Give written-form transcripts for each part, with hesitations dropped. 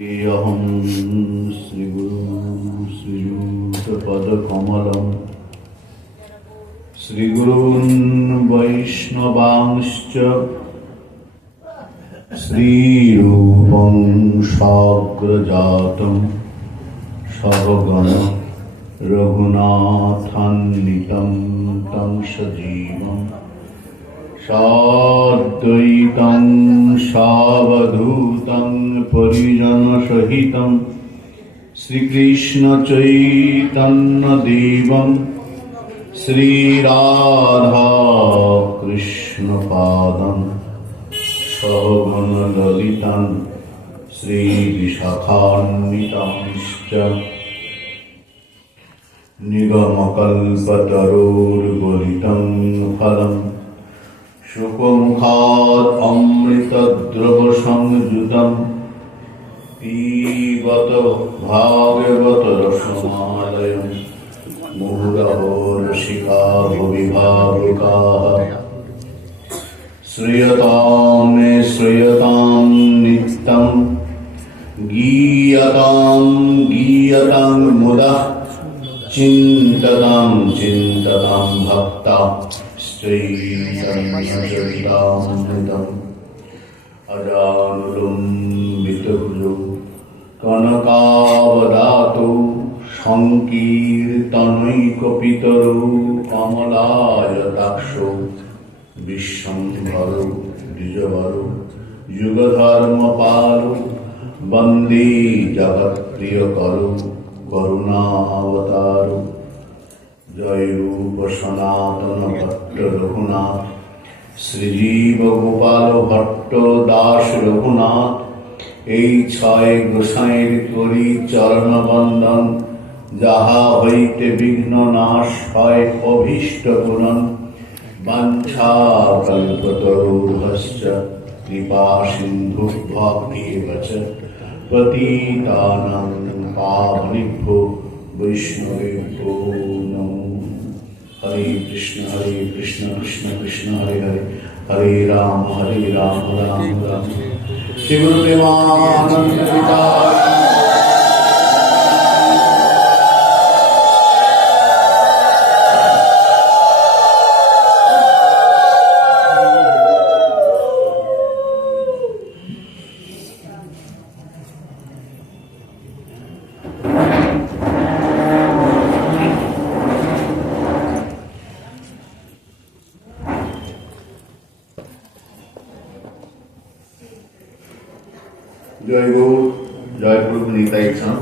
अहं श्रीगुरु श्रीयुतपदकमलं श्रीगुरून् वैष्णवांश्च श्रीरूपं साग्रजातं सहगण रघुनाथान्वितं तं सजीवं साद्वैतं सावधूतं परिजनसहितं श्रीकृष्णचैतन्यदेवं श्रीराधाकृष्णपादं सहगणललितं श्रीविशाखान्वितांश्च निगमकल्पतरोर्गलितं फलम् शुकमुखात् अमृतद्रवसंयुतं पीबत भागवत रसमालयं मुहुरहो रसिका भुवि भावुकाः श्रूयतां मे श्रूयतां नित्यं गीयतां मुदा चिन्ततां भक्ता श्रीचैतन्यचरितामृतम् अजानुलम्बितभुजौ कनकावदातौ सङ्कीर्तनैकपितरौ कमलायताक्षौ विश्वम्भरौ द्विजवरौ युगधर्मपालौ वन्दे जगत्प्रियकरौ करुणावतारौ जय रूप सनातन भट्ट रघुनाथ श्रीजीव गोपाल भट्ट दास रघुनाथ এই ছয় গোসাইয়ের করি চরণ বন্দন যাহা হইতে বিঘ্ন নাশ হয় অভীষ্ট পূরণ বাঞ্ছা কল্পতরুভশ্চ কৃপা সিন্ধুভ্যেব চ পতিতানাং পাবনেভ্যো वैष्णवेभ्यो नमो। हरे कृष्ण कृष्ण कृष्ण हरे हरे हरे राम राम राम श्री गुरुदेवानंद विदाय। जय गुरु जय गुरु नीता एक साथ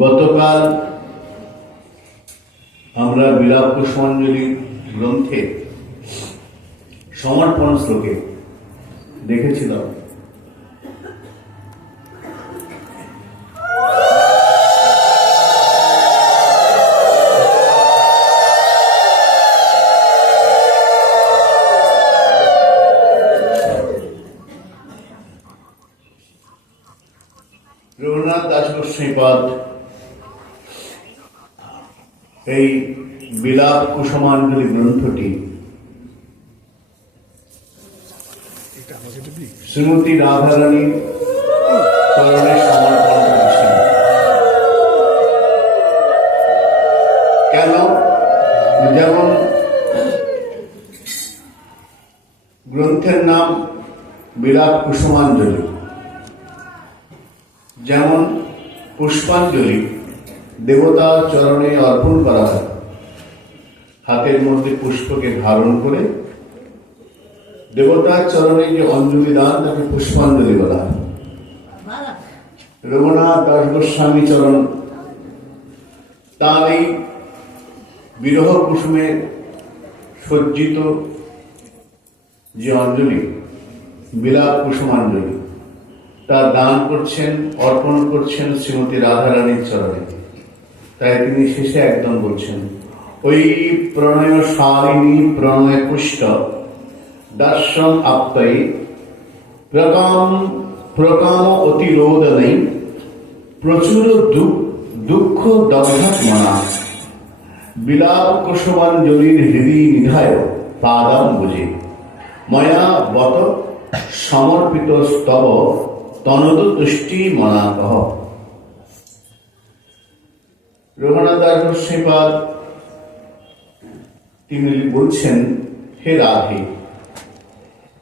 গতকাল আমরা বিলাপ পুষ্পাঞ্জলি গ্রন্থে সমর্পণ শ্লোকে দেখেছিলাম রঘুনাথ দাস গোস্বামীপাদ এই বিলাপ কুসুমাঞ্জলি গ্রন্থটি শ্রীমতী রাধারানীর চরণে সমর্পণ করেছেন। কেন? যেমন গ্রন্থের নাম বিলাপ কুসুমাঞ্জলি, যেমন পুষ্পাঞ্জলি দেবতার চরণে অর্পণ করা হয়, হাতের মধ্যে পুষ্পকে ধারণ করে দেবতার চরণে যে অঞ্জলি দান তাকে পুষ্পাঞ্জলি বলা হয়। রঘুনাথ দাস গোস্বামী চরণ তার এই বিরহ কুসুমের সজ্জিত যে অঞ্জলি, বিলাপ কুসুমাঞ্জলি, তা দান করছেন, অর্পণ করছেন শ্রীমতী রাধারানীর চরণে। তাই তিনি শেষে একদম বলছেন, ওই প্রণয় শালিনী প্রণয় পুষ্ট দর্শন আপ্তই প্রকাম অতিরোধ নেই প্রচুর দুঃখ দগ্ধাত্মনা বিলাপ কুসুমাঞ্জলির হৃদি নিধায় পাদাম বুঝে ময়া বত সমর্পিত স্তব তনদ তুষ্টি মনাকহ। রঘুনাথ দাস গোস্বামীপাদ তিনি বলছেন, হে রাধে,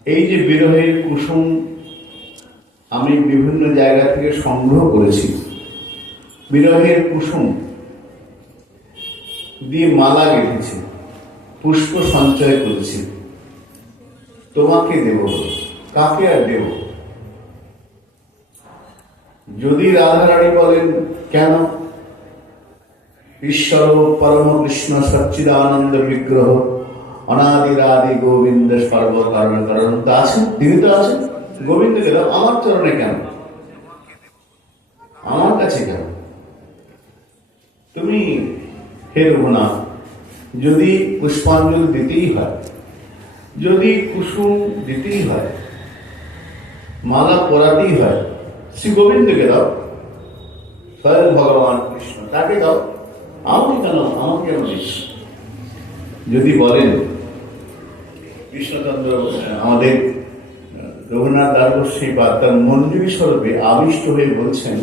এই যে বিরহের কুসুম আমি বিভিন্ন জায়গা থেকে সংগ্রহ করেছি, বিরহের কুসুম দিয়ে মালা গেঁথেছি, পুষ্প সঞ্চয় করেছি, তোমাকে দেব, কাকে আর দেব? যদি রাধারানী বলেন, কেন? ঈশ্বর পরম কৃষ্ণ সচ্চিদানন্দ বিগ্রহ অনাদিরাদি গোবিন্দ সর্বকারণ কারণ তো আছেন, তিনি তো আছেন। গোবিন্দকে দাও, আমার চরণে কেন, আমার কাছে কেন? তুমি হে রঘুনাথ, যদি পুষ্পাঞ্জলি দিতেই হয়, যদি কুসুম দিতেই হয়, মালা পরাতেই হয়, শ্রী গোবিন্দকে দাও, স্বয়ং ভগবান কৃষ্ণ তাকে দাও, আমাকে কেন, আমাকে কেন দিস? যদি বলেন কৃষ্ণচন্দ্র আমাদের রঘুনাথ দাস গোস্বামীপাদ তার মঞ্জুরি স্বরূপে আবিষ্ট হয়ে বলছেন,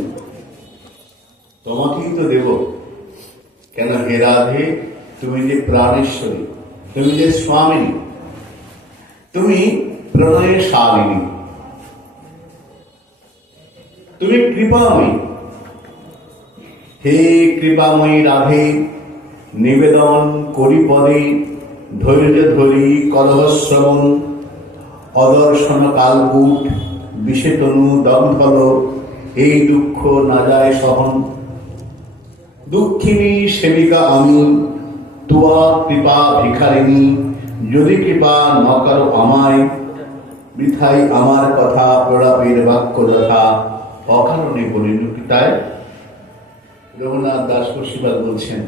তোমাকেই তো দেব। কেন? হে রাধে, তুমি যে প্রাণেশ্বরী, তুমি যে স্বামিনী, তুমি প্রণয়ের শালিনী, তুমি কৃপাময়ী। হে কৃপাময়ী রাধে, নিবেদন করি পদে ধৈর্য ধরি কলহশ্রবণ অদর্শন কালকূট বিষেতনু দগ্ধল এই দুঃখ না যায় সহন। দুঃখিনী সেবিকা আমি, তুয়া কৃপা ভিখারিণী, যদি কৃপা ন করো আমায়, বৃথাই আমার কথা প্রলাপের বাক্য যথা অকারণে পরিণতিতায়। রঘুনাথ দাস গোস্বামীপাদ বলছেন,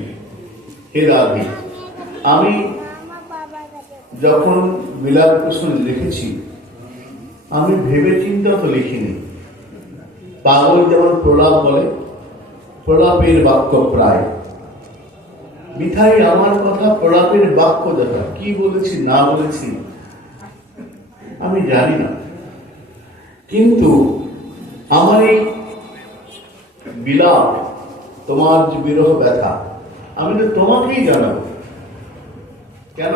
হে রাধে, আমি যখন বিলাপ কুসুম লিখেছি, আমি ভেবে চিন্তা তো লিখিনি। পাগল যেমন প্রলাপ বলে, প্রলাপের বাক্য প্রায়, মিঠাই আমার কথা প্রলাপের বাক্য যথা, কি বলেছি না বলেছি আমি জানি না, কিন্তু আমার এই বিলাপ, তোমার যে বিরহ ব্যথা, আমি তো তোমাকেই জানাবো। কেন?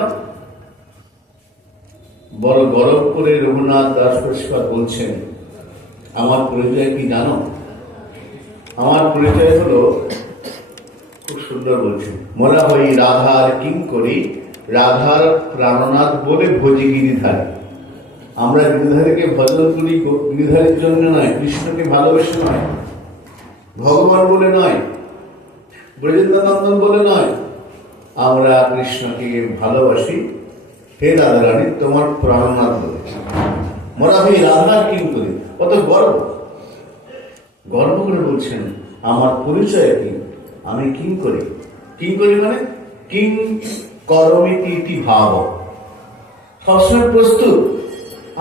বড় গরম করে রঘুনাথ দাস গোস্বামীপাদ বলছেন, আমার পরিচয় কি জানো? আমার পরিচয় হলো, খুব সুন্দর বলছেন, মোরা হই রাধার কিঙ্করি, রাধার প্রাণনাথ বলে ভোজি গিরিধারী। আমরা গিরিধারীকে ভজন করি গিরিধারীর জন্য নয়, কৃষ্ণকে ভালোবেসে নয়, ভগবান বলে নয়, ব্রজেন্দ্রনন্দন বলে নয়, আমরা কৃষ্ণকে ভালোবাসি হে রাধারানী তোমার প্রাণনাথ বলে। মোরা হই রাধার কিঙ্করি, কত গর্ব, গর্ব করে বলছেন আমার পরিচয় কি, আমি কিঙ্করি। কিঙ্করি মানে কিং করমিতি ইতি ভাব, সবসময় প্রস্তুত,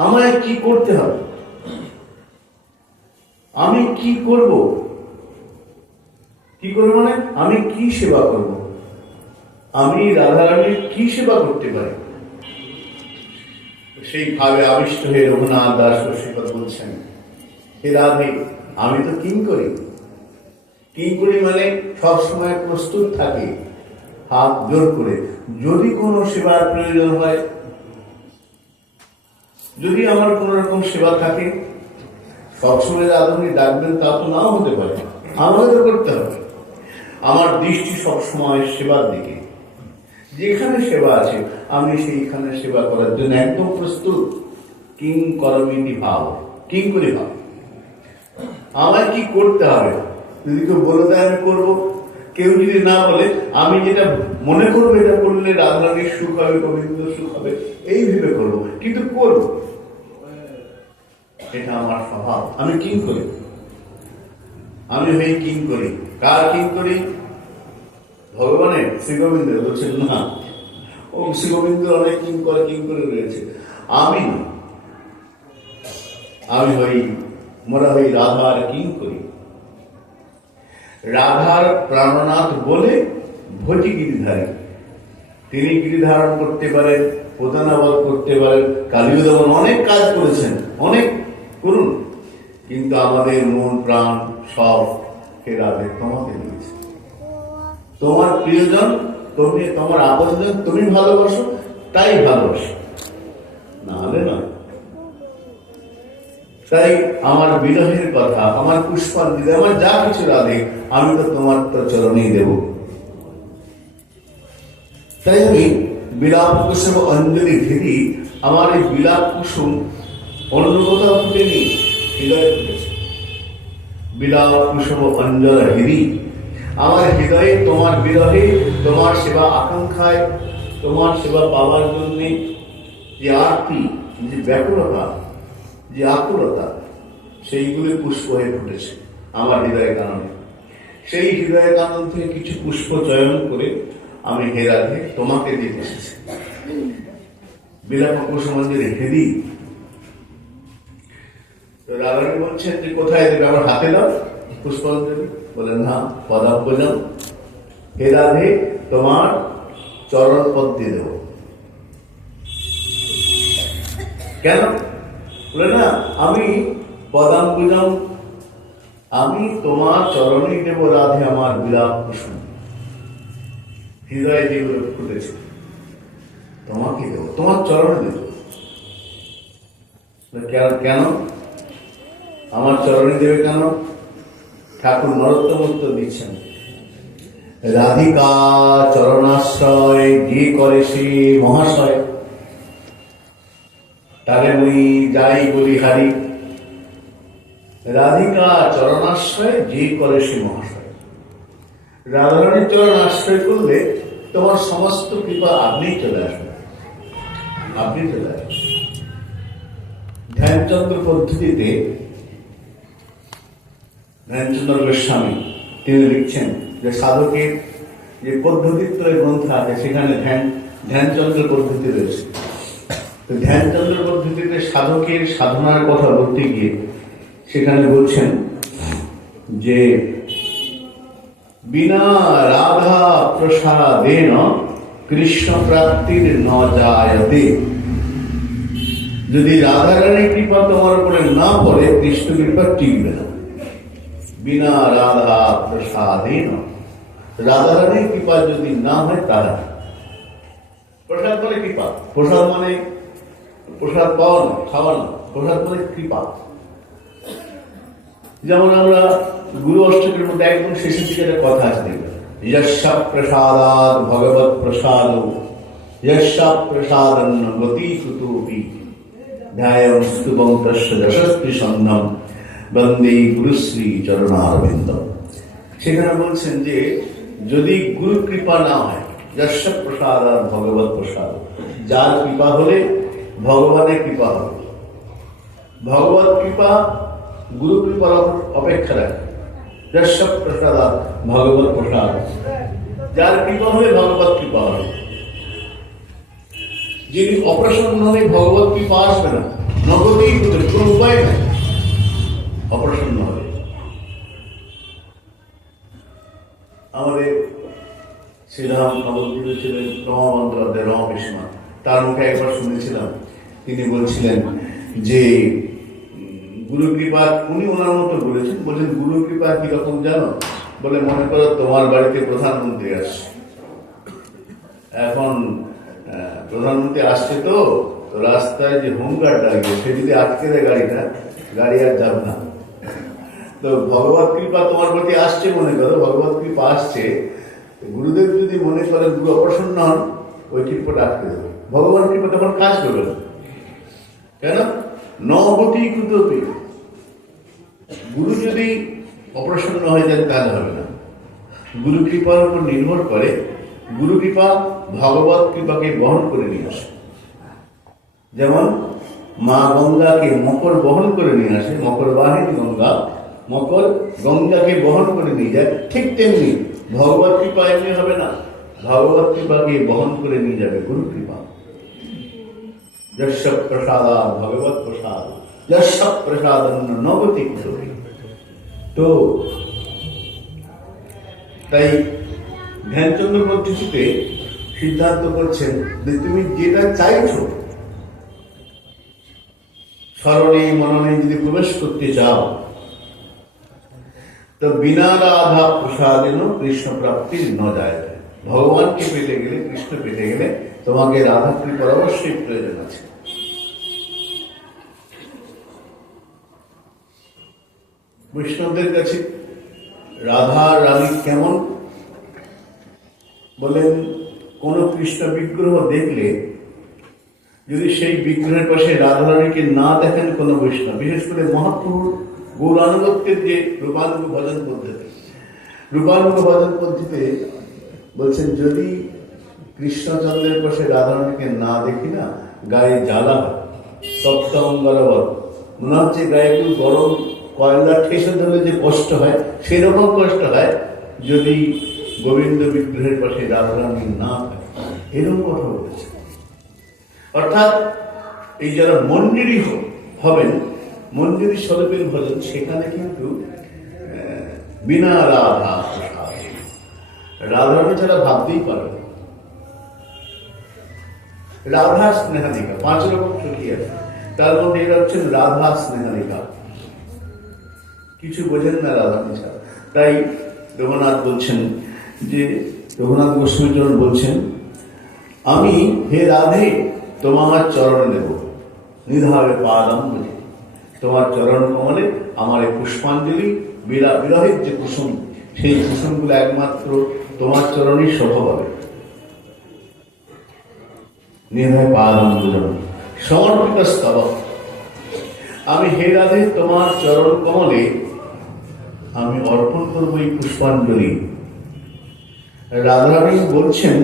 আমায় কি করতে হবে, আমি কি করব, কি করবো মানে আমি কি সেবা করব, আমি রাধারানীর কি সেবা করতে পারি। সেই ভাবে আবিষ্ট হয়ে রঘুনাথ দাস গোস্বামীপাদ বলছেন, হে রাধে, আমি তো কিঙ্করি। কিঙ্করি মানে সবসময় প্রস্তুত থাকে, হাত জোর করে, যদি কোনো সেবার প্রয়োজন হয়, যদি আমার কোন রকম সেবা থাকে, সবসময় আপনি ডাকবেন তা তো নাও হতে পারে, আমাকে তো করতে হবে। আমার দৃষ্টি সবসময় সেবার দিকে, যেখানে সেবা আছে আমি সেইখানে সেবা করার জন্য একদম প্রস্তুত। কিং করমিতি ভাব, কিং করে ভাব, আমায় কি করতে হবে, যদি কেউ বলে দেয় আমি করবো, কেউ যদি না বলে আমি যেটা মনে করবো এটা করলে রাধারানীর সুখ হবে, গোবিন্দ সুখ হবে, এই ভেবে করবো, কিন্তু করবো, এটা আমার স্বভাব। আমি কিং করি, আমি হই কিং করি। কার কিং করি? ভগবানের, শ্রী গোবিন্দ বলছেন না, ও শ্রী গোবিন্দ অনেক কিং করে রয়েছে, আমি না, আমি হই, মোরা হই রাধার কিং করি। রাধার প্রাণনাথ বলে ভজি গিরিধারী, তিনি গিরিধারণ করতে পারেন, প্রধানাবাদ করতে পারেন, কালীয় দমন অনেক কাজ করেছেন, অনেক করুন, কিন্তু আমাদের মন প্রাণ সব কে রাধে তোমাকে দিয়েছে। তোমার প্রিয়জন, তুমি, তোমার আপনজন তুমি ভালোবাসো, তাই ভালোবাসো, না হলে নয়। তাই আমার বিরহের কথা, আমার পুষ্পাঞ্জলি, আমার যা কিছু রাধে, আমি তো তোমার তো চরণেই দেব। তাই আমি বিলাপ কুসুম অঞ্জলি ঘিরি, আমার এই বিলাপ কুসুম অন্য কোথাও ফুটেনি, হৃদয়ে ফুটেছে। বিলাপ কুসুম অঞ্জল হিরি, আমার হৃদয়ে তোমার বিরহে, তোমার সেবা আকাঙ্ক্ষায়, তোমার সেবা পাওয়ার জন্য যে আরতি, যে ব্যাকুলতা, যে আকুলতা, সেইগুলি পুষ্প হয়ে ফুটেছে আমার হৃদয় কাননে। সেই হৃদয় কানন থেকে কিছু পুষ্প চয়ন করে আমি হে রাধে তোমাকে দিতে এসেছি। বিলাপ কুসুমাঞ্জলি হেরি। রাধারানী বলছেন যে কোথায় দেবে? আমার হাতে দাও পুষ্পাঞ্জলি। বলেন না, পদাব্বজম, হে রাধে তোমার চরণ পদ দিয়ে দেব। কেন? বলে না, আমি পদাম্বুজম, আমি তোমার চরণেই দেব রাধে আমার বিলাপ কুসুম। হৃদয়ে যেগুলো ফুটেছে তোমাকে দেব, তোমার চরণে দেব। কেন আমার চরণে দেবে? কেন? ঠাকুর নরোত্তম উত্তর দিচ্ছেন, রাধিকা চরণাশ্রয় যে করে সে মহাশয়, তারে মুই যাই বলি হারি। রাধিকা চরণাশ্রয় যে করে সে মহাশয়। রাধারানীর চরণ আশ্রয় করলে তোমার সমস্ত কৃপা আপনিই চলে আসবে, আপনি চলে আসবেন। ধ্যানচন্দ্র পদ্ধতিতে ধ্যানচন্দ্র গোস্বামী তিনি লিখছেন যে সাধকের যে পদ্ধতিত্রয় গ্রন্থ আছে সেখানে ধ্যানচন্দ্র পদ্ধতি রয়েছে। ধ্যানচন্দ্র পদ্ধতিতে সাধকের সাধনার কথা বলতে গিয়ে সেখানে বলছেন যে বিনা রাধা প্রসাদেন কৃষ্ণ প্রাপ্তির ন জায়তে। যদি রাধারানীর কৃপা তোমার উপরে না পড়ে কৃষ্ণ কৃপা টিকবে না। বিনা রাধা প্রসাদেন, রাধারানীর কৃপা যদি না হয় তারা। প্রসাদ মানে কৃপা, প্রসাদ মানে প্রসাদ পাওয়া না, খাওয়া না, প্রসাদ মানে কৃপা। যেমন আমরা গুরু অষ্টকের মধ্যে একদম শেষের দিকে একটা কথা আছে, দেখবেন, যস্যা প্রসাদাৎ ভগবৎ প্রসাদ, যস্যা প্রসাদন্ন গতি কুতোপি ধ্যায়ং স্তুবং তস্য যশস্বী সন্ধম বন্দে গুরুশ্রী চরণারবিন্দ। সেখানে বলছেন যে যদি গুরু কৃপা না হয়, যস্যা প্রসাদাৎ ভগবৎ প্রসাদ, যার কৃপা হলে ভগবানের কৃপা হবে। ভগবত কৃপা গুরু কৃপার অপেক্ষা রাখে। যস্য প্রসাদাৎ ভগবৎ প্রসাদ, যার কৃপা হলে ভগবত কৃপা হবে। যিনি অপ্রসন্ন হলে ভগবত কৃপা আসবে না, নগদেই কোনো উপায় নাই অপ্রসন্ন হবে। আমাদের শ্রীরাম নবদ্বীপে ছিলেন রমাবন্দ্র রমকৃষ্ণ, তার মুখে একবার শুনেছিলাম, তিনি বলছিলেন যে গুরু কৃপা, উনি ওনার মতো বলেছেন, বলছেন গুরু কৃপা কিরকম জানো? বলে মনে করো তোমার বাড়িতে প্রধানমন্ত্রী আসছে, এখন প্রধানমন্ত্রী আসছে তো রাস্তায় যে হোমগার্ড দাঁড়িয়ে, সে যদি আটকে দেয় গাড়িটা, গাড়ি আর যাবে না। তো ভগবত কৃপা তোমার প্রতি আসছে, মনে করো ভগবত কৃপা আসছে, গুরুদেব যদি মনে করে গুরু অপ্রসন্ন হন, ওই কৃপাটা আটকে দেবে, ভগবান কৃপা তখন কাজ করবে না। কেন? নগতি কুতোপি, গুরু যদি অপ্রসন্ন হয়ে যান কাজ হবে না। গুরু কৃপার উপর নির্ভর করে, গুরু কৃপা ভগবত কৃপাকে বহন করে নিয়ে আসে। যেমন মা গঙ্গাকে মকর বহন করে নিয়ে আসে, মকর বাহিনী গঙ্গা, মকর গঙ্গাকে বহন করে নিয়ে যায়, ঠিক তেমনি ভগবত কৃপা এমনি হবে না, ভগবত কৃপাকে বহন করে নিয়ে যাবে গুরু কৃপা। যস্য প্রসাদা ভগবত প্রসাদ, যস্য প্রসাদ নবতি কুসুমী। তো তাই ধ্যানচন্দ্র পদ্ধতিতে সিদ্ধান্ত করছেন যে তুমি যেটা চাইছো, স্মরণে মননে যদি প্রবেশ করতে চাও, তো বিনা রাধা প্রসাদেন কৃষ্ণ প্রাপ্তির ন যায়। ভগবানকে পেতে গেলে, কৃষ্ণ পেতে গেলে তোমাকে রাধা কৃপার অবশ্যই প্রয়োজন আছে। বৈষ্ণবদের কাছে রাধা রানী কেমন বলেন, কোন কৃষ্ণ বিগ্রহ দেখলে যদি সেই বিগ্রহের পাশে রাধা রানীকে না দেখেন কোন বৈষ্ণব, বিশেষ করে মহাপ্রভুর গৌরানুগত্যের যে রূপানুগ ভজন পদ্ধতি, রূপানুগ ভজন পদ্ধতিতে বলছেন যদি কৃষ্ণচন্দ্রের পাশে রাধা রানীকে না দেখি না, গায়ে জ্বালা হয়, সপ্তমঙ্গলবর, মনে হচ্ছে গায়ে একটু গরম কয়লা ঠেসে ধরলে যে কষ্ট হয়, সেরকম কষ্ট হয় যদি গোবিন্দ বিগ্রহের পাশে রাধা রানী না থাকে। এরকম কথা বলেছে। অর্থাৎ এই যারা মন্দিরী হবেন, মন্দিরী স্বরূপের ভজন, সেখানে কিন্তু বিনা রাধা রাধাকে যারা ভাবতেই পারবে। রাধা স্নেহালিকা 5 রকম সখী আছে, তার মধ্যে এরা হচ্ছেন রাধা স্নেহালিকা। কিছু বোঝেন না রাধা ছাড়া। তাই রঘুনাথ বলছেন যে, রঘুনাথ গোস্বামীচরণ বলছেন, আমি হে রাধে তোমার চরণ দেব, নিধাবে পাদম বুঝে, তোমার চরণ কমলে আমার এই পুষ্পাঞ্জলি, বিরহের যে কুসুম, সেই কুসুমগুলো একমাত্র তোমার চরণই শোভা পাবে। নিধায় পাদম বুঝে সমর্পিত স্তব, আমি হে রাধে তোমার চরণ কমলে আমি অর্পণ করবো এই পুষ্পাঞ্জলি। রাধারানী বলছেন,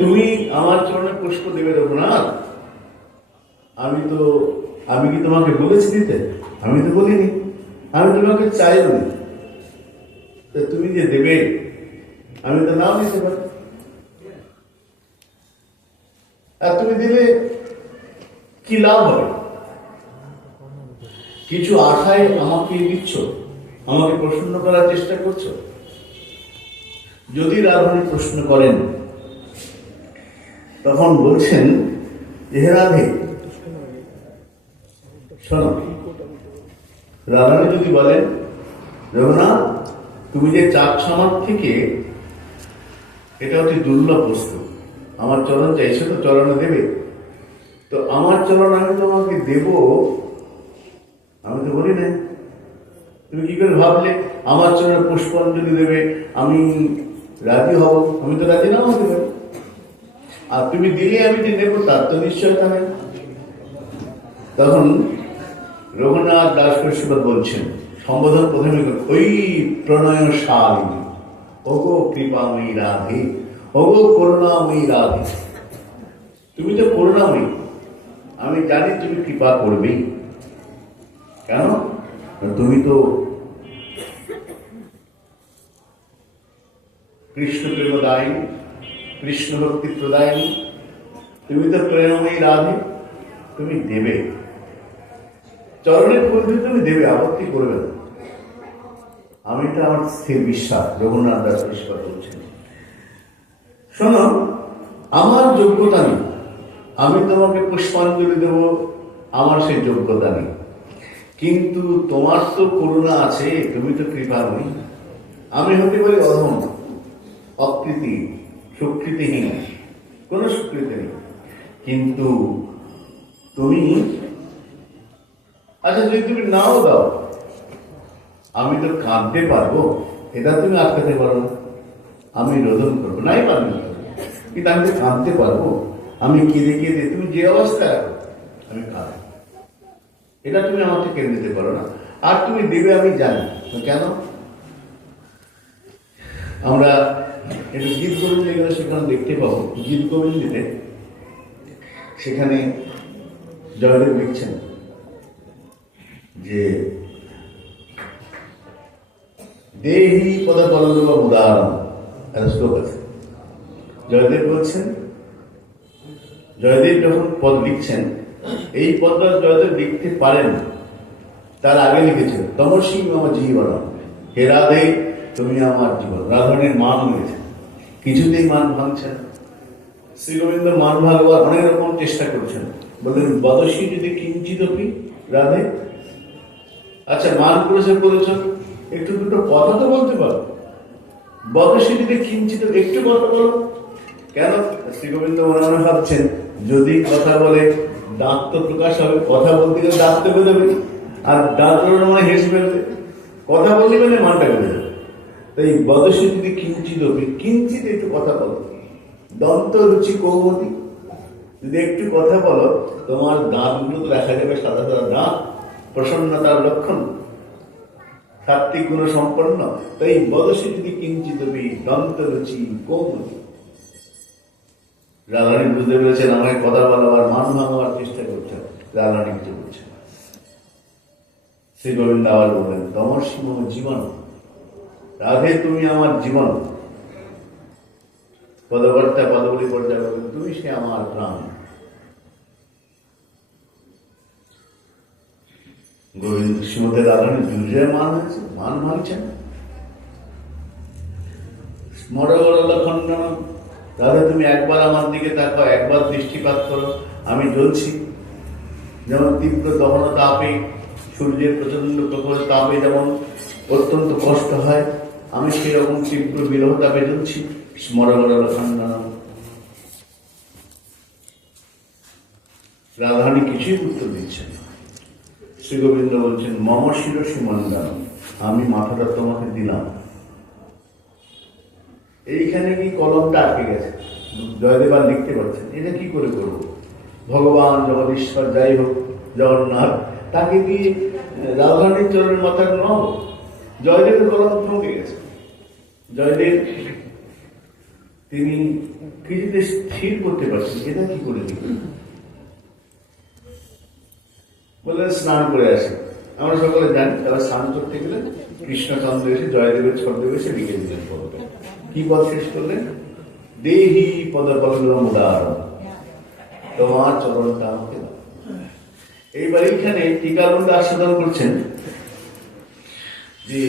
তুমি আমার চরণে পুষ্প দেবে রঘুনাথ, আমি কি তোমাকে বলেছি দিতে? আমি তো বলিনি, আমি তোমাকে চাইও নি। তুমি যে দেবে, আমি তো নাও নিতে পারি। আর তুমি দিলে কি লাভ হবে? কিছু আশায় আমাকে দিচ্ছ, আমাকে প্রসন্ন করার চেষ্টা করছো। যদি রাধারানী প্রশ্ন করেন, তখন বলছেন, হে রাধে শোনো, রাধারানী যদি বলেন, রঘুনাথ তুমি যে চাচ্ছ আমার থেকে, এটা অতি দুর্লভ বস্তু, আমার চরণ চাইছে, তো চরণে দেবে, তো আমার চরণ আমি তোমাকে দেব, আমি তো বলি না। তুমি কি করে ভাবলে আমার চরণে পুষ্পাঞ্জলি দেবে আমি রাজি হব? আমি তো রাজি নাও হতে পারি। আর তুমি দিলে আমি যে নেব, তার তো নিশ্চয়তা নেই। তখন রঘুনাথ দাস কৃষ্ণ বলছেন, সম্বোধন প্রথমে, ওই প্রণয় শালিনী, ওগো কৃপাময়ী রাধে, ওগো করুণাময়ী রাধে। তুমি তো করুণাময়ী, আমি জানি তুমি কৃপা করবেই। কেন? তুমি তো কৃষ্ণ প্রেমদায়িনী, কৃষ্ণ ভক্তি প্রদায়িনী, তুমি তো প্রেমময়ী রাধে, তুমি দেবে, চরণের ফুল তুমি দেবে, আপত্তি করবে না। আমি তো আমার স্থির বিশ্বাস। রঘুনাথ দাস কৃষ্ণ বলছেন, শোনো, আমার যোগ্যতা নেই, আমি তোমাকে পুষ্পাঞ্জলি দেব, আমার সেই যোগ্যতা নেই, কিন্তু তোমার তো করুণা আছে, তুমি তো কৃপাময়ী। আমি হতে পারি অধম, অকৃতি, সুকৃতিহীন, কোন সুকৃতি নেই, কিন্তু তুমি, আচ্ছা যদি তুমি নাও দাও, আমি তো কাঁদতে পারবো, এটা তুমি আটকাতে পারো না। আমি রোদন করবো, নাই পারবো, কিন্তু আমি তো কাঁদতে পারবো। আমি কেঁদে কেঁদে, তুমি যে অবস্থায় রাখো, আমি কাঁদবো, এটা তুমি আমাকে কেড়ে নিতে পারো না। আর তুমি দেবে আমি জানি, কেন? আমরা একটু গীত গোবিন্দে গেলে সেখানে দেখতে পাবো, গীত গোবিন্দে সেখানে জয়দেব লিখছেন যে দেহি পদ পল্লব উদাহরণ, একটা শ্লোক আছে। জয়দেব বলছেন, জয়দেব যখন পদ লিখছেন, এই পদটা জয়দেব লিখতে পারেন, তার আগে লিখেছেন তমসী আমার জীবন, হে রাধে তুমি আমার জীবন। রাধারণীর মান হয়েছে, কিছুতেই মান ভাঙছেন। শ্রী গোবিন্দ মান ভাগবার অনেক রকম চেষ্টা করছেন, বললেন বদসী যদি কিঞ্চিদপি রাধে, আচ্ছা মান করেছে বলেছ, একটু দুটো কথা তো বলতে পারো, বদসী যদি কিঞ্চিত একটু কথা বলো। কেন? শ্রী গোবিন্দ মনে মনে ভাবছেন যদি কথা বলে দাঁত তো প্রকাশ হবে, কথা বলতে গেলে দাঁত তো বেরোবে, আর দাঁত বেরোনো মানে হেসে ফেলবে, কথা বলতে গেলে মানটা বেড়ে যাবে। তাই বদসী যদি কিঞ্চিত কিঞ্চিত একটু কথা বলো, দন্ত রুচি কৌমতি, যদি একটু কথা বলো তোমার দাঁতগুলো তো দেখা যাবে সাদা সাদা দাঁত, প্রসন্নতার লক্ষণ, সাত্বিক গুণ সম্পন্ন। তাই বদসী যদি কিঞ্চিত দন্ত রুচি কৌমতি। রাধারানী বুঝতে পেরেছেন আমাকে কথা বলাবার মান ভাঙাবার চেষ্টা করছেন, রাধারানী কিছু বলছেন। শ্রী গোবিন্দ আবার বললেন তমসী মম জীবন, রাধে তুমি আমার জীবন। পদকর্তা পদবলী পর্যায়ে বললেন তুমি সে আমার প্রাণ। গোবিন্দ শ্রীমতী রাধারানী দুর্জয় মান হয়েছে, মান ভাঙছেন। মরগরল খণ্ডন, রাধে তুমি একবার আমার দিকে তাকাও, একবার দৃষ্টিপাত করো, আমি জ্বলছি। যেমন তীব্র দহন তাপে, সূর্যের প্রচন্ড প্রখর তাপে যেমন অত্যন্ত কষ্ট হয়, আমি সেরকম তীব্র বিরহ তাপে জ্বলছি। স্মরগরল খণ্ডন। রাধারানী কিছুই উত্তর দিচ্ছেন না। শ্রী গোবিন্দ বলছেন মম শিরসি মন্দান, আমি মাথাটা তোমাকে দিলাম। এইখানে কি কলমটা আটকে গেছে, জয়দেব আর লিখতে পারছেন, এটা কি করে করবো? ভগবান জগদীশ্বর যাই হোক জগন্নাথ, তাকে দিয়ে রাধারানীর চরণের মাথার নব, জয়দেবের কলম থমকে গেছে। জয়দেব তিনি কিছুতে স্থির করতে পারছেন, এটা কি করে দিবেন? বললেন স্নান করে আসে। আমরা সকলে জানি তারা স্নান করতে গেলে কৃষ্ণচন্দ্র এসে জয়দেবের ছদ্মবেশে লিখে দিলেন পদটা। কি পদ শেষ করলেন? দেহি পদ পল্লব উদাহরণ, তোমার চরণটা আমাকে দাও। এইবার এইখানে টিকানন্দ আস্বাদন করছেন যে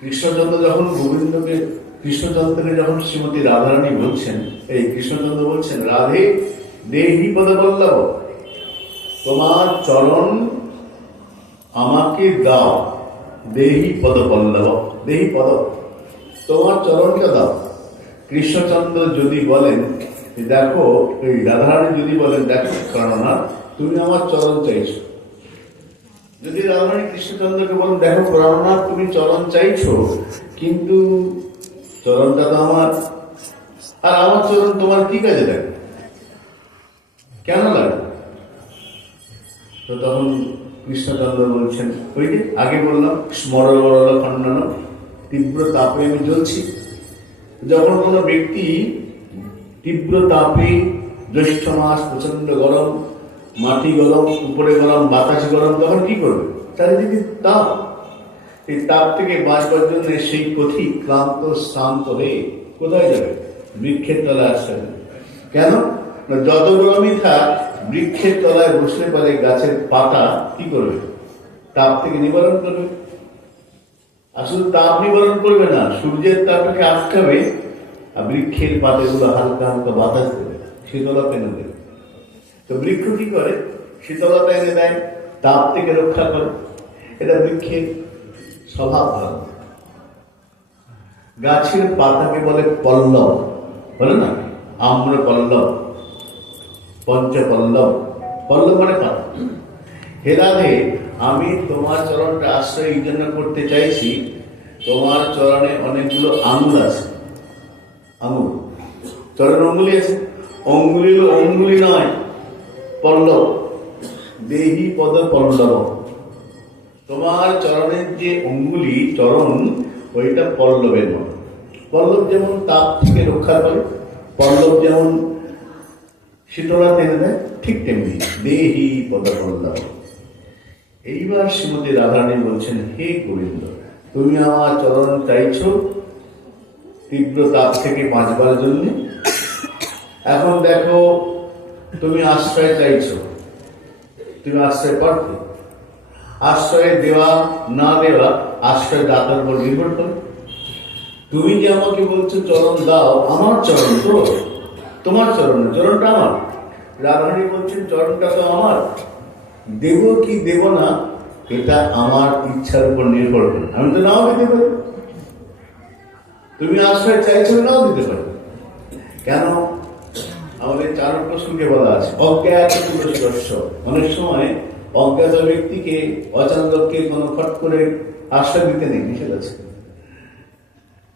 কৃষ্ণচন্দ্র যখন গোবিন্দকে, কৃষ্ণচন্দ্রকে যখন শ্রীমতী রাধারানী বলছেন, এই কৃষ্ণচন্দ্র বলছেন রাধে দেহি পদ পল্লব, তোমার চরণ আমাকে দাও। দেহি পদ পল্লব, দেহি পদ, তোমার চরণকে দাও। কৃষ্ণচন্দ্র যদি বলেন দেখো, এই রাধারানী যদি বলেন দেখো প্রাণনা তুমি আমার চরণ চাইছো, যদি রাধারানী কৃষ্ণচন্দ্রকে বলেন দেখো প্রাণনা তুমি চরণ চাইছো, কিন্তু চরণটা তো আমার, আর আমার চরণ তোমার কি কাজে লাগে, কেন লাগে? তো তখন কৃষ্ণচন্দ্র বলছেন ওই যে আগে বললাম স্মরগরল খণ্ডন, তীব্র তাপে আমি জ্বলছি। যখন কোনো ব্যক্তি তীব্র তাপে, জ্যৈষ্ঠ মাস প্রচন্ড গরম, মাটি গরম, উপরে গরম, বাতাস গরম, তখন কি করবে? চারিদিকে তাপ। এই তাপ থেকে বাঁচবার জন্য সেই পথিক ক্লান্ত শ্রান্ত হয়ে কোথায় যাবে? বৃক্ষের তলায় আসতে হবে। কেন? যত গরমই থাক বৃক্ষের তলায় বসলে পারে গাছের পাতা কি করবে? তাপ থেকে নিবারণ করবে। আসলে তাপ নিবারণ করবে না, সূর্যের তাপটাকে আটকাবে, আর বৃক্ষের পাতাগুলো হালকা হালকা বাতাস দেবে, শীতলতা এনে দেবে। তো বৃক্ষ কি করে? শীতলতা এনে দেয়, তাপ থেকে রক্ষা করে। এটা বৃক্ষের স্বভাব ভালো। গাছের পাতাকে বলে পল্লব, বলে না আম্র পল্লব, পঞ্চপল্লব, পল্লব মানে পাতা। হে রাধে, আমি তোমার চরণটা আশ্রয় এই জন্য করতে চাইছি, তোমার চরণে অনেকগুলো আঙুল আছে। আঙুল, চরণে অঙ্গুলি আছে, অঙ্গুলি অঙ্গুলি নয়, পল্লব। দেহি পদ পল্লব, তোমার চরণের যে অঙ্গুলি, চরণ, ওইটা পল্লবের মতো। পল্লব যেমন তাপ থেকে রক্ষা করে, পল্লব যেমন শীতলা টেনে দেয়, ঠিক তেমনি দেহি পদপল্লব। এইবার শ্রীমতী রাধারানী বলছেন, হে গোবিন্দ, তুমি আমার চরণ চাইছ তীব্র তাপ থেকে বাঁচবার জন্য। এখন দেখো, তুমি আশ্রয় চাইছ, তুমি আশ্রয় পার্থ। আশ্রয় দেওয়া না দেওয়া আশ্রয় দাতার উপর নির্ভর করে। তুমি যে আমাকে বলছো চরণ দাও, আমার চরণ তো, তোমার চরণ, চরণটা আমার। রাধারানী বলছেন চরণটা তো আমার, দেব কি দেব না এটা আমার ইচ্ছার উপর নির্ভর করে। আমি তো নাও দিতে পারি, তুমি আশ্রয় চাইছো নাও দিতে পারি। কেন? আমাদের চাণক্য শ্লোকে বলা আছে, অজ্ঞাত পুরস্কর্ষ। অনেক সময় অজ্ঞাত ব্যক্তিকে, অচান্দককে কোনো ফট করে আশ্রয় দিতে নেই, নিষেধ আছে।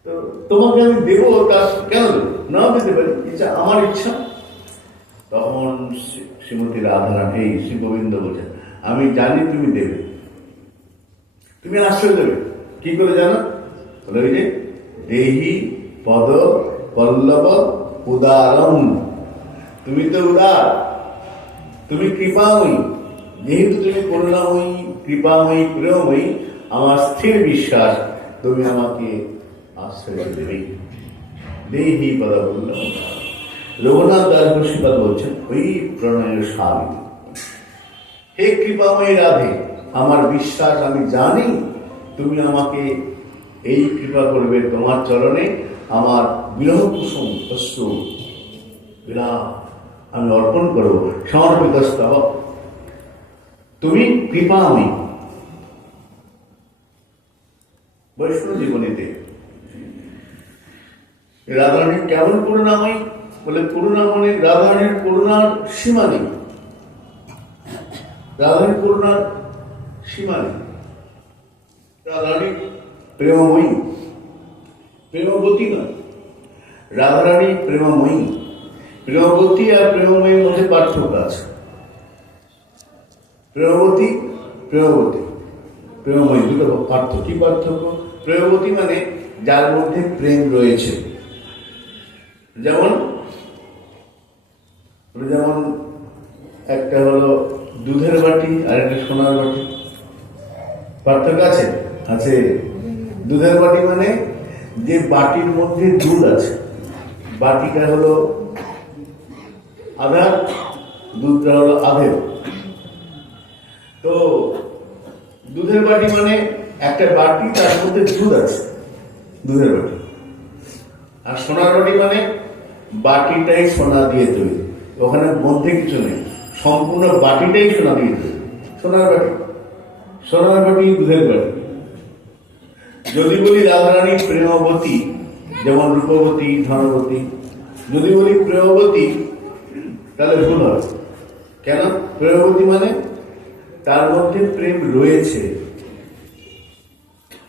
তো তোমাকে আমি দেবো, তার কেন দেবো? নাও দিতে পারি, এটা আমার ইচ্ছা। তখন শ্রীমতী রাধারানী, এই শ্রী গোবিন্দ বলছেন, আমি জানি তুমি দেবে, তুমি আশ্রয় দেবে। কি করে জানো? বলে ওই যে দেহি পদ পল্লব উদারম। তুমি তো উদার, তুমি কৃপাময়ী। যেহেতু তুমি করুণাময়ী, কৃপাময়ী, প্রেমময়ী, আমার স্থির বিশ্বাস তুমি আমাকে আশ্রয় দেবে। দেহি পদ পল্লব। রঘুনাথ দাস বসুপাদ বলছেন, ওই প্রণয়ের স্বামী, হে কৃপাময়ী রাধে, আমার বিশ্বাস, আমি জানি তুমি আমাকে এই কৃপা করবে, তোমার চরণে আমার বিরহ কুসুম অশ্রু বিরাট আমি অর্পণ করবো, সমর্পিত স্তব। তুমি কৃপাময়ী। বৈষ্ণব জীবনীতে রাধারানী কেমন করুণাময়ী? বলে করুণাময়ী, রাধারানীর করুণার সীমা নেই, রাধারানীর করুণার সীমা নেই। রাধারানী প্রেমময়ী, প্রেমবতী নয়। রাধারানী প্রেমময়ী। প্রেমবতী আর প্রেমময়ীর মধ্যে পার্থক্য আছে। প্রেমবতী, প্রেমবতী, প্রেমময়ী, দুটো পার্থক্য। কি পার্থক্য? প্রেমবতী মানে যার মধ্যে প্রেম রয়েছে। যেমন যেমন একটা হলো দুধের বাটি আর একটা সোনার বাটি। পার্থক্য আছে? আছে। দুধের বাটি মানে যে বাটির মধ্যে দুধ আছে, বাটিটা হলো আধা, দুধটা হলো আধের। তো দুধের বাটি মানে একটা বাটি, তার মধ্যে দুধ আছে, দুধের বাটি। আর সোনার বাটি মানে বাটিটাই সোনা দিয়ে তৈরি, ওখানে মধ্যে কিছু নেই, সম্পূর্ণ বাটিটাই সোনা দিয়ে তৈরি। সোনার বাটি, সোনার বাটি, দুধের বাটি। যদি বলি রাধারানী প্রেমবতী, যেমন রূপবতী, ধনবতী, যদি বলি প্রেমবতী তাহলে ভুল হবে। কেন? প্রেমবতী মানে তার মধ্যে প্রেম রয়েছে,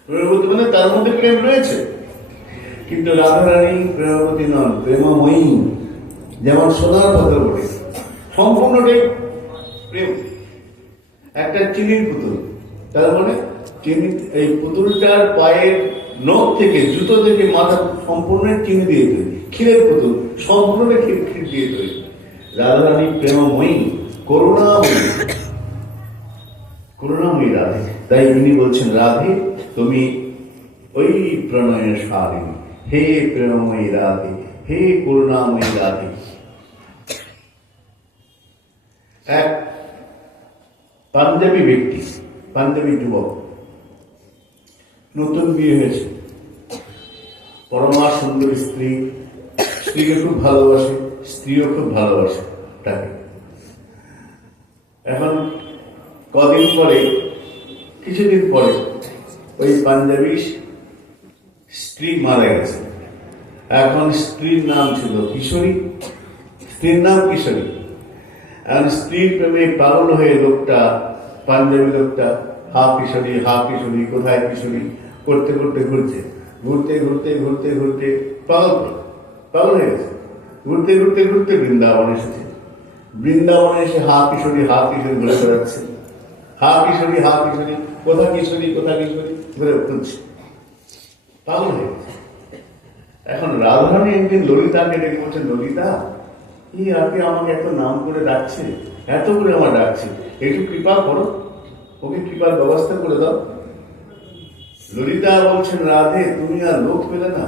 প্রেমবতী মানে তার মধ্যে প্রেম রয়েছে। কিন্তু রাধারানী প্রেমবতী নন, প্রেমময়ী। যেমন সোনার কথা বলে সম্পূর্ণটাই প্রেম। একটা চিনির পুতুল, তার মানে চিনি, এই পুতুলটার পায়ের নখ থেকে, জুতো থেকে মাথা সম্পূর্ণ চিনি দিয়ে তৈরি। ক্ষীরের পুতুল সম্পূর্ণ ক্ষীর দিয়ে তৈরি। রাধারানী প্রেমময়ী, করুণাময়ী, করুণাময়ী রাধে। তাই ইনি বলছেন, রাধে তুমি ওই প্রণয়ের সারিণী, হে প্রেমময়ী রাধে, হে করুণাময়ী রাধে। এক পাঞ্জাবি ব্যক্তি, পাঞ্জাবি যুবক, নতুন বিয়ে হয়েছে, পরমা সুন্দর স্ত্রী, স্ত্রীকে খুব ভালোবাসে, স্ত্রীও খুব ভালোবাসে তাকে। এখন কদিন পরে, কিছুদিন পরে ওই পাঞ্জাবি স্ত্রী মারা গেছে। এখন স্ত্রীর নাম ছিল কিশোরী, স্ত্রীর নাম কিশোরী। এখন স্ত্রীর প্রেমে পাগল হয়ে লোকটা, পাঞ্জাবি লোকটা, হা কিশোরী, হা কিশোরী, কোথায় কিশোরী করতে করতে ঘুরছে, ঘুরতে ঘুরতে ঘুরতে ঘুরতে পাগল পাগল হয়ে গেছে। ঘুরতে ঘুরতে ঘুরতে বৃন্দাবন এসেছে। বৃন্দাবনে এসে হা কিশোরী, হা কিশোরী ঘুরে বেড়াচ্ছে। হা কিশোরী, হা কিশোরী, কোথা কিশোরী, কোথা কিশোরী ঘুরে ঘুরছে, পাগল হয়ে গেছে। এখন রাধারানী একদিন ললিতাকে ডেকে বলছেন, ললিতা এই আগে আমাকে এত নাম করে ডাকছে, এত করে আমার ডাকছে, একটু কৃপা করো, ওকে কৃপার ব্যবস্থা করে দাও। ললিতা বলছেন, রাধে তুমি আর লোক পেলে না,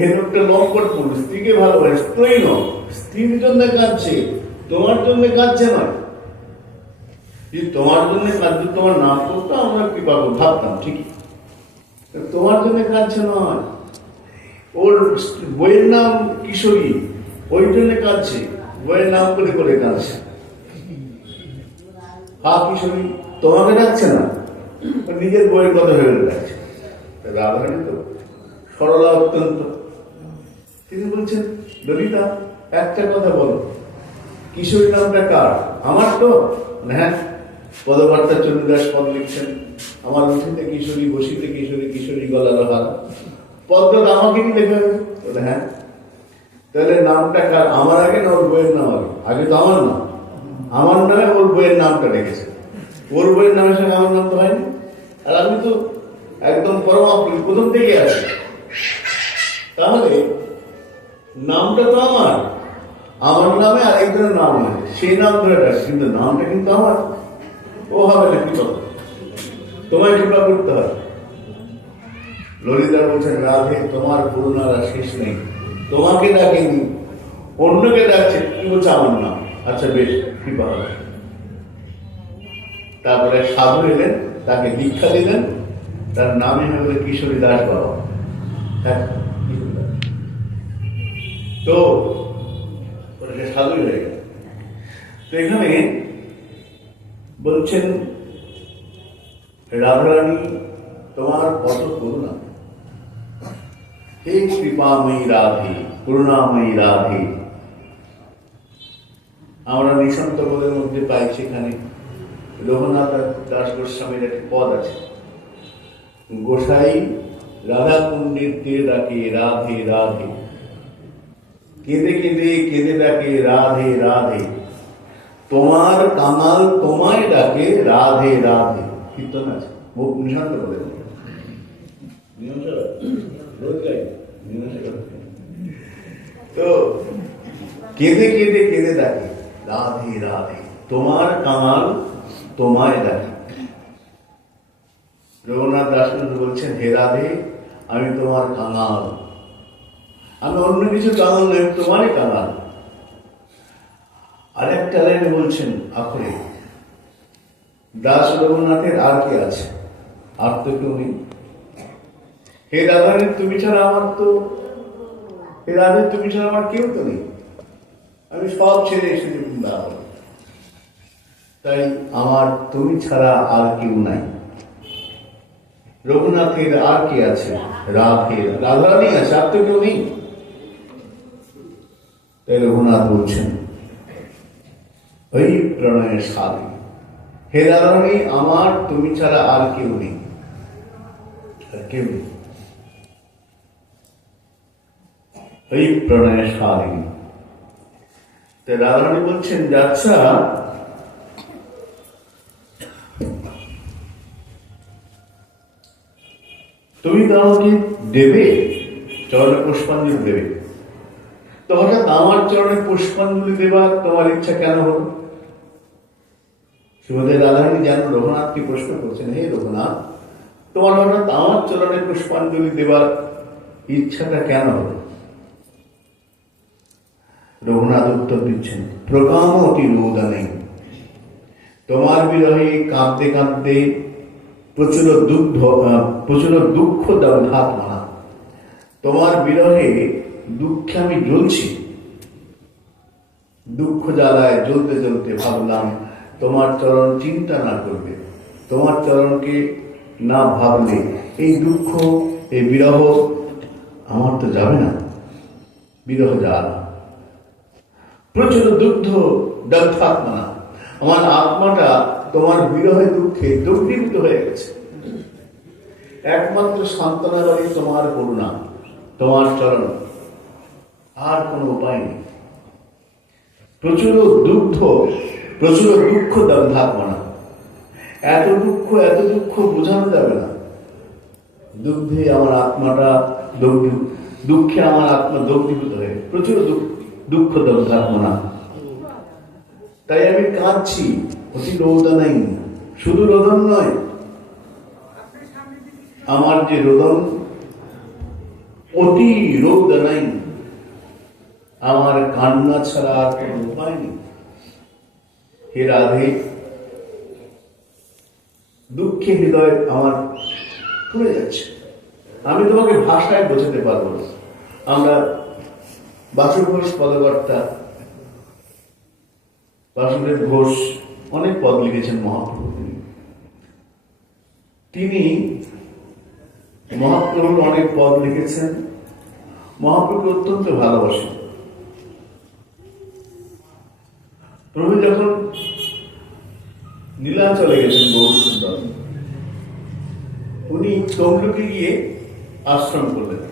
এই লোকটা লম্পট পড়বে, স্ত্রীকে ভালোবাসে, স্ত্রী নয়, স্ত্রীর জন্য কাঁদছে, তোমার জন্য কাঁদছে নয়। যদি তোমার জন্য কাঁদছে, তোমার নাম করতো আমরা কৃপা করবো, ভাবতাম ঠিকই, তোমার জন্য কাঁদছে নয়। ওর বইয়ের নাম কিশোরী, ওই জন্য কাঁদছে, বইয়ের নাম করে করে কাঁদছে। হা কিশোরী, তোমাকে ডাকছে না, নিজের বইয়ের কথা ভেবে ডাকছে। রাধারানী তো সরলা অত্যন্ত, তিনি বলছেন, ললিতা একটা কথা বলো, কিশোরী নামটা কার? আমার তো? হ্যাঁ, পদবার্তা চন্দ্রদাস পদ লিখছেন, আমার উঠিতে কিশোরী, বসিতে কিশোরী, কিশোরী গলার হার, পদটা আমাকে কি লেখা হয়েছে? হ্যাঁ, তাহলে নামটা কার? আমার আগে না ওর বইয়ের নাম আগে? আগে তো আমার নাম, আমার নামে ওর বইয়ের নামটা রেখেছে, ওর বইয়ের নামের সঙ্গে আমার নাম তো হয়নি। আর আমি তো একদম পরমাপ্রিয়, প্রথম থেকে আছি, তাহলে নামটা তো আমার, আমার নামে আরেকজনের নাম আছে, সেই নাম ধরে ডাকছে, কিন্তু নামটা কিন্তু আমার। ও হবে না কৃপা, তোমায় কৃপা করতে হবে। ললিতা বলছেন, রাধে তোমার করুণার আর শেষ নেই, তোমাকে ডাকেনি, অন্যকে ডাকছে, কি বলছে আমার নাম। আচ্ছা বেশ, কৃপা হবে। তারপরে সাধু এলেন, তাকে দীক্ষা দিলেন, তার নামে হলো কিশোরী দাস বাবা। হ্যাঁ, তো সাধুই হয়ে গেল। তো এখানে বলছেন, রাধারানী তোমার কত করুণা, হে কৃপাময়ী রাধে, করুণাময়ী রাধে। আমরা নিঃসন্ত পদের মধ্যে পাই, সেখানে রঘুনাথ দাস গোস্বামীর একটি পদ আছে, গোসাই রাধা কুণ্ডের তীরে ডাকে রাধে রাধে, কেঁদে কেঁদে কেঁদে ডাকে রাধে রাধে, তোমার কামাল তোমায় ডাকে রাধে রাধে। কীর্তন আছে, মুখ নিঃসন্ত পদের মধ্যে, তো কেঁদে কেঁদে কেঁদে ডাকে রাধে রাধে, তোমার কামাল তোমায় ডাকে। রঘুনাথ দাস বলছেন, হে রাধে আমি তোমার কাঙাল, আমি অন্য কিছু কাঙাল নই, তোমারই কাঙাল। আরেকটা লাইনে বলছেন আখরে, দাস রঘুনাথের আর কে আছে? আর তো কেউ নেই। হে রাধারানী তুমি ছাড়া আমার তো, হে রাধে তুমি ছাড়া আমার কেউ তো নেই, আমি সব ছেড়ে এসেছি বৃন্দাবন, তাই আমার তুমি ছাড়া আর কেউ নাই। রঘুনাথের আর কে আছে? রাধে, রাধারানী আছে, আর তো কেউ নেই। তাই রঘুনাথ বলছেন, ওই প্রণয়ের সাধে, হে রাধারানী আমার তুমি ছাড়া আর কেউ নেই, আর কেউ নেই। ওই প্রণয়ের সাধে। তাই রাধারানী বলছেন, আচ্ছা তুমি তো আমাকে দেবে, চরণে পুষ্পাঞ্জলি দেবে, তো হঠাৎ আমার চরণে পুষ্পাঞ্জলি দেবার তোমার ইচ্ছা কেন হল? শ্রীমতী রাধারানী যেন রঘুনাথকে প্রশ্ন করছেন, হে রঘুনাথ তোমার হঠাৎ আমার চরণে পুষ্পাঞ্জলি দেবার ইচ্ছাটা কেন হল? রঘুনাথ উত্তর দিচ্ছেন, প্রকাম অতি রোদনে, তোমার বিরহে কাঁদতে কাঁদতে প্রচুর দুঃখ দগ্ধাত মনা, তোমার বিরহে দুঃখে আমি জ্বলছি, দুঃখ জ্বালায় জ্বলতে জ্বলতে ভাবলাম তোমার চরণ চিন্তা না করবে, তোমার চরণকে না ভাবলে এই দুঃখ, এই বিরহ আমার তো যাবে না, বিরহ জ্বালা প্রচুর দুগ্ধ দগ্ধাত্মা, আমার আত্মাটা তোমার বিরহে দুঃখে দগ্ধীভূত হয়ে গেছে। একমাত্র সান্ত্বনা বাড়ি তোমার করুণা, তোমার চরণ, আর কোনো উপায় নেই। প্রচুর দুঃখ দগ্ধাত্মা, এত দুঃখ বোঝানো যাবে না, দুগ্ধে আমার আত্মাটা দুঃখে আমার আত্মা দগ্ধীভূত হয়ে প্রচুর দুঃখ দগ্ধাত্মনা। তাই আমি কাঁদছি, অতি রোদন নাই, শুধু রোদন নয়, আমার যে রোদন অতি রোদ নাই, আমার কান্না ছাড়া আর কোনো উপায় নেই। হে রাধে, দুঃখে হৃদয় আমার ফুলে যাচ্ছে, আমি তোমাকে ভাষায় বোঝাতে পারবো না। আমরা বাসু ঘোষ পদকর্তা বাসুদেব ঘোষ অনেক পদ লিখেছেন মহাপ্রভু। তিনি মহাপ্রভুর অনেক পদ লিখেছেন, মহাপ্রভু অত্যন্ত ভালোবাসেন। প্রভু যখন নীলাচলে গেছেন গৌর সুন্দর, উনি তমলুকে গিয়ে আশ্রম করলেন।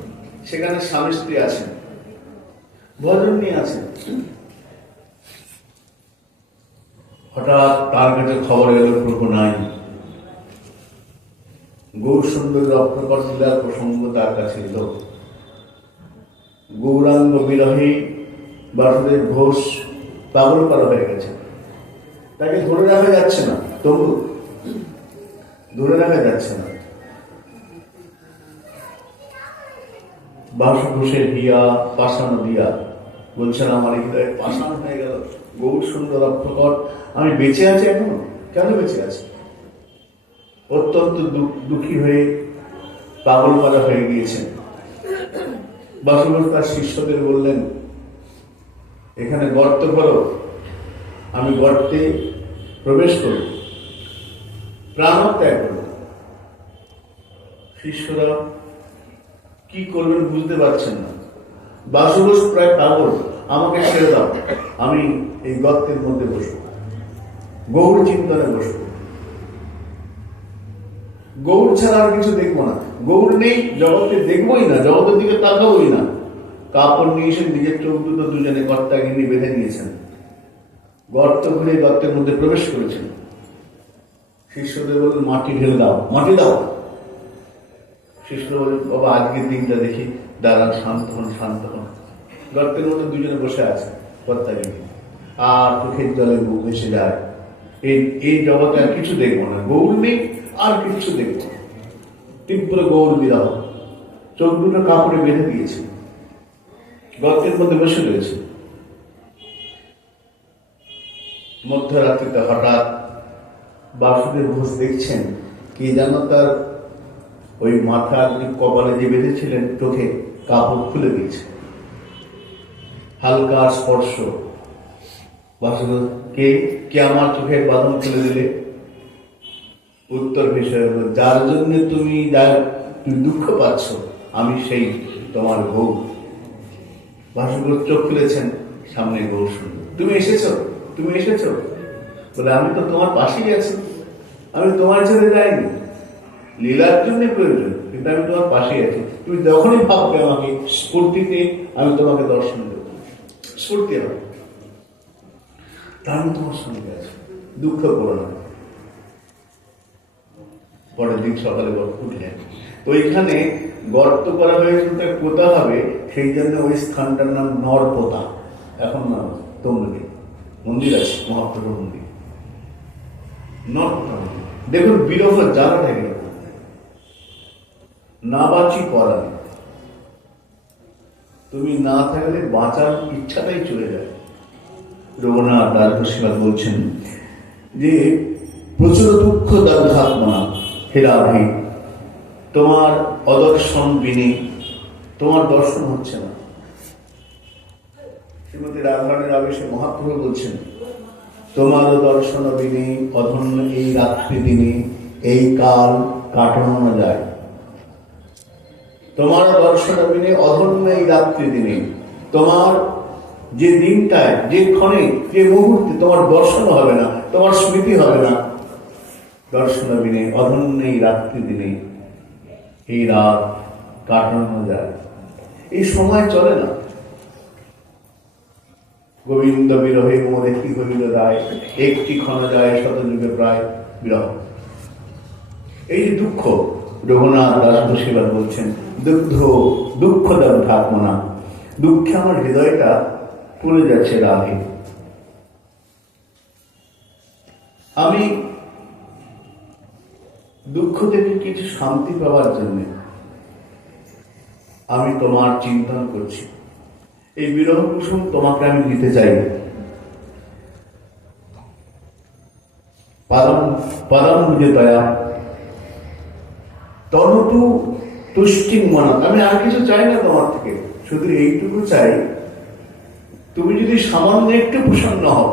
সেখানে স্বামী স্ত্রী আছেন, ভজন নিয়ে আছেন। হঠাৎ তার কাছে খবর এলো প্রভু নাই। গৌর সুন্দরের অপ্রকট লীলার প্রসঙ্গ তার কাছে এলো। গৌরাঙ্গ বিরহী বাসুদেব ঘোষ পাগল করা হয়ে গেছে, তাকে ধরে রাখা যাচ্ছে না, তবু ধরে রাখা যাচ্ছে না। বাসু ঘোষের হিয়া পাষাণ দিয়া বলছেন, আমার হৃদয় পাষাণ হয়ে গেল। গৌর সুন্দর অপ্রকট, আমি বেঁচে আছি এখনো, কেন বেঁচে আছি? অত্যন্ত দুঃখী হয়ে পাগল করা হয়ে গিয়েছেন। বাসু ঘোষ তার শিষ্যদের বললেন, এখানে গর্ত করো, আমি গর্তে প্রবেশ করব, প্রাণত্যাগ করব। শিষ্যরা কি করবেন বুঝতে পারছেন না। বাসু ঘোষ প্রায় পাগল, আমাকে ছেড়ে দাও, আমি এই গর্তের মধ্যে বসবো, গৌর চিন্তনে বসবো, গৌর ছাড়া আর কিছু দেখবো না। গৌর নেই, জগৎকে দেখবোই না, জগতের দিকে তাকাবোই না। কাপড় নিয়ে এসে নিজের চোখ দুটো দুজনে কর্তাগিনী বেঁধে নিয়েছেন, গর্ত ঘুরে গর্তের মধ্যে প্রবেশ করেছেন। শিষ্যদের বললেন, মাটি ঢেলে দাও, মাটি দাও। শিষ্য বললেন, বাবা আজকের দিনটা দেখি, দাঁড়ান, শান্ত হন, শান্ত হন। গর্তের মধ্যে দুজনে বসে আছে কর্তাগিনী, আর চোখের জলে বুক ভেসে যায়। এই জগতে আর কিছু দেখবো না, গৌর নেই, আর কিছু দেখবো না। তীব্র গৌর বিরহ, চোখ দুটো কাপড়ে বেঁধে দিয়েছে, গর্তের মধ্যে বসে রয়েছে। মধ্যরাত্রিতে হঠাৎ বাসুদেব ঘোষ দেখছেন, কি যেন তার ওই মাথা কপালে যে বেঁধেছিলেন চোখে কাপড় খুলে দিয়েছে, হালকা স্পর্শ। বাসুদেব, কে আমার চোখের বাঁধন খুলে দিলে? উত্তর বিষয় হল, যার জন্য তুমি দুঃখ পাচ্ছ, আমি সেই তোমার গৌর। বাসুদেব চোখ খুলেছেন, সামনে গৌর সুন্দর। তুমি এসেছো, তুমি এসেছো বলে, আমি তো তোমার পাশেই আছি, আমি তোমার ছেড়ে যাইনি, লীলার জন্য প্রয়োজন, কিন্তু আমি তোমার পাশেই আছি। তুমি যখনই ভাববে আমাকে, স্ফূর্তিতে আমি তোমাকে দর্শন দেব, স্ফূর্তি হবে, তা আমি তোমার সঙ্গে আছি, দুঃখ করো না। পরের দিন সকালে উঠলেন, তো ওইখানে গর্ত করা হয়েছে, পোতা হবে, সেই জন্য ওই স্থানটার নাম নরপোতা। এখন নাম তমলুকে মন্দির আছে, মহাপ্রভু মন্দির, নরপোতা মন্দির। দেখুন বিরহ জ্বালাটা গেল, না বাঁচি পড়া, তুমি না থাকলে বাঁচার ইচ্ছাটাই চলে যায়। রঘুনাথ দাস বলছেন যে, প্রচুর দুঃখ দগ্ধাত্মনা, হে রাধে, তোমার অদর্শন বিনে, তোমার দর্শন হচ্ছে না। শ্রীমতী রাধারণের আবেশে মহাপ্রভু বলছেন, তোমার দর্শন বিনে অধন্য এই রাত্রি দিনে এই কাল কাটানো যায়। তোমার দর্শন বিনে অধন্য এই রাত্রি দিনে, তোমার যে দিনটায়, যে ক্ষণে, যে মুহূর্তে তোমার দর্শন হবে না, তোমার স্মৃতি হবে না, দর্শন বিনে অধন্য এই রাত্রি দিনে এই রাত কাটানো যায়। এই সময় চলে না। গোবিন্দ বিরহে মোরে কি হইল রায়, একটি ক্ষণ যায় শত যুগে প্রায় বিরহ। এই যে দুঃখ, রঘুনাথ দাস বসিবার বলছেন, দুঃখ দগ্ধাত্মনা, দুঃখে আমার হৃদয়টা পুড়ে যাচ্ছে রাধে। আমি দুঃখ থেকে কিছু শান্তি পাওয়ার জন্য আমি তোমার চিন্তন করছি। এই বিরহ কুসুম তোমাকে আমি দিতে চাই। পরম বিজয়া তনতু তুষ্টিং মনা, আমি আর কিছু চাই না তোমার থেকে, শুধু এইটুকু চাই, তুমি যদি সামান্য একটু প্রসন্ন হও,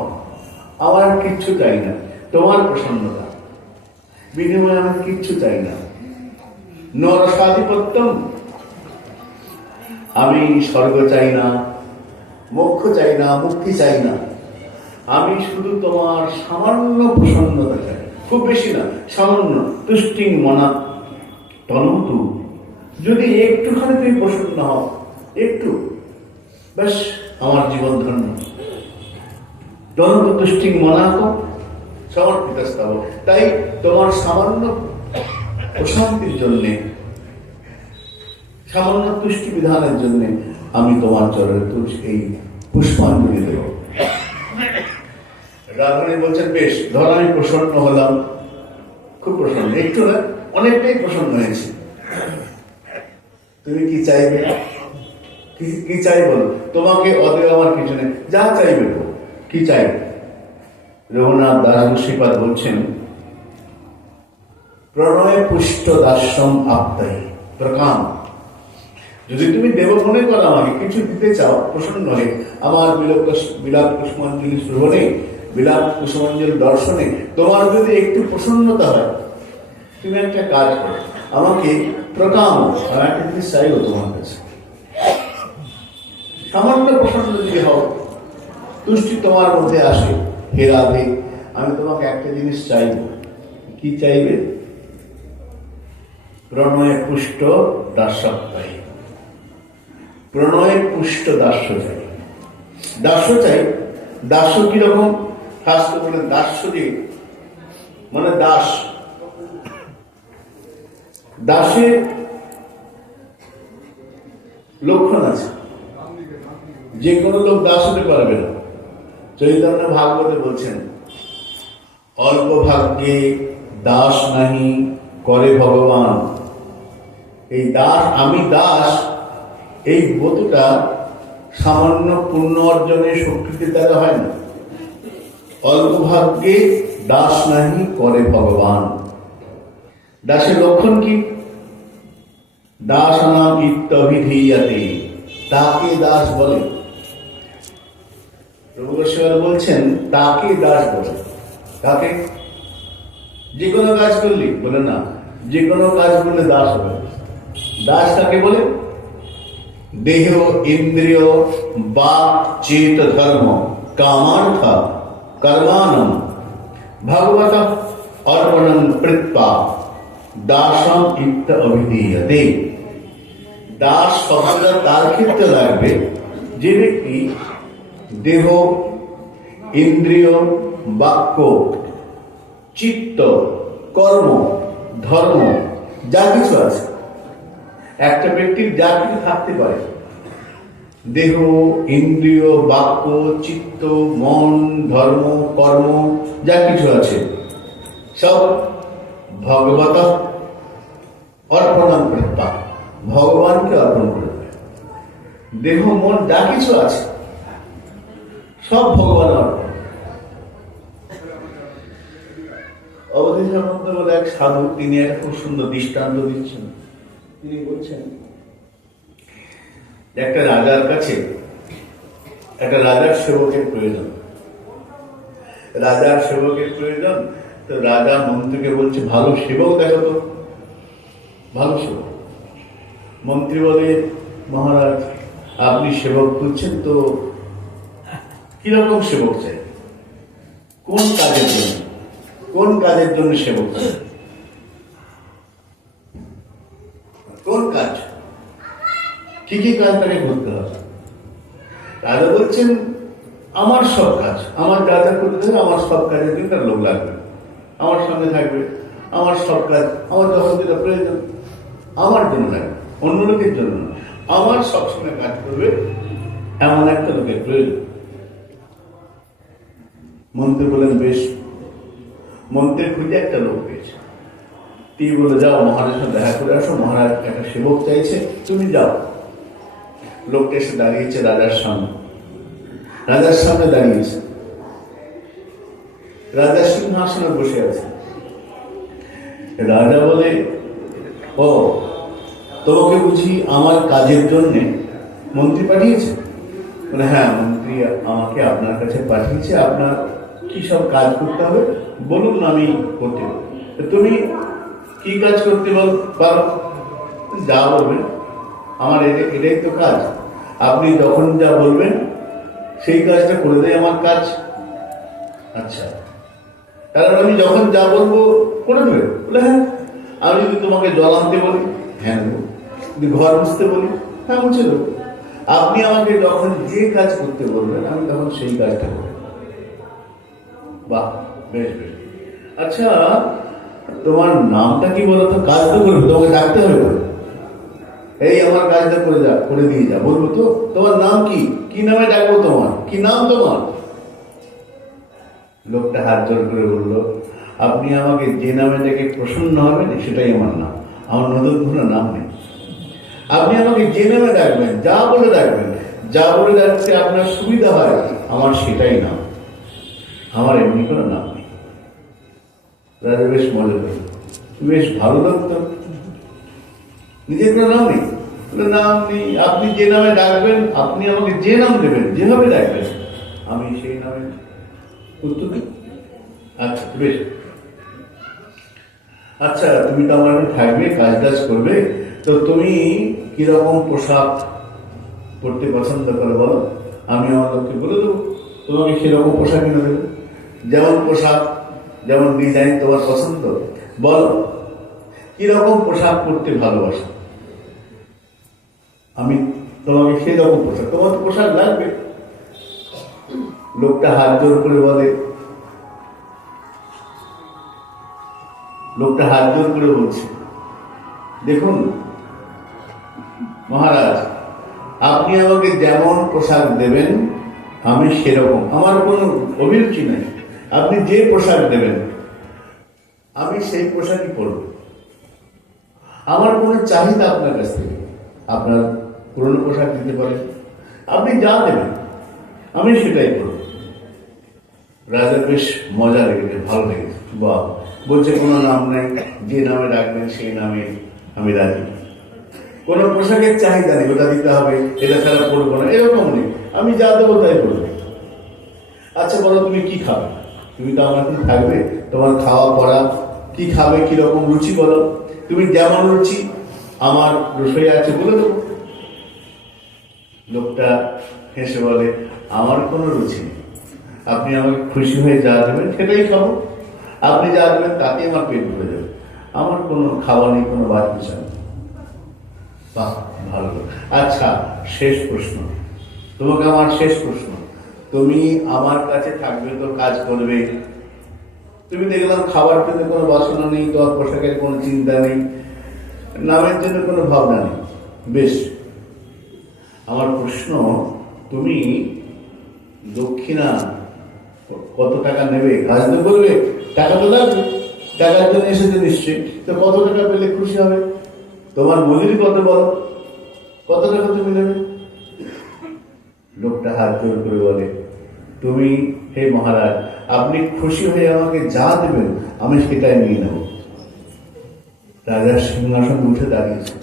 আমার কিচ্ছু চাই না, তোমার প্রসন্নতা বিনিময়ে আমি কিচ্ছু চাই না। নরসাধিপত্যম, আমি স্বর্গ চাই না, মোক্ষ চাই না, মুক্তি চাই না, আমি শুধু তোমার সামান্য প্রসন্নতা চাই, খুব বেশি না, সামান্য। তুষ্টিং মনা তনতু, যদি একটুখানি তুমি প্রসন্ন হও, একটু, ব্যাস আমার জীবন ধন্য। তনতু তুষ্টিং মনা সমর্পিত স্তব, তাই তোমার সামান্য প্রশান্তির জন্যে, সামান্য তুষ্টি বিধানের জন্য আমি তোমার চরণে এই পুষ্পাঞ্জলি দেব। রাধারানী বলছেন, বেশ, ধর আমি প্রসন্ন হলাম, খুব প্রসন্ন, একটু না, অনেকটাই প্রসন্ন হয়েছে। তুমি কি চাইবে? কি চাই বলো? তোমাকে অদেয় আমার কিছু নেই, যা চাইবে কি চাইবে? রঘুনাথ দাস শ্রীপাদ বলছেন, প্রণয় পুষ্ট দাস্যম আপতাই প্রকাম, যদি তুমি দেব মনে করো, আমাকে কিছু দিতে চাও, প্রসন্ন হয়ে আমার বিলাপ কুসুমাঞ্জলি শ্রবণে, বিলাপ কুসুমাঞ্জলি দর্শনে তোমার যদি একটু প্রসন্নতা হয়, তুমি একটা কাজ করো, আমাকে প্রকাম, আমি একটা জিনিস চাইবো তোমার কাছে, সামান্য প্রসন্ন যদি হও, তুষ্টি তোমার মধ্যে আসে, হে রাধে, আমি তোমাকে একটা জিনিস চাইব। কি চাইবে? প্রণয়ে পুষ্ট দাস্যত্বাই, প্রণয়ে পুষ্ট দাস্য চাই। দাস্য চাই। দাস্য কিরকম? শাস্ত্র বলে দাস্য যে মানে দাস, দাসের লক্ষণ আছে, যে কোনো লোক দাস হতে পারবে না। চৈতন্য ভাগবতে বলছেন, অল্প ভাগ্যে দাস নাহি করে ভগবান। এই দাস, আমি দাস, এই বোধটা সামান্য পুণ্য অর্জনের স্বীকৃতির দ্বারা হয় না। অল্প ভাগ্যে দাস নাহি করে ভগবান। দাসের লক্ষণ কি? দাস নাম ইত্যভিধীয়তে, তাকে দাস বলে। প্রভু গোস্বামী বলছেন, তাকে দাস বলে। তাকে যে কোনো কাজ করলি বলে না, যে কোনো কাজ করলে দাস হবে। দাস কাকে বলে? দেহ ইন্দ্রিয় বা চেত ধর্ম কামার্থ কর্মানম ভগবত অর্পণম কৃত্বা দাসম ইত্য অভিধীয়তে। দাস শব্দটা তার ক্ষেত্রে লাগবে যে ব্যক্তি দেহ, ইন্দ্রিয়, বাক্য, চিত্ত, কর্ম, ধর্ম যা কিছু আছে, একটা ব্যক্তির যা কিছু থাকতে পারে, দেহ, ইন্দ্রিয়, বাক্য, চিত্ত, মন, ধর্ম, কর্ম যা কিছু আছে, সব ভগবত অর্পণম কৃত্বা, ভগবানকে অর্পণ করবে। দেহ, মন যা কিছু আছে সব ভগবান অর্পণ। অবধি সামন্ত বলে এক সাধু, তিনি একটা খুব সুন্দর দৃষ্টান্ত দিচ্ছেন। তিনি বলছেন, একটা রাজার কাছে একটা রাজার সেবকের প্রয়োজন। রাজার সেবকের প্রয়োজন, তো রাজা মন্ত্রীকে বলছে, ভালো সেবক দেখো তো, ভালো সেবক। মন্ত্রী বলে, মহারাজ আপনি সেবক খুঁজছেন তো কিরকম সেবক চাই? কোন কাজের জন্য? কোন কাজের জন্য সেবক চাই? কোন কাজ? কি কি কাজ তাকে করতে হবে? রাজা বলছেন, আমার সব কাজ, আমার যা যা করতে হবে, আমার সব কাজের জন্য তার লোক লাগবে, আমার সঙ্গে থাকবে, আমার সব কাজ, আমার যখন যেটা প্রয়োজন আমার জন্য লাগে, অন্য লোকের জন্য না। আমার সবসময় কাজ করবে এমন একটা লোকের প্রয়োজন। মন্ত্রী বলেন বেশ। মন্ত্রীর খুঁজে একটা লোক পেয়েছে। তিনি বলে যাও মহারাজের সাথে দেখা করে আসো, মহারাজ একটা সেবক চাইছে, তুমি যাও। লোকটা এসে দাঁড়িয়েছে রাজার সামনে। রাজার সামনে দাঁড়িয়েছে, রাজা সিংহাসনে বসে আছে। রাজা বলে, ও তোমাকে বুঝি আমার কাজের জন্যে মন্ত্রী পাঠিয়েছে? বলে হ্যাঁ, মন্ত্রী আমাকে আপনার কাছে পাঠিয়েছে। আপনার কি সব কাজ করতে হবে বলুন, আমি করতে পারি। তুমি কি কাজ করতে পারো? যা বলবেন, আমার এটাই তো কাজ। আপনি যখন যা বলবেন সেই কাজটা করে দেয় আমার কাজ। আচ্ছা, কারণ আমি যখন যা বলবো করে দেবে? বলে হ্যাঁ। আমি যদি তোমাকে জল আনতে বলি, হ্যাঁ দেবো। যদি ঘর মুছতে বলি, হ্যাঁ মুছে দেবো। আপনি আমাকে যখন যে কাজ করতে বলবেন আমি তখন সেই কাজটা করব। বাহ, বেশ বেশ। আচ্ছা, তোমার নামটা কি বলো তো? কাজ তো করবে, তোমাকে ডাকতে হবে তো। এই আমার কাজটা করে দিয়ে যা, বলবো তো। তোমার নাম কি? কি নামে ডাকবো তোমার? কি নাম তোমার? লোকটা হাত জোর করে বললো, আপনি আমাকে যে নামে ডেকে প্রসন্ন হবেন সেটাই আমার নাম। আমার নতুন কোনো নাম নেই। আপনি আমাকে যে নামে ডাকবেন, যা বলে ডাকবেন, যা বলে ডাকতে আপনার সুবিধা হয়, আমার সেটাই নাম। আমার এমনি কোনো নাম নেই। রাজা বেশ মজা করল, বেশ ভালো লাগতো। নিজের কোনো নাম নেই? নাম নেই। আপনি যে নামে ডাকবেন, আপনি আমাকে যে নাম দেবেন, যেভাবে ডাকবেন, আমি সেই নামে উত্তর দিই। আচ্ছা বেশ। আচ্ছা, তুমি তো আমার থাকবে, কাজ টাজ করবে, তো তুমি কিরকম পোশাক পরতে পছন্দ করো বলো? আমি আমার লোককে বলে দেবো, তোমাকে সেরকম পোশাক কিনে দেবে। যেমন পোশাক, যেমন ডিজাইন তোমার পছন্দ, বলো কিরকম পোশাক পরতে ভালোবাসো, আমি তোমাকে সেই রকম পোশাক। তোমার তো পোশাক লাগবে। লোকটা হাত জোর করে বলে, লোকটা হাত জোর করে বলছে, দেখুন মহারাজ, আপনি আমাকে যেমন পোশাক দেবেন আমি সেরকম, আমার কোনো অভিরুচি নেই। আপনি যে পোশাক দেবেন আমি সেই পোশাকই পরব। আমার কোনো চাহিদা আপনার কাছ থেকে, আপনার পুরনো পোশাক দিতে পারেন, আপনি যা দেবেন আমি সেটাই করব। রাজার বেশ মজা লেগেছে, ভালো লেগেছে। বাহ, বলছে কোনো নাম নেই, যে নামে ডাকবেন সেই নামে আমি রাজি। কোনো পোশাকের চাহিদা নেই, ওটা দিতে হবে, এটা ছাড়া পড়বো না, এরকম নেই। আমি যা দেবো তাই করবো। আচ্ছা বলো, তুমি কি খাবে? তুমি তো আমার সাথে থাকবে, তোমার খাওয়া পড়া, কি খাবে, কিরকম রুচি বলো। তুমি যেমন রুচি আমার রসোই আছে বলে দেবো। লোকটা হেসে বলে, আমার কোনো রুচি নেই, আপনি আমাকে খুশি হয়ে যা দেবেন সেটাই খাবো। আপনি যা দেবেন তাতে আমার পেট ভরে যাবে, আমার কোনো খাওয়া নেই, কোনো বাদ বিচার নেই। বাহ, ভালো। আচ্ছা, শেষ প্রশ্ন, তোমাকে আমার শেষ প্রশ্ন। তুমি আমার কাছে থাকবে তো কাজ করবে। তুমি দেখলাম খাবার জন্য কোনো বাসনা নেই, তোমার পোশাকের কোনো চিন্তা নেই, নামের জন্য কোনো ভাবনা নেই। বেশ, আমার প্রশ্ন, তুমি দক্ষিণা কত টাকা নেবে? কাজ তো করবে, টাকা তো লাগবে, টাকার জন্য এসেছে নিশ্চয়ই, তো কত টাকা পেলে খুশি হবে? তোমার মজুরি কত বলো, কত টাকা তুমি নেবে? লোকটা হাত জোর করে বলে, তুমি হে মহারাজ, আপনি খুশি হয়ে আমাকে যা দেবেন আমি সেটাই নিয়ে নেব। রাজার সিংহাসন উঠে দাঁড়িয়েছে,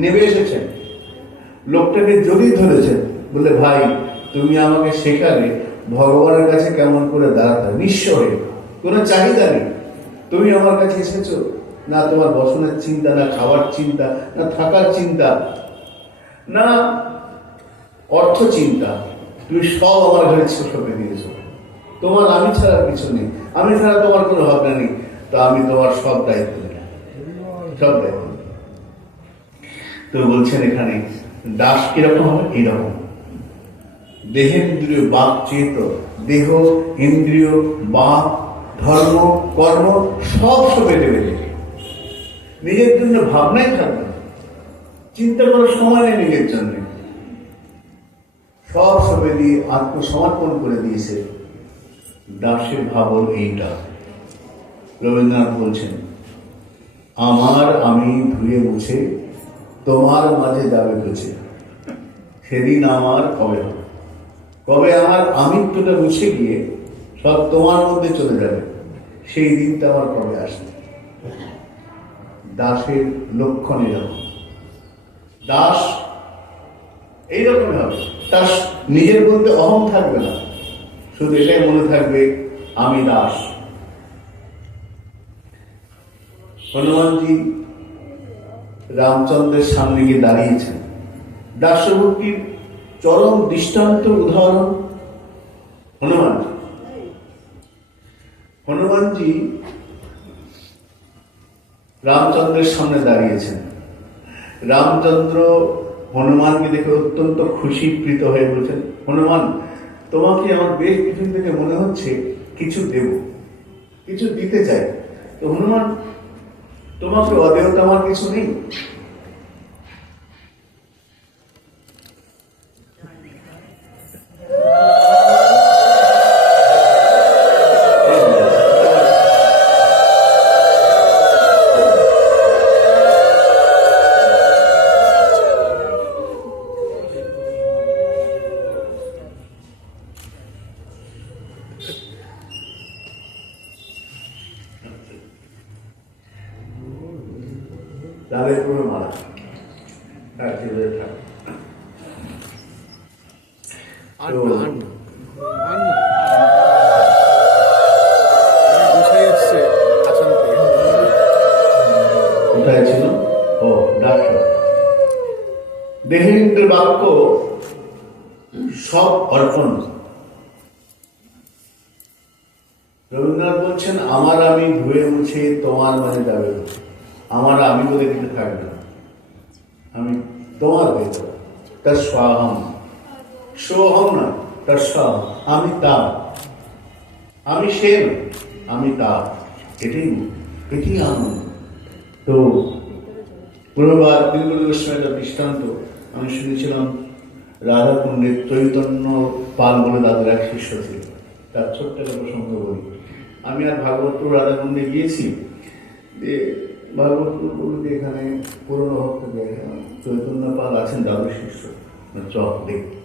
নেমে এসেছেন, লোকটাকে জড়িয়ে ধরেছেন, বলে ভাই তুমি আমাকে শেখালে ভগবানের কাছে কেমন করে দাঁড়াতে, নিঃস্ব হয়ে, কোনো চাহিদা নেই। তুমি আমার কাছে এসেছো, না তোমার বসনের চিন্তা, না খাওয়ার চিন্তা, না থাকার চিন্তা, না অর্থ চিন্তা, তুমি সব আমার ঘরে সঁপে দিয়েছো। তোমার আমি ছাড়া কিছু নেই, আমি ছাড়া তোমার কোনো ভাবনা নেই, তো আমি তোমার সব দায়িত্ব নিলাম, সব দায়িত্ব। তো বলছেন এখানে দাস কিরকম হবে? এইরকম দেহেন্দ্রিয় বাক চেত, দেহ ইন্দ্রিয় বাক ধর্ম কর্ম সব বেটে বেটে, নিজের জন্য ভাবনাই থাকবে না। চিন্তা করার সময় নেই নিজের জন্য, সব সবে দিয়ে আত্মসমর্পণ করে দিয়েছে। দাসের ভাবল এইটা। রবীন্দ্রনাথ বলছেন, আমার আমি ধুয়ে মুছে তোমার মাঝে যাবে বুঝে, সেদিন আমার কবে হবে, কবে আমার আমিত্বটা মুছে গিয়ে সব তোমার মধ্যে চলে যাবে, সেই দিনটা আমার কবে আসবে। দাসের লক্ষণ এরকম, দাস এইরকমই হবে। তার নিজের মধ্যে অহং থাকবে না, শুধু এটাই মনে থাকবে আমি দাস। হনুমানজি রামচন্দ্রের সামনে গিয়ে দাঁড়িয়েছেন। দাসভক্তির চরম দৃষ্টান্ত উদাহরণ হনুমানজি। হনুমানজি রামচন্দ্রের সামনে দাঁড়িয়েছেন। রামচন্দ্র হনুমানকে দেখে অত্যন্ত খুশি প্রীত হয়ে বলছেন, হনুমান, তোমাকে আমার বেশ কিছুদিন থেকে মনে হচ্ছে কিছু দেব, কিছু দিতে চাই। তো হনুমান, তোমাকে অদেয়তা আমার কিছু নেই? তাদের পুরো মারা কোথায় ছিল? ও ডাক্তার। দেহেন্দ্র বাক্য সব অর্পণ। রবীন্দ্রনাথ বলছেন, আমার আমি ধুয়ে মুছে তোমার মাঝে যাবে, আমার আমি বলে কিছু থাকবে না, আমি তোমার ভেতর। তার স্বাহম, সোহম না, তার স্বাহম, আমি তার, আমি সে, আমি তার, এটি আনন্দ। তো পুনর্বার দিনগুলো একটা দৃষ্টান্ত আমি শুনেছিলাম। রাধাকুণ্ডের চৈতন্য পাল বলে দাদার এক শিষ্য ছিল, তার ছোট্ট একটা প্রসঙ্গ বলি। আমি আর ভাগবতপুর রাধাকুণ্ডে গিয়েছি, যে ভাগবতপুর বলতে এখানে পুরনো ভক্ত চৈতন্য পাল আছেন, দাদুর শিষ্য, চক দেখতে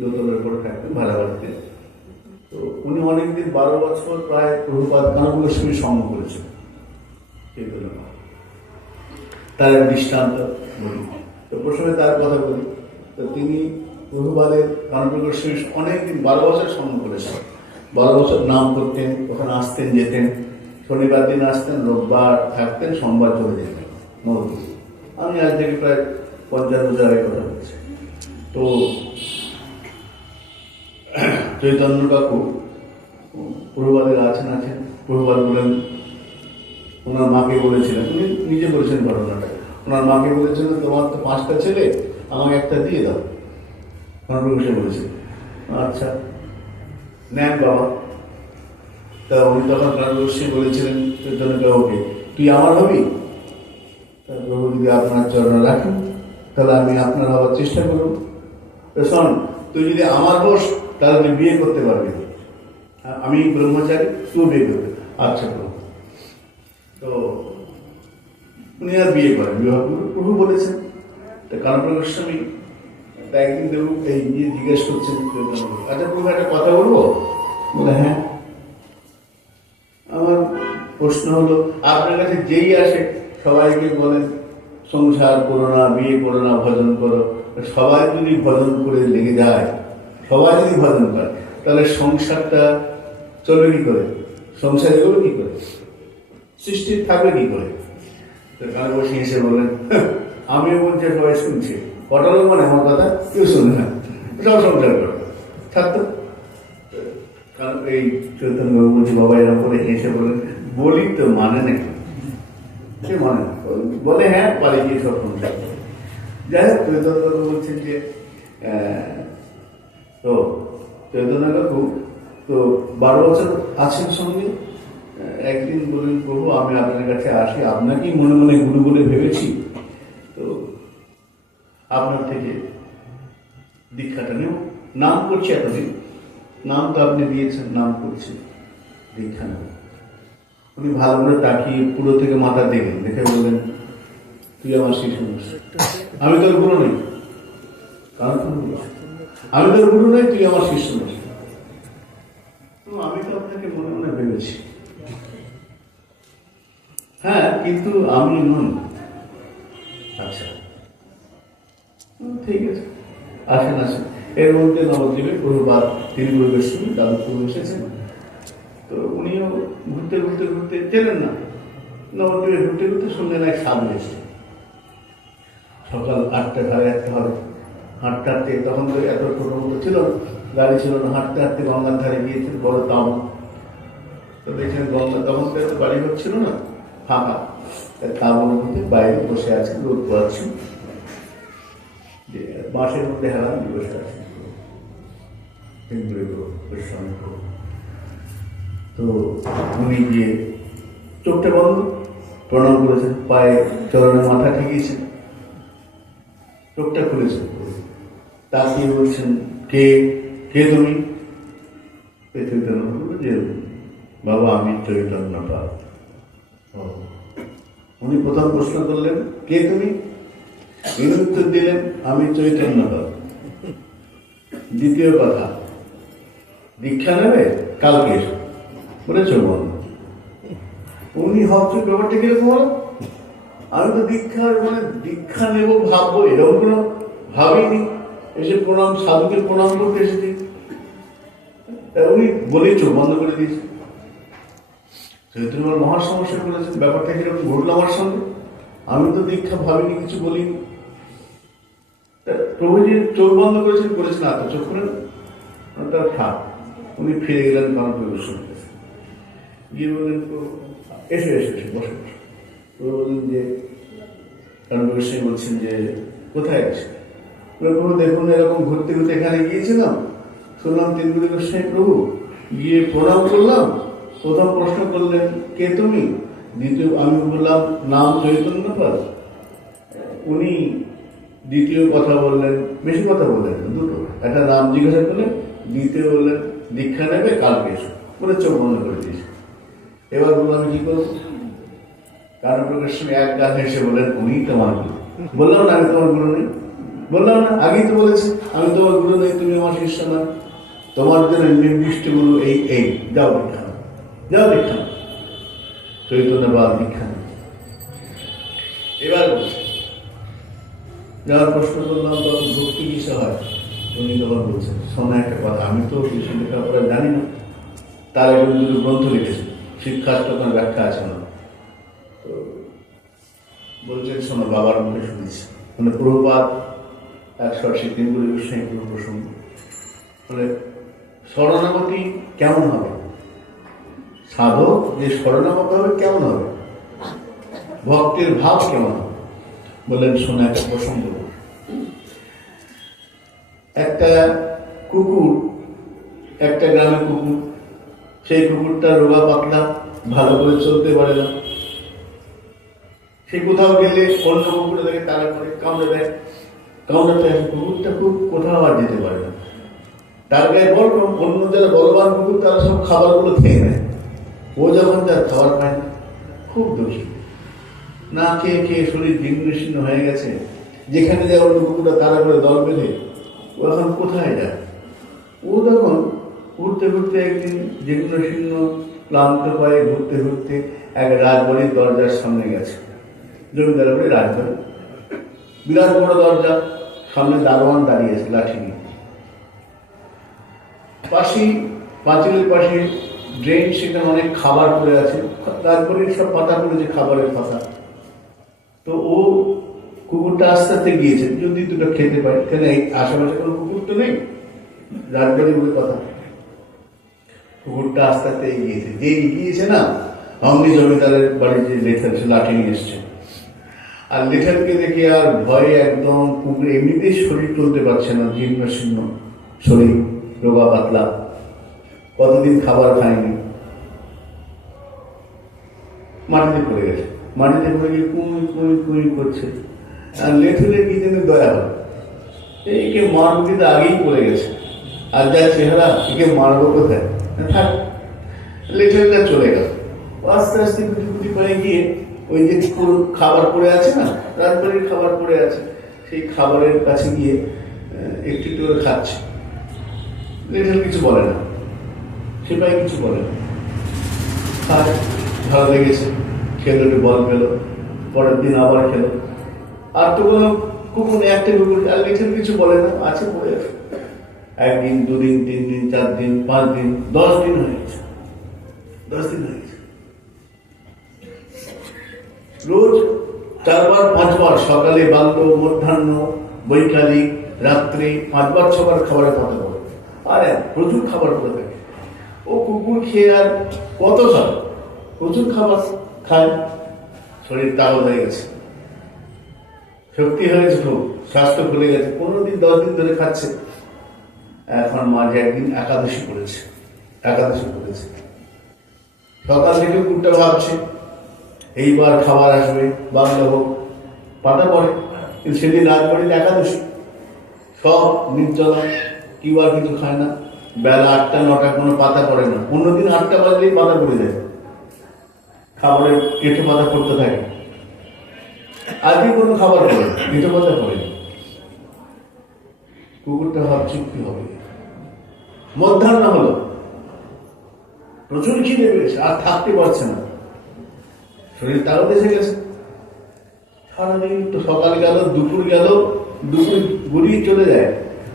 দোতলের উপরে থাকতেন ভাড়া বাড়িতে। তো উনি অনেকদিন 12 বছর প্রায় প্রভুপাদ কানপুরের সঙ্গে সঙ্গ করেছেন চৈতন্য পাল। তার এক দৃষ্টান্ত বলি, তো প্রথমে তার কথা বলি। তো তিনি প্রভুপাদের কানপুরের সঙ্গে অনেকদিন 12 বছর সঙ্গ করেছেন। 12 বছর নাম করতেন, ওখানে আসতেন যেতেন, শনিবার দিন আসতেন, রোববার থাকতেন, সোমবার চলে যেতেন নবদ্বীপ। আমি আজ থেকে প্রায় 50 বছর আগে কথা বলছি। তো চৈতন্য কাকু প্রভুপাদের আছেন, প্রভুপাদ বলেন, ওনার মাকে বলেছিলেন, উনি নিজে বলেছেন ঘটনাটা, ওনার মাকে বলেছিলেন, তোমার তো 5টা ছেলে, আমাকে একটা দিয়ে দাও। বসে বলেছে, আচ্ছা নেন বাবা। তা উনি তখন কানপুরী বলেছিলেন চৈতন্য কাকুকে, তুই আমার হবি? তা প্রভু যদি আপনার চরণে রাখেন, তাহলে আমি আপনার হওয়ার চেষ্টা করব। শোন, তুই যদি আমার হোস, তাহলে তুই বিয়ে করতে পারবি, আমি ব্রহ্মচারী, তুই বিয়ে করবে। আচ্ছা প্রভু। তো উনি আর বিয়ে করেন, বিবাহ প্রভু বলেছেন। তা কানপুর গোস্বামী একদিন দেবু এই নিয়ে জিজ্ঞেস করছেন, আচ্ছা প্রভু একটা কথা বলবো? বলে হ্যাঁ। আমার প্রশ্ন হলো, আপনার কাছে যেই আসে সবাইকে বলেন সংসার করো না, বিয়ে করো না, ভজন করো। সবাই যদি ভজন করে লেগে যায়, সবাই যদি ভজন করে, তাহলে সংসারটা চলবে কি করে? সংসার এগোবে কি করে? সৃষ্টি থাকবে কি করে? কারো বসে এসে বলেন, আমিও বলছি, সবাই শুনছি, কটা লোক মানে আমার কথা কেউ শুনে না, সব সংসার করো, থাকতো। কারণ এই চৈতন্য বাবু বলছি, বাবা এরকম করে এসে বলেন, বলি তো মানে নেই, সে মানে না, বলে হ্যাঁ পারে গিয়ে সব সংসার। যাই হোক, চৈতন্য বাবু বলছেন যে তো চৈতন্য কাকু তো 12 বছর আছেন সঙ্গে। একদিন বললেন, প্রভু আমি আপনার কাছে আসি, আপনাকেই মনে মনে গুরু বলে ভেবেছি। তো আপনার থেকে দীক্ষাটা নেব, নাম করছি এতদিন, নাম তো আপনি দিয়েছেন, নাম করছি, দীক্ষা নেব। উনি ভালো করে তাকিয়ে পুরো থেকে মাথা দেখলেন, দেখে বললেন, তুই আমার শিশু নস, আমি তোর গুরু নেই, আমি তোর গুরু নই, তুই আমার শিষ্য নস। আমি তো আপনাকে মনে মনে ভেবেছি, হ্যাঁ, কিন্তু আমি নই। আচ্ছা, ঠিক আছে, আসেন আসেন। এর মধ্যে নবদ্বীপে প্রভুপাদ তিনি পরিবেশন যাদবপুর এসেছেন। তো উনিও ঘুরতে ঘুরতে ঘুরতে চেনেন না, নবদ্বীপে ঘুরতে ঘুরতে শুনলেন এক সাধু এসে। সকাল 8টা, 8:30 হবে, হাঁটতে হাঁটতে, তখন তো এত ছোটো মতো ছিল, গাড়ি ছিল না, হাঁটতে হাঁটতে গঙ্গার ধারে গিয়েছেন, বড় তাঁবু। তো দেখছেন গঙ্গা, তখন তো এত বাড়ি হচ্ছিল না, ফাঁকা, তাঁবুর মধ্যে বাইরে বসে আছেন, রোদ পোয়াচ্ছেন, বাঁশের মধ্যে হেলান দিয়ে বসে আছেন। তো উনি গিয়ে চোখটা বন্ধ, প্রণাম করেছেন, পায়ে চরণে মাথা ঠেকিয়েছেন, চোখটা খুলেছেন, তাকিয়ে বলছেন, কে কে তুমি? চৈতন্য বলল যে, বাবা আমি চৈতন্য পাল। উনি প্রথম প্রশ্ন করলেন, কে তুমি? ইনি উত্তর দিলেন, আমি চৈতন্য পাল। দ্বিতীয় কথা, দীক্ষা নেবে কালকে বলে চলব। উনি ভাবছেন ব্যাপারটা কিরকম হলো, আমি তো দীক্ষা নেব ভাববো এরকম কোনো ভাবিনি, এসে প্রণাম, সাধুকে প্রণাম করতে এসেছি। উনি বলেই চোখ বন্ধ করে দিয়েছে। চৈতন্য মহা সমস্যা করেছেন, ব্যাপারটা কিরকম ঘটলো আমার সঙ্গে, আমি তো দীক্ষা ভাবিনি, কিছু বলিনি। প্রভুজি চোখ বন্ধ করেছেন, আচ্ছা চোখ খুলেন, তার থাক। উনি ফিরে গেলেন কারণ পরিবেশন গিয়ে বললেন, এসে এসে এসে বসে বসে। বললেন যে, কারণ পরিবেশন বলছেন যে, কোথায় আছে? প্রভু দেখুন, এরকম ঘুরতে ঘুরতে এখানে গিয়েছিলাম, শুনলাম তিনগুলি গোস্বামী প্রভু, গিয়ে প্রণাম করলাম। প্রথম প্রশ্ন করলেন, কে তুমি? দ্বিতীয় আমি বললাম, নাম চৈতন্য পাল। উনি দ্বিতীয় কথা বললেন, বেশি কথা বললেন, দুটো, একটা নাম জিজ্ঞাসা করলেন, দ্বিতীয় বললেন দীক্ষা নেবে কালকে এসো, বলে চোখ বন্ধ করে দিয়েছে। এবার বললাম আমি কি করবো? কারণ প্রকাশ এক গান এসে বললেন, উনি তোমার গুরু। বললাম না আমি তোমার গুরু নেই, বললাম না, আগেই তো বলেছি আমি তোমার গুরু নেই, তুমি আমার শিষ্য না, তোমার জন্য নির্দিষ্ট গুরু এই যাও দীক্ষা, যাও দীক্ষা। চৈতন্য বাল দীক্ষা। এবার বলছে, যাওয়ার প্রশ্ন করলাম, তখন ভক্তি কিসে হয়? উনি তখন বলছেন, শোনা একটা কথা, আমি তো বেশি লেখাপড়া জানি না, তার একজন দুটো গ্রন্থ লিখেছেন, শিক্ষাষ্টকার ব্যাখ্যা আছে না। তো বলছেন, শোনো, বাবার মুখে শুনেছি, প্রভুপাদ 180 তিনগুলি গোস্বামী কোনো প্রসঙ্গ বলে, শরণাগতি কেমন হবে? সাধক যে শরণাগত হবে কেমন হবে? ভক্তের ভাব কেমন হবে? বললেন, শোনা একটা প্রসঙ্গ। একটা কুকুর, একটা গ্রামের কুকুর, সেই কুকুরটা রোগা পাতলা, ভালো করে চলতে পারে না। সে কোথাও গেলে অন্য কুকুরে তাকে তাড়া করে, কামড়ে দেয়, কামড়াতে আসে, কুকুরটা খুব কোথাও আর যেতে পারে না। তার গায়ে বড়, অন্য যারা বলবান কুকুর তারা সব খাবারগুলো খেয়ে নেয়, ও যখন তার খাবার পায় না, খুব দুঃখী, না খেয়ে খেয়ে শরীর ভিন্ন শীর্ণ হয়ে গেছে। যেখানে যায় অন্য কুকুরটা তারা করে দল বেঁধে, ও এখন কোথায় যায়? ও তখন ঘুরতে ঘুরতে একদিন জীর্ণ শীর্ণ ক্লান্ত পায়ে ঘুরতে ঘুরতে এক রাজবাড়ির দরজার সামনে গেছে। জমিদার বাড়ি রাজবাড়ি, বিরাট বড় দরজা, সামনে দারোয়ান দাঁড়িয়ে আছে লাঠি নিয়ে। পাশেই পাঁচিলের পাশে ড্রেন, সেখানে অনেক খাবার পড়ে আছে, তারপরে সব পাতা পড়েছে, খাবারের পাতা। তো ও কুকুরটা আস্তে আস্তে গিয়েছে, যদি দুটো খেতে পারে, কেন আশেপাশে কোনো কুকুর তো নেই, রাজবাড়ি বলে কথা। কুকুরটা আস্তে আস্তে এগিয়েছে, যে এগিয়েছে না, অমনি জমিদারের বাড়ি যে লেঠার লাঠি নিয়ে এসছে। আর লেঠারকে দেখে আর ভয়ে একদম কুকুর এমনিতেই শরীর চলতে পারছে না, জীর্ণ শীর্ণ শরীর, রোগা পাতলা, কতদিন খাবার খায়নি, মাটিতে পড়ে গেছে। মাটিতে পড়ে গিয়ে কুঁই কুঁই কুঁই করছে। আর লেঠুরে কি যেন দয়া হয়, একে মারবো কিন্তু আগেই পড়ে গেছে, আর যা চেহারা একে মারবো কোথায়, থাক। লিটলটা চলে গেল। আস্তে আস্তে কুটি কুটি পায়ে গিয়ে ওই যে খাবার পড়ে আছে না, রাজবাড়ির খাবার পড়ে আছে, সেই খাবারের কাছে গিয়ে একটু একটু করে খাচ্ছে। লিটল কিছু বলে না, সেটাই কিছু বলে না, খায়, ভালো লেগেছে, খেলো, একটু বল খেলো, পরের দিন আবার খেলো। আর তো কোনো কুকুর নেই, একটা কুকুর, আর লিটল কিছু বলে না, আছে পড়ে আছে। একদিন, দুদিন, 3 দিন, 4 দিন, 5 দিন, 10 দিন হয়ে গেছে, 10 দিন হয়ে গেছে। রোজ 4 বার 5 বার, সকালে, বাল্য, মধ্যাহ্ন, বৈকালিক, রাত্রে 5 বার 6 বার খাবারের কথা বলে, আর প্রচুর খাবার করে থাকে। ও কুকুর খেয়ে আর কত খাবে, প্রচুর খাবার খায়, শরীর তাগত হয়ে গেছে, শক্তি হয়েছে, খুব স্বাস্থ্য খুলে গেছে। 15 দিন 10 দিন ধরে খাচ্ছে। এখন মাঝে একদিন একাদশী করেছে, সকাল থেকে কুকুরটা ভাবছে এইবার খাবার আসবে, বাংলা হোক, পাতা পড়ে। কিন্তু সেদিন রাজবাড়ির একাদশী, সব নির্জলা, কেউ আর কিছু খায় না। বেলা 8টা 9টা কোনো পাতা পড়ে না, অন্যদিন 8টা বাজলেই পাতা পড়ে যায়, খাবারের এঁটো পাতা পড়তে থাকে। আজকে কোনো খাবার পড়ে না, এঁটো পাতা পড়ে না। কুকুরটা ভাবছে কি হবে। মধ্যাহ্ন হলো, প্রচুর খিদে পেয়েছে, আর থাকতে পারছে না, শরীর তাগত এসে গেছে। সারাদিন তো সকাল গেল, দুপুর গেল, দুপুর গড়িয়ে চলে যায়।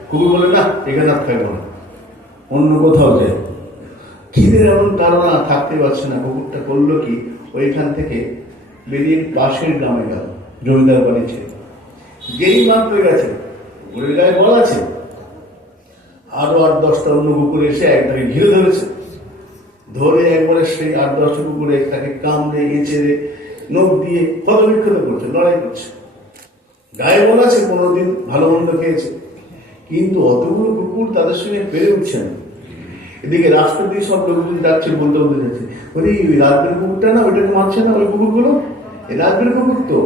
কুকুর বলে না, এখানে আর থাকবো না, অন্য কোথাও যায়। খিদের এমন কারণ, থাকতে পারছে না। কুকুরটা করলো কি, ওইখান থেকে বেরিয়ে পাশের গ্রামে গেল, জমিদার বাড়ি ছেড়ে। যেই মাত্র গেছে, কুকুরের গায়ে বল আছে, আরো 8-10টা অন্য কুকুর এসে একটাকে ঘিরে ধরেছে। ধরে একবারে সেই 8-10টা কুকুরে তাকে কামড়ে, এঁচড়ে, নখ দিয়ে ক্ষত বিক্ষত করছে, লড়াই করছে। গায়ে বল আছে, 15 দিন ভালো মন্দ খেয়েছে, কিন্তু অতগুলো কুকুর তাদের সঙ্গে পেরে উঠছে না। এদিকে রাস্তা দিয়ে সব লোকজন যাচ্ছে, বলতে যাচ্ছে, ওই রাজবাড়ির কুকুরটা না, ওইটাকে মারছে না, ওই কুকুরগুলো, এই রাজবাড়ির কুকুর তো।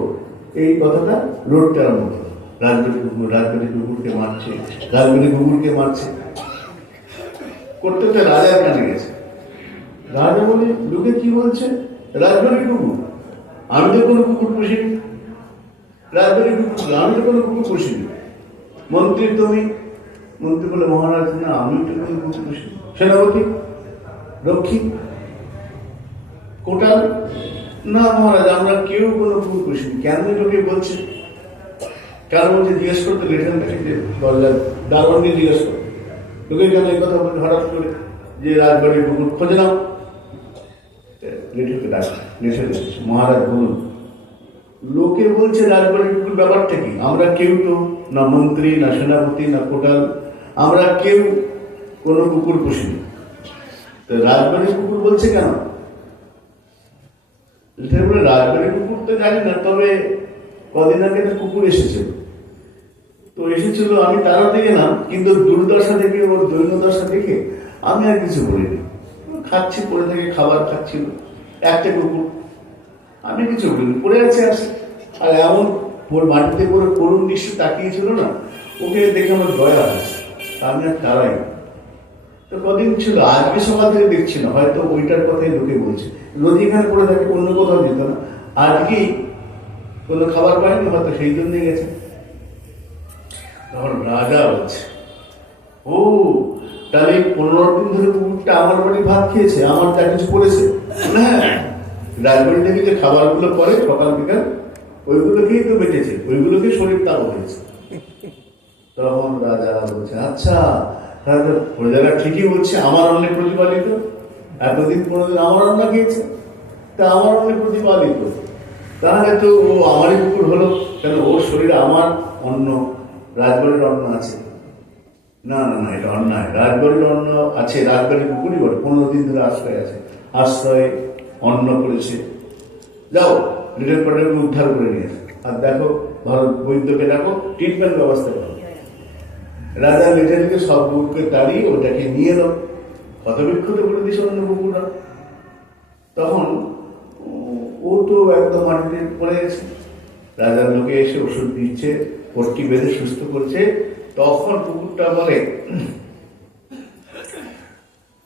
এই কথাটা রোডটার মতো, রাজবাড়ির কুকুরকে মারছে, রাজবাড়ির কুকুরকে মারছে করতে করতে রাজার কাছে গেছে। রাজা বলে, লোকে কি বলছে, রাজবাড়ির কুকুর, আমি তো কোনো কুকুর পুষিনি, রাজবাড়ির কুকুর, আমি তো কোনো কুকুর পুষিনি। মন্ত্রী তুমি? মন্ত্রী বলে, মহারাজ না, আমি তো কোনো কুকুর পুষিনি। সেনাপতি? রক্ষী? কোটাল? না মহারাজ, আমরা কেউ কোনো কুকুর পুষিনি। কেন লোকে বলছে? কেন বলছে জিজ্ঞেস করতে, লেটেন থেকে যে দারোয়ানকে জিজ্ঞেস করতে, লোকে কেন এই কথা বলছে হঠাৎ করে যে রাজবাড়ির কুকুর খোঁজে নাও। লেটেনকে ডাক, মহারাজ বলুন, লোকে বলছে রাজবাড়ির কুকুর, ব্যাপারটা কি? আমরা কেউ তো না মন্ত্রী, না সেনাপতি, না কোটাল, আমরা কেউ কোনো কুকুর পুষিনি। তো রাজবাড়ির কুকুর বলছে কেন? বলে, রাজবাড়ির কুকুর তো জানি না, তবে কদিন আগে একটা কুকুর এসেছিল, তো এসেছিল, আমি তাড়াতে গেলাম, কিন্তু দুর্দশা দেখে, ওর দৈন্যদশা দেখে আমি আর কিছু বলিনি। খাচ্ছি, পড়ে থেকে খাবার খাচ্ছিল একটা কুকুর, আমি কিছু বলিনি, পড়ে আছে আসে। আর এমন ওর মাটিতে করে করুণ দৃশ্য তাকিয়েছিল না, ওকে দেখে আমার দয়া আছে, আমি আর তারাই। তো কদিন ছিল, আজকে সকাল থেকে দেখছি না, হয়তো ওইটার কথাই লোকে বলছে। রোজ এখানে পড়ে থাকে, অন্য কোথাও যেত না, আজকেই কোনো খাবার পায়নি, হয়তো সেই জন্যই গেছে। তখন রাজা বলছে, ও তাহলে 15 দিন ধরে কুকুরটা আমার বাড়ি ভাত খেয়েছে, আমার যা কিছু করেছে। হ্যাঁ, রাজবাড়ি থেকে যে খাবারগুলো করে সকাল বিকাল, ওইগুলো খেয়েই তো বেঁচেছে, ওইগুলোকে শরীর তাও হয়েছে। তখন রাজা বলছে, আচ্ছা তাহলে প্রজারা ঠিকই বলছে, আমার অন্নে প্রতিপালিত, এতদিন 15 দিন আমার অন্ন খেয়েছে, তা আমার অন্নে প্রতিপালিত, তাহলে তো ও আমারই কুকুর হলো, কেন ওর শরীরে আমার অন্ন, রাজবাড়ির অন্ন আছে। না না না, এটা অন্যায়, রাজবাড়ির অন্ন আছে, রাজবাড়ির কুকুরই বলে, 15 দিন ধরে আশ্রয় আছে, আশ্রয় অন্ন করেছে। যাও লিটল পার্টনারকে উদ্ধার করে নিয়ে আর দেখো, ভারত বৈদ্যকে দেখো, ট্রিটমেন্ট ব্যবস্থা করো। রাজা লিটলকে সব কুকুরকে তাড়িয়ে ওটাকে নিয়ে এলো, ক্ষতবিক্ষত করে দিয়েছে অন্য কুকুররা। তখন ও তো একদম মাটিতে পড়ে গেছে। রাজার লোকে এসে ওষুধ দিচ্ছে, পট্টি বেঁধে সুস্থ করছে, তখন কুকুরটা বলে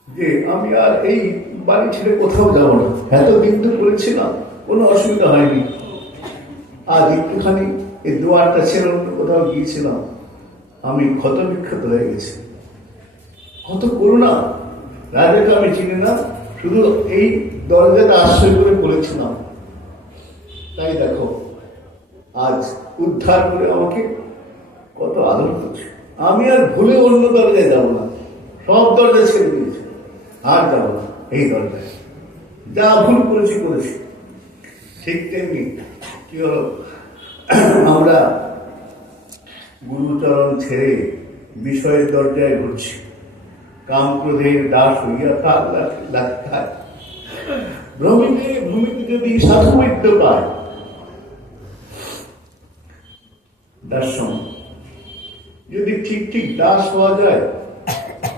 যে আমি আর এই বাড়ি ছেড়ে কোথাও যাবো না, এতদিন তো করেছিলাম, কোনো অসুবিধা হয়নি, আজ একটুখানি এই দুয়ারটা ছেড়ে অন্য কোথাও গিয়েছিলাম, আমি ক্ষত বিক্ষত হয়ে গেছি। কত করুণা! রাজাকে আমি চিনি না, শুধু এই দরজাটা আশ্রয় করে বলেছিলাম, তাই দেখো আজ উদ্ধার করে আমাকে কত আদর করছে। আমি আর ভুলে অন্য দরজায় যাবো না, সব দরজা ছেড়ে দিয়েছি, আর যাবো না এই দরজায়, যা ভুল করেছি করেছি। ঠিক তেমনি কি হলো, আমরা গুরুচরণ ছেড়ে বিষয়ের দরজায় ঘুরছি, কাম ক্রোধের দাস হইয়া তার লাগায় ভ্রমিতে ভূমিতে যদি সাধু বৈদ্য পায়, দার্শন যদি ঠিক ঠিক দাস হওয়া যায়,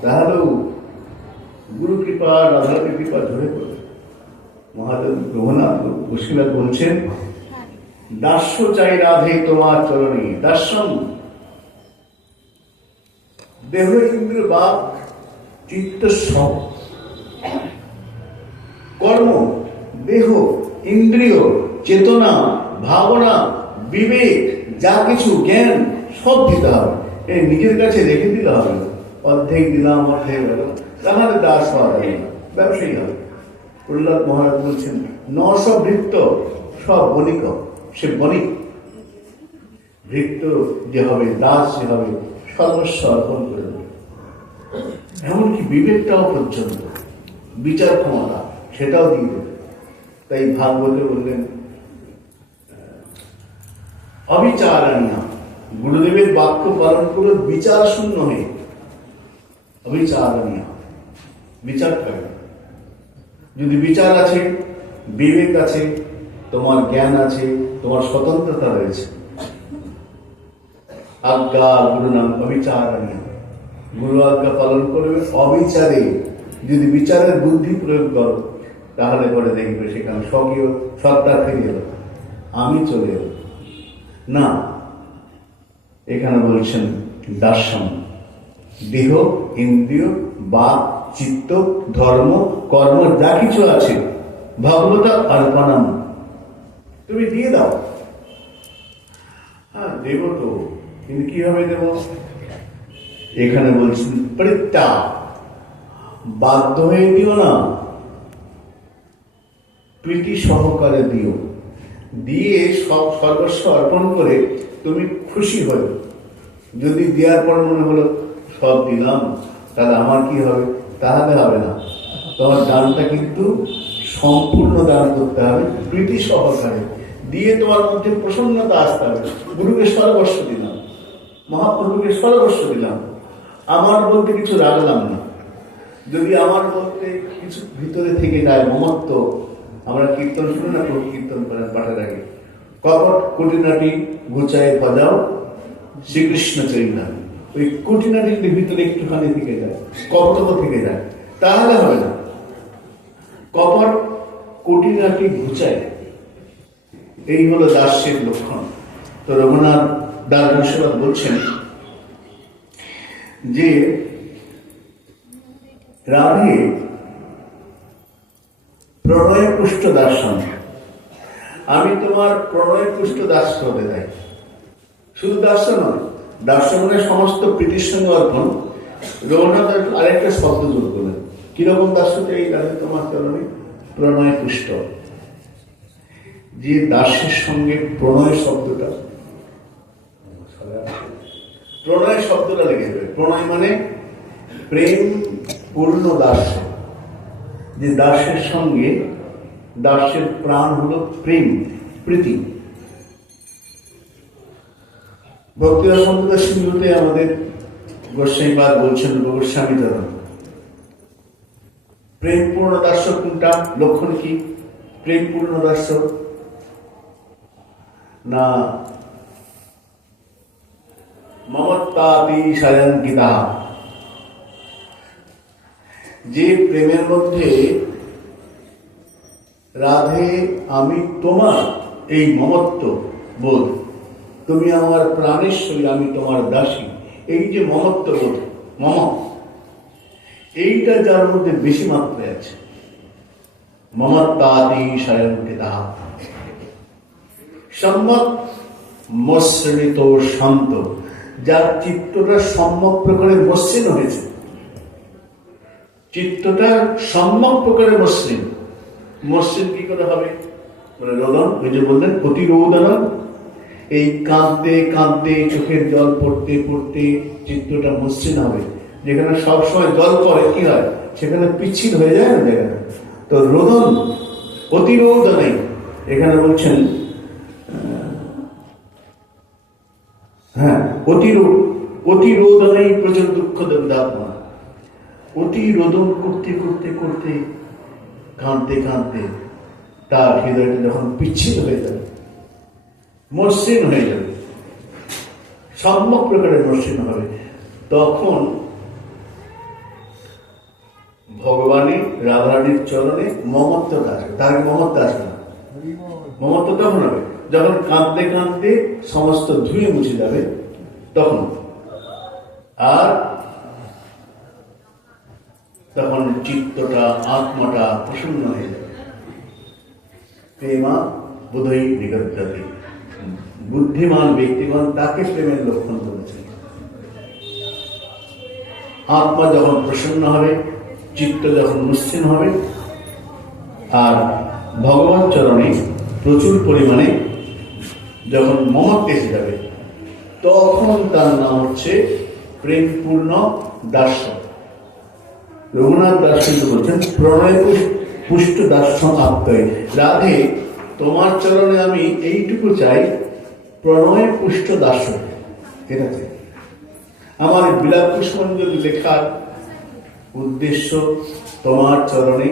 তাহলেও গুরু কৃপা রাধাদের কৃপা ধরে পড়ে। মহাদেব রঘুনাথ বসিলাল বলছেন, দাস্য চাই রাধে তোমার চরণে, দার্শন দেহ ইন্দ্র বাক চিত্ত সব কর্ম, দেহ ইন্দ্রিয় চেতনা ভাবনা বিবেক যা কিছু জ্ঞান সব দিতে হবে, এই নিজের কাছে রেখে দিতে হবে। অর্ধেক দিলাম অর্ধেক গেল, তাহলে দাস হওয়া যাবে না, ব্যবসায়ী হবে। প্রহ্লাদ মহারাজ বলছেন, 900 ভৃত্য সব বণিক, সে বণিক। ভৃত্য যে হবে, দাস যে হবে, সর্বস্ব অর্পণ করে দেবে। এমনকি বিবেকটাও পর্যন্ত, বিচার ক্ষমতা সেটাও দিয়ে দেবে। তাই ভাগবতে বললেন অবিচারণীয়, গুরুদেবের বাক্য পালন করে বিচার শূন্য হয়ে, অবিচারণীয় বিচার করে। যদি বিচার আছে, বিবেক আছে, তোমার জ্ঞান আছে, তোমার স্বতন্ত্রতা রয়েছে, আজ্ঞা গুরু নাম অবিচারণীয়, গুরু আজ্ঞা পালন করবে অবিচারে। যদি বিচারের বুদ্ধি প্রয়োগ করো, তাহলে পরে দেখবে সেখানে স্বকীয় সত্তা ফিরে এলো, আমি চলে এলো না। এখানে বলছেন দার্শন, দেহ ইন্দ্রিয় বাক চিত্ত ধর্ম কর্ম যা কিছু আছে, ভগবতা অর্পণম, তুমি দিয়ে দাও। হ্যাঁ দেব তো, কিন্তু কিভাবে দেব? এখানে বলছেন পরিত্যাগ, বাধ্য হয়ে দিও না, প্রীতি সহকারে দিও। দিয়ে সব সর্বস্ব অর্পণ করে তুমি খুশি হও। যদি দেওয়ার পর মনে হলো সব দিলাম, তাহলে আমার কি হবে? তাহলে হবে না। তোমার দানটা কিন্তু সম্পূর্ণ দান করতে হবে, প্রীতি সহকারে দিয়ে তোমার মধ্যে প্রসন্নতা আসতে হবে। গুরুকে সর্বস্ব দিলাম, মহাপ্রভুকে সর্বস্ব দিলাম, আমার বলতে কিছু রাখলাম না। যদি আমার বলতে কিছু ভিতরে থেকে যায় মমত্ব, আমরা কীর্তন শুনে না, প্রভু কীর্তন করেন পাঠের আগে, কপট কুটিনাটি গুচায় ভজাও শ্রীকৃষ্ণ চৈতন্য, ওই কুটিনাটির ভিতরে একটুখানি থেকে যায়, কপটতা থেকে যায়, তাহলে হবে না। কপট কুটিনাটি ঘুচায়, এই হলো দাস্যের লক্ষণ। তো রঘুনাথ দাস বসুনাথ বলছেন যে রাধে প্রণয় পুষ্ট দার্শন, আমি তোমার প্রণয় পুষ্ট দাস হতে চাই। শুধু দার্শন নয়, দার্শনের সমস্ত প্রীতির সঙ্গে অর্পণ। রঘুনাথ আরেকটা শব্দ যোগ করলেন, কিরকম দাস্যতে এই রাধে তোমার চরণে প্রণয় পুষ্ট। যে দাসের সঙ্গে প্রণয় শব্দটা, প্রণয় শব্দটা লেগে যাবে। প্রণয় মানে প্রেম পূর্ণ দাস্য, যে দাসের সঙ্গে, দাসের প্রাণ হলো প্রেম প্রীতি। ভক্তিরসন্ত সিন্ধুতে আমাদের গোস্বামীপাদ বলছেন, গোস্বামী চরণ, প্রেম পূর্ণ দাস্য কোনটা, লক্ষণ কি? প্রেম পূর্ণ দাস্য না মমত্বাতি সায়ঙ্কিতা, যে প্রেমের মধ্যে রাধে আমি তোমার, এই মমত্ব বোধ, তুমি আমার প্রাণেশ্বরী, আমি তোমার দাসী, এই যে মমত্ববোধ, মম, এইটা যার মধ্যে বেশি মাত্রায় আছে, মমত্বাদি স্বয়ংকৃতা সম্যক মসৃণিত শান্ত, যার চিত্তটা সম্যক প্রকারে মসৃণ হয়েছে, চিত্তটা সম্যক প্রকারে মসৃণ। মসৃণ কি করে হবে? মানে রোদন, ওই যে বললেন প্রতিরোধন, এই কাঁদতে কাঁদতে চোখের জল পড়তে পড়তে চিত্তটা মসৃণ হবে। যেখানে সবসময় জল পড়ে কি হয়? সেখানে পিচ্ছিল হয়ে যায় না জায়গাটা। তো রোদন, প্রতিরোধ নেই। এখানে বলছেন হ্যাঁ, প্রতিরোধ নেই প্রচুর দুঃখ দেবদাত্মা। প্রতিরোধন করতে করতে করতে কাঁদতে কাঁদতে তার হৃদয়টা যখন পিচ্ছিল হয়ে যাবে, মসৃণ হয়ে যাবে, সম্যক প্রকারে মসৃণ হবে, তখন ভগবানের রাধারানীর চরণে মমত্বটা আসবে। তার মমত্ব আসবে না, মমত্ব তখন হবে যখন কাঁদতে কাঁদতে সমস্ত ধুয়ে মুছে যাবে, তখন। আর তখন চিত্তটা, আত্মাটা প্রসন্ন হয়ে যাবে। প্রেমা বোধই নিগদ্যতে, বুদ্ধিমান ব্যক্তিগণ তাকে প্রেমের লক্ষণ করেছেন। আত্মা যখন প্রসন্ন হবে, চিত্ত যখন মসৃণ হবে, আর ভগবান চরণে প্রচুর পরিমাণে যখন মমত্ব এসে যাবে, তখন তার নাম হচ্ছে প্রেমপূর্ণ দাস্য। রঘুনাথ দাস কিন্তু বলছেন প্রণয় পুষ্ট দাস্য আত্ময়। রাধে, তোমার চরণে আমি এইটুকু চাই, প্রণয় পুষ্ট দাস্য। ঠিক আছে, আমার বিলাপ পুষ্পাঞ্জলি লেখার উদ্দেশ্য তোমার চরণে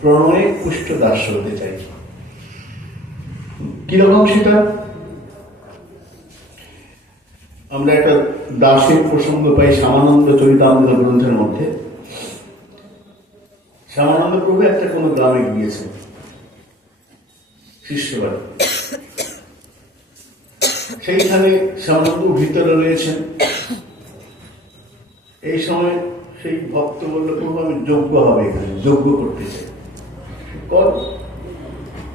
প্রণয়ে পুষ্ট দাস্য হতে চাই। কিরকম সেটা? আমরা একটা দাসের প্রসঙ্গ পাই শ্যামানন্দ চরিতামৃত গ্রন্থের মধ্যে। শ্যামানন্দ প্রভু একটা কোন গ্রামে গিয়েছে শিষ্যবাড়ি, সেইখানে শ্যামানন্দ ভিতরে রয়েছেন। এই সময় সেই ভক্ত বলল, প্রভু আমি যজ্ঞ হবে, এখানে যজ্ঞ করতে চাই।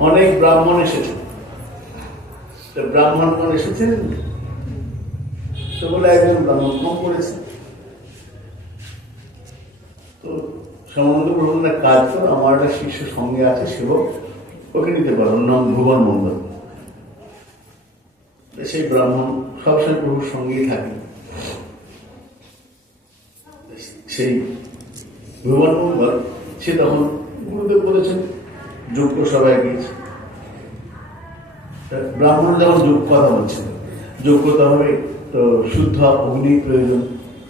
অনেক ব্রাহ্মণ এসেছেন, ব্রাহ্মণগণ এসেছেন, তো বলে একজন ব্রাহ্মণ কম করেছে। তো শ্যামানন্দ প্রভু না, কাজ করো, আমার একটা শিষ্য সঙ্গে আছে সেবক, ওকে নিতে পারো, নাম ভুবন মন্ডল। সেই ব্রাহ্মণ সবসময় প্রভুর সঙ্গেই থাকে। সেই ভুবন মন্ডল সে তখন গুরুদেব বলেছেন যজ্ঞ সভায় গিয়েছে। ব্রাহ্মণ যখন যোগ কথা বলছেন, যোগ্যতা হবে তো শুদ্ধ অগ্নি প্রয়োজন,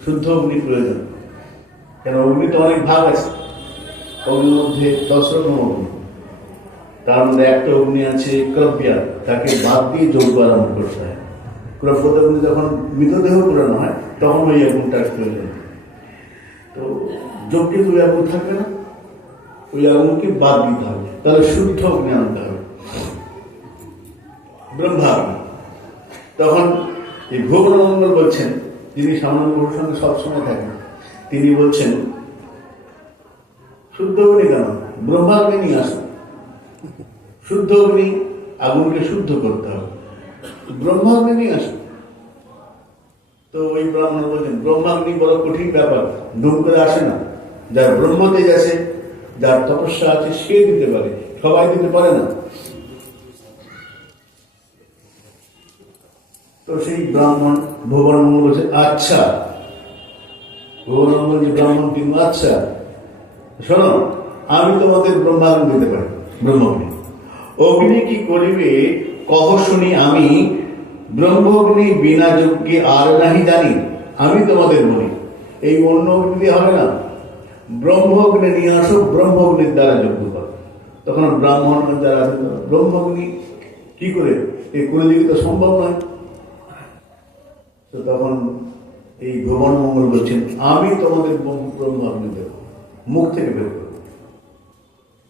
শুদ্ধ অগ্নি প্রয়োজন। কেন অগ্নি তো অনেক ভাগ আছে, অগ্নির মধ্যে 10 রকম অগ্নি। তার মধ্যে একটা অগ্নি আছে ক্রব্যা, তাকে বাদ দিয়ে যজ্ঞ আরম্ভ করতে হয়। ক্রব্যত অগ্নি যখন মৃতদেহ পুরানো হয় তখন ওই আগুনটার প্রয়োজন। তো যজ্ঞে তো ওই আগুন থাকবে না, ওই আগুনকে বাদ দিতে হবে, তাহলে শুদ্ধ অগ্নি আনতে হবে, ব্রহ্মাগ্নি। তখন এই ভুবনমঙ্গল বলছেন, যিনি শ্যামানন্দ প্রভুর সঙ্গে সবসময় থাকেন, তিনি বলছেন শুদ্ধ অগ্নি কেন, ব্রহ্মাগ্নি নিয়ে আসুন। শুদ্ধ অগ্নি, আগুনকে শুদ্ধ করতে হবে, ব্রহ্মাগ্নি নিয়ে আসুন। তো ওই ব্রাহ্মণ বলছেন ব্রহ্মাগ্নি বড় কঠিন ব্যাপার, দুম করে আসে না। যার ব্রহ্মতেজ আছে, যার তপস্যা আছে, সে দিতে পারে, সবাই দিতে পারে না। তো সেই ব্রাহ্মণ ভুবন মঙ্গল বলছে আচ্ছা, ভুবন মঙ্গল যে ব্রাহ্মণ কিন্তু আচ্ছা শোনো, আমি তোমাদের ব্রহ্মাগ্নি দিতে পারি, ব্রহ্মাগ্নি। অগ্নি কি করিবে কহ শুনি, আমি ব্রহ্মাগ্নি বিনা যজ্ঞে আর নাহি জানি। আমি তোমাদের বলি, এই অন্য অগ্নি দিয়ে হবে না, ব্রহ্মাগ্নি নিয়ে আসো, ব্রহ্মাগ্নির দ্বারা যজ্ঞ করো। তখন ব্রাহ্মণ যারা আছে, ব্রহ্মাগ্নি কি করে এই করে দিকে তো সম্ভব নয়। তো তখন এই ভুবন মঙ্গল বলছেন আমি তোমাদের ব্রহ্মাগ্নি দেব, মুখ থেকে বের করব,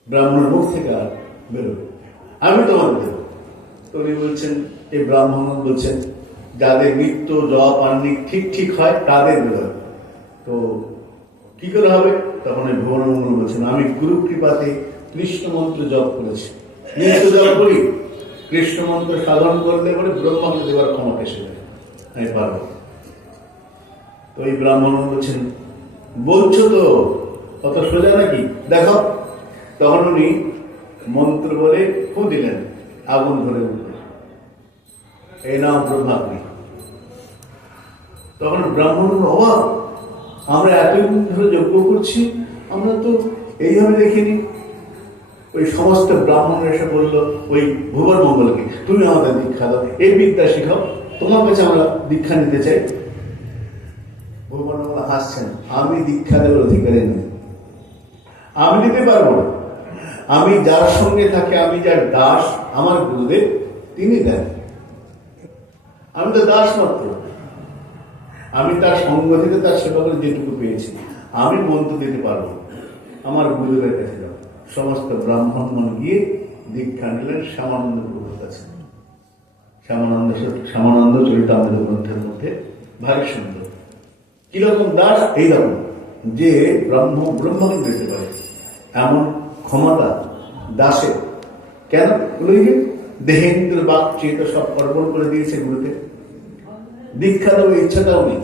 ব্রাহ্মণের মুখ থেকে আর বেরোবে, আমি তোমাদের দেব। তো উনি বলছেন, এই ব্রাহ্মণ বলছেন যাদের নিত্য জপ আহ্নিক ঠিক ঠিক হয় তাদের বেরোয়। তো কি করে হবে? তখন ওই ভুবনমঙ্গল বলছেন, আমি গুরু কৃপাতে কৃষ্ণ মন্ত্র জপ করেছি, নিত্য জপ করি, কৃষ্ণ মন্ত্র সাধন করলে বলে ব্রহ্মাকে দেওয়ার ক্ষমতা এসে যায়, আমি পারবো। তো এই ব্রাহ্মণ বলছেন, বলছো তো কত সোজা নাকি, দেখো। তখন উনি মন্ত্র বলে ফু দিলেন, আগুন ধরে উঠল, এই নাম ব্রহ্মাগ্নি। তখন ব্রাহ্মণ অবাক, আমরা এতদিন ধরে যজ্ঞ করছি, আমরা তো এইভাবে দেখিনি। ওই সমস্ত ব্রাহ্মণ এসে বলল ওই ভুবন মঙ্গলকে, তুমি আমাদের দীক্ষা দাও, এই বিদ্যা শিখাও, তোমার কাছে আমরা দীক্ষা নিতে চাই। ভুবন মঙ্গল হাসছেন, আমি দীক্ষা দেওয়ার অধিকারী নই, আমি দিতে পারবো না। আমি যার সঙ্গে থাকি, আমি যার দাস, আমার গুরুদেব তিনি দেন, আমি তো দাস মাত্র। আমি তার সঙ্গ থেকে তার সেবা করে যেটুকু পেয়েছি, আমি মন্ত্র দিতে পারবো, আমার গুরুদেবের কাছে যাও। সমস্ত ব্রাহ্মণ গিয়ে দীক্ষা নিলেন শ্যামানন্দ প্রভুর কাছে। শ্যামানন্দ চরিতামৃত গ্রন্থের মধ্যে ভারী সুন্দর। কিরকম দাস? এইরকম যে ব্রহ্মকে দিতে পারে এমন ক্ষমতা দাসের। কেন? দেহেন্দ্র বাক চেত সব অর্পণ করে দিয়েছে গুরুকে, দীক্ষা দেবো ইচ্ছাটাও নেই।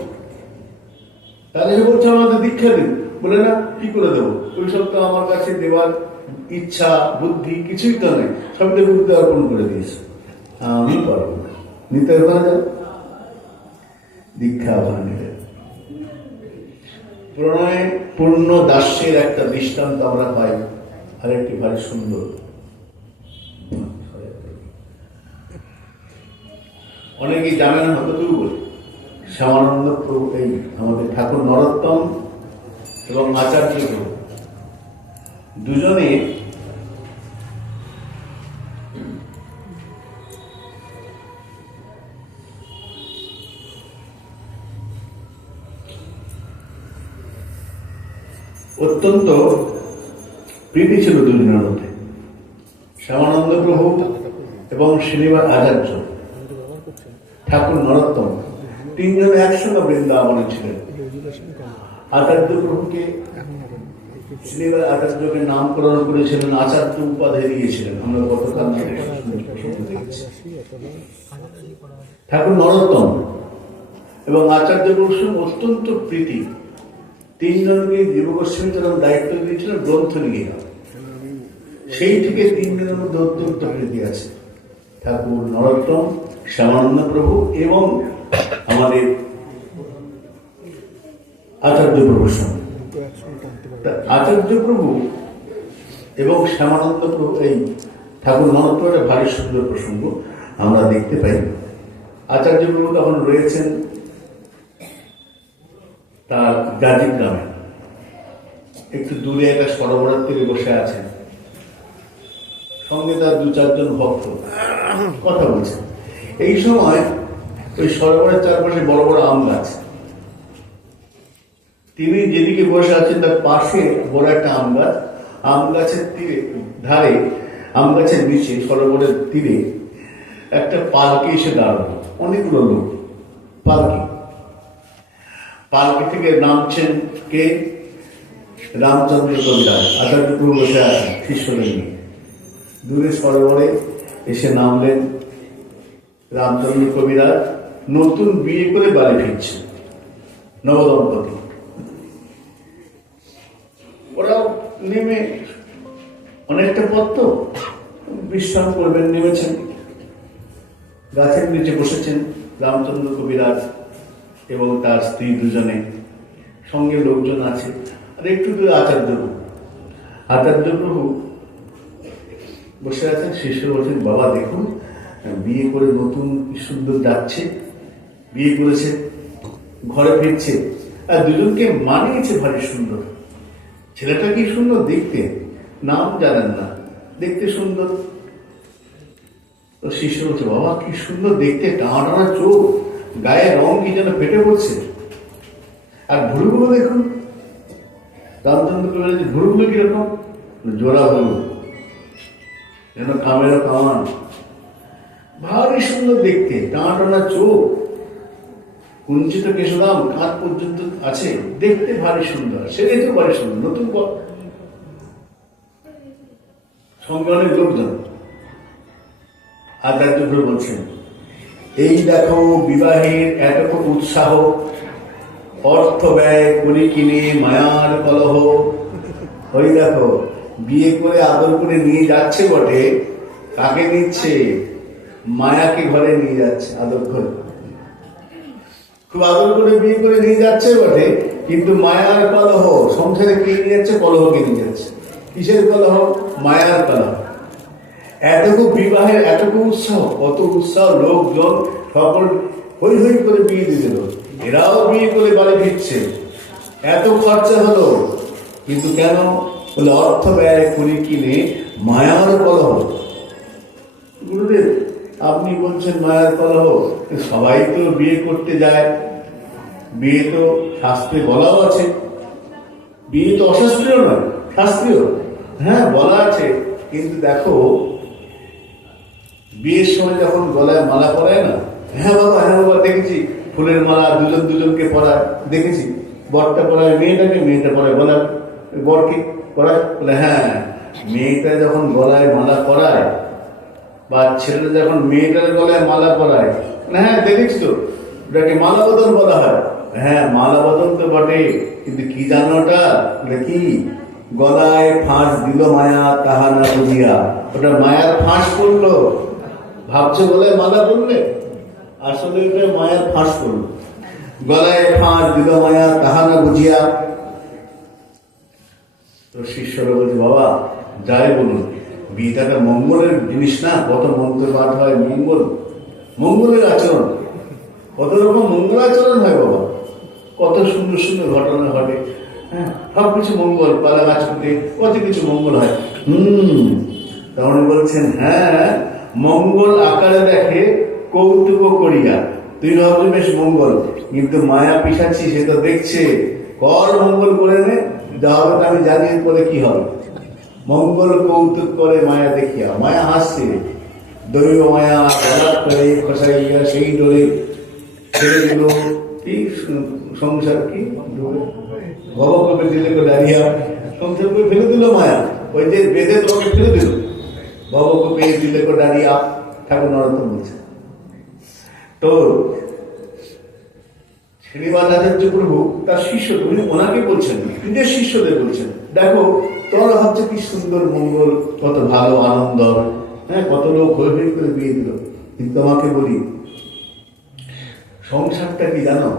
তাহলে বলছে আমাদের দীক্ষা দিন, বলে না কি করে দেবো, ওই সব তো আমার কাছে দেওয়ার ইচ্ছা বুদ্ধি কিছুই তো নেই, সবটা গুরুকে অর্পণ করে দিয়েছে, আমি পারবো না। নিতে ওখানে যাও, দীক্ষা ওখানে নিতে। প্রণয় পূর্ণ দাস্যের একটা দৃষ্টান্ত আমরা পাই, আরেকটি ভারী সুন্দর। অনেকেই জানেন হয়তো, তবু বলি, শ্যামানন্দ প্রভু, এই আমাদের ঠাকুর নরোত্তম এবং আচার্য প্রভু দুজনে অত্যন্ত প্রীতি ছিল দুজনের মধ্যে। শ্যামানন্দ প্রভু এবং শ্রীনিবাস আচার্য, ঠাকুর নরোত্তম, তিনজন একসঙ্গে বৃন্দাবনে ছিলেন। আচার্য প্রভুকে, শ্রীনিবাস আচার্যকে নামকরণ করেছিলেন, আচার্য উপাধি দিয়েছিলেন, আমরা গতকাল দেখেছি। ঠাকুর নরোত্তম এবং আচার্য প্রভুর সঙ্গে অত্যন্ত প্রীতি। তিনজনকে জীবগোস্বামী চরণ দায়িত্ব দিয়েছিলেন গ্রন্থ নিয়ে, সেই থেকে তিনজনের মধ্যে অত্যন্ত প্রীতি আছে। ঠাকুর নরোত্তম, শ্যামানন্দ প্রভু এবং আমাদের আচার্য প্রভুর সঙ্গে। আচার্য প্রভু এবং শ্যামানন্দ প্রভু, এই ঠাকুর নরোত্তমের ভারী সুন্দর প্রসঙ্গ আমরা দেখতে পাই। আচার্য প্রভু তখন রয়েছেন তার গাজী গ্রামে, একটু দূরে একটা সরোবরের তীরে বসে আছেন, সঙ্গে তার দু চারজন ভক্ত কথা বলছেন। এই সময় ওই সরোবরের চারপাশে বড় বড় আম গাছ, তিনি যেদিকে বসে আছেন তার পাশে বড় একটা আম গাছ, আম গাছের তীরে ধারে, আম গাছের নিচে সরোবরের তীরে একটা পালকি এসে দাঁড়ানো, অনেকগুলো লোক। পালকি থেকে নামছেন কে? রামচন্দ্র কবিরাজ। আচার্য প্রভু বসে আছেন শিষ্যদের নিয়ে। দূরে সরোবরে এসে নামলেন রামচন্দ্র কবিরাজ, নতুন বিয়ে করে বাড়ি ফিরছে নবদম্পতি। ওরাও নেমে অনেকটা পথ তো বিশ্রাম করবেন, নেমেছেন, গাছের নিচে বসেছেন রামচন্দ্র কবিরাজ এবং তার স্ত্রী দুজনে, সঙ্গে লোকজন আছে। আর একটু দূরে আচার্য প্রভু বসে আছেন। শিষ্য বলছেন, বাবা দেখুন, বিয়ে করে নতুন কি সুন্দর যাচ্ছে, বিয়ে করেছে, ঘরে ফিরছে, আর দুজনকে মানিয়েছে ভারী সুন্দর। ছেলেটা কি সুন্দর দেখতে, নাম জানেন না, দেখতে সুন্দর। তো শিষ্য বলছে, বাবা কি সুন্দর দেখতে, টানা টানা চোখ, গায়ের রং কি যেন ফেটে পড়ছে, আর ভুরুগুলো দেখুন। রামচন্দ্র কবিরাজ, ভুরুগুলো কিরকম? জোড়া ভুরু, যেন কামের কামান, ভারী সুন্দর দেখতে, টানা টানা চোখ, কুঞ্চিত কেশদাম কাঁধ পর্যন্ত আছে, দেখতে ভারী সুন্দর, সেটাই তো ভারী সুন্দর, নতুন পথ, সঙ্গে অনেক লোকজন। আচার্য বলছেন, এই দেখো বিবাহের এতটুকু উৎসাহ, অর্থ ব্যয় করি কিনে মায়ার কলহ। ওই দেখো বিয়ে করে আদর করে নিয়ে যাচ্ছে বটে, কাকে নিচ্ছে? মায়াকে ঘরে নিয়ে যাচ্ছে আদর করে, খুব আদর করে বিয়ে করে নিয়ে যাচ্ছে বটে, কিন্তু মায়ার কলহ, সংসারে কে নিয়ে যাচ্ছে? কলহকে নিয়ে যাচ্ছে। কিসের কলহ? মায়ার কলহ। এতটুকু বিবাহের এতটুকু উৎসাহ, কত উৎসাহ, লোকজন সকল হই হই করে বিয়ে দিয়ে দিল, এরাও বিয়ে করে বাড়ি ফিরছে, এত খরচা হলো, কিন্তু কেন? বলে অর্থ ব্যয় করি কিনে মায়ার কলহ। গুরুদেব আপনি বলছেন মায়ার কলহ, সবাই তো বিয়ে করতে যায়, বিয়ে তো শাস্ত্রে বলাও আছে, বিয়ে তো অশাস্ত্রীয় নয়, শাস্ত্রীয়, হ্যাঁ বলা আছে। কিন্তু দেখো বিয়ের সময় যখন গলায় মালা পরায় না, হ্যাঁ বাবা দেখেছি, ফুলের মালা দুজন দুজনকে পরায় দেখেছি, বরটা পরায় মেয়েটাকে, মেয়েটা পরায় বলার বরকে পরায়, বলে হ্যাঁ মেয়েটা যখন গলায় মালা পরায় বা ছেলেটা যখন মেয়েটার গলায় মালা পরায়, হ্যাঁ দেখেছি তো, ওটাকে মালা বদল বলা হয়। হ্যাঁ মালা বদল তো বটে, কিন্তু কি জানো ওটা? কি? গলায় ফাঁস দিল মায়া তাহা না বুঝিয়া, ওটা মায়ার ফাঁস পড়লো। ভাবছো গলায় মালা পড়লে, আসলে ওটা মায়ার ফাঁস পড়লো। গলায় ফাঁস দিল মায়া তাহা না বুঝিয়া। তো শিষ্যরা বলছে, বাবা যাই বলুন, বিয়েটা মঙ্গলের জিনিস না, কত মন্ত্র পাঠ হয়, মঙ্গল, মঙ্গলের আচরণ, কত রকম মঙ্গল আচরণ হয় বাবা, কত সুন্দর সুন্দর ঘটনা ঘটে, হ্যাঁ সব কিছু মঙ্গল, পালা গাছ পুঁতে কত কিছু মঙ্গল হয়। তখন বলছেন, হ্যাঁ মঙ্গল আকারে দেখে কৌতুক করিয়া, তুই ভাবছো বেশ মঙ্গল, কিন্তু মায়া পিছাচ্ছি, সে তো দেখছে, কর মঙ্গল করে নে, যা হবে আমি জানি পরে কি হবে। মঙ্গল কৌতুক করে মায়া দেখিয়া, মায়া হাসছে, দৈব মায়া গলার করে খসাইয়া সেই ডোলে ছেড়ে দিল কি সংসার, কি ভবকপে দিলে দাঁড়িয়া সংসার করে ফেলে দিল মায়া, ওই যে বেঁধে তোমাকে ফেলে দিল, ভবকপে দিলে দাঁড়িয়া। ঠাকুর নরোত্তম বলছে। তো শ্রীনিবাস আচার্য প্রভু তার শিষ্য, উনি ওনাকে বলছেন, নিজের শিষ্যদের বলছেন, দেখো তোমরা ভাবছো কি সুন্দর মঙ্গল, কত ভালো আনন্দ, হ্যাঁ কত লোক হই হই করে বিয়ে দিল, কিন্তু আমাকে বলি সংসারটা কি জানো?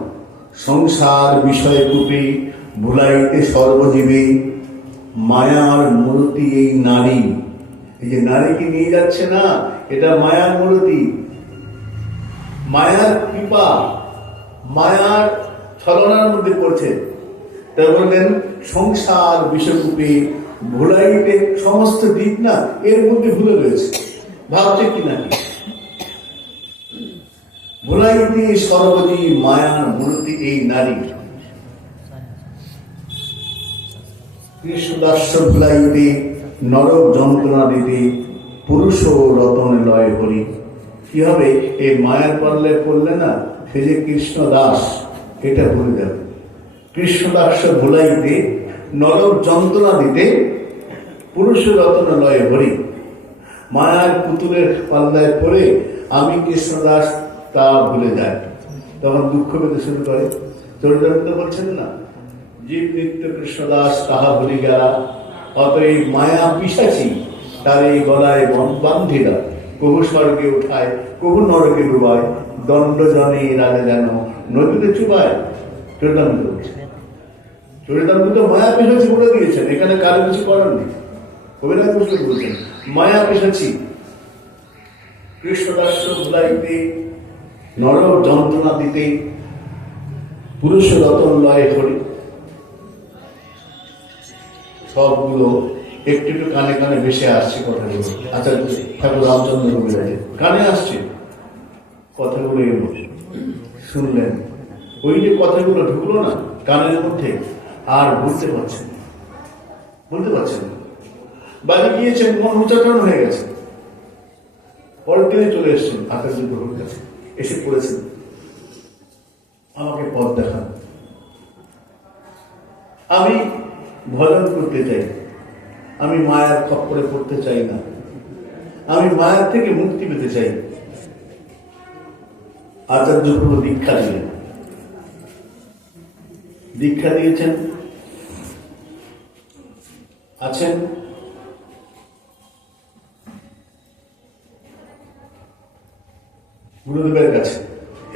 সংসার বিষয় কূপে ভুলাইতে সর্বজীবে, মায়ার মূর্তি এই নারী। এই যে নারীকে নিয়ে যাচ্ছে না, এটা মায়ার মূর্তি, মায়ার কৃপা, মায়ার ছলনার মধ্যে পড়ছে। তাই বললেন সংসার বিষয়কূপে ভুলাইতে, সমস্ত দিক না এর মধ্যে ভুলে রয়েছে, ভাবছে কি নাকি ভুলাইতে সর্বজী মায়ার মূর্তি এই নারী। কৃষ্ণদাস ভুলাইতে নরক যন্ত্রণা দিতে, পুরুষ রতন লয় হরি। কি হবে? এই মায়ের পাল্লে পড়লে না, সে যে কৃষ্ণ দাস এটা ভুলে যাবে। কৃষ্ণদাস ভুলাইতে নরক যন্ত্রণা দিতে, পুরুষ রতন লয় হরি। মায়ার পুতুলের পাল্লায় পড়ে আমি কৃষ্ণদাস তা ভুলে যায়, তখন দুঃখ পেতে শুরু করে। চরিতামৃত বলছেন না, জীব নিত্য কৃষ্ণদাস তাহা ভুলি গেলা, অতএব মায়া পিশাচি তার এই গলায় বান্ধিলা, কবু স্বর্গে উঠায় কবু নরকে ডুবায়, দণ্ড জনে রাজা যেন নদীতে চুবায়। চরিতামৃত বলছে, চরিতামৃত মায়া পিশাচি বলে দিয়েছেন, এখানে কারো কিছু করার নেই। কবিরাজ বসু বলছেন মায়া পিশাচি, কৃষ্ণদাস ভুলাইতে নরক যন্ত্রণা দিতে, পুরুষ রতন লয় হরি। সবগুলো একটু একটু কানে কানে ভেসে আসছে কথাগুলো। আচ্ছা ঠাকুর রামচন্দ্র কবিরাজের কানে আসছে কথাগুলো, এলো শুনলেন, ওই যে কথাগুলো ঢুকলো না কানের মধ্যে, আর বলতে পারছেন না, বলতে পারছেন না। বাড়ি গিয়েছেন, মন উচ্চাটন হয়ে গেছে, পরের দিনে চলে এসছেন আচার্য প্রভুর কাছে, এসে পড়েছেন, আমাকে পথ দেখান। আমি ভজন করতে চাই, আমি মায়ার খপ্পরে পড়তে চাই না, আমি মায়ার থেকে মুক্তি পেতে চাই। আচার্য প্রভু দীক্ষা দিলেন, দীক্ষা দিয়েছেন, আছেন গুরুদেবের কাছে।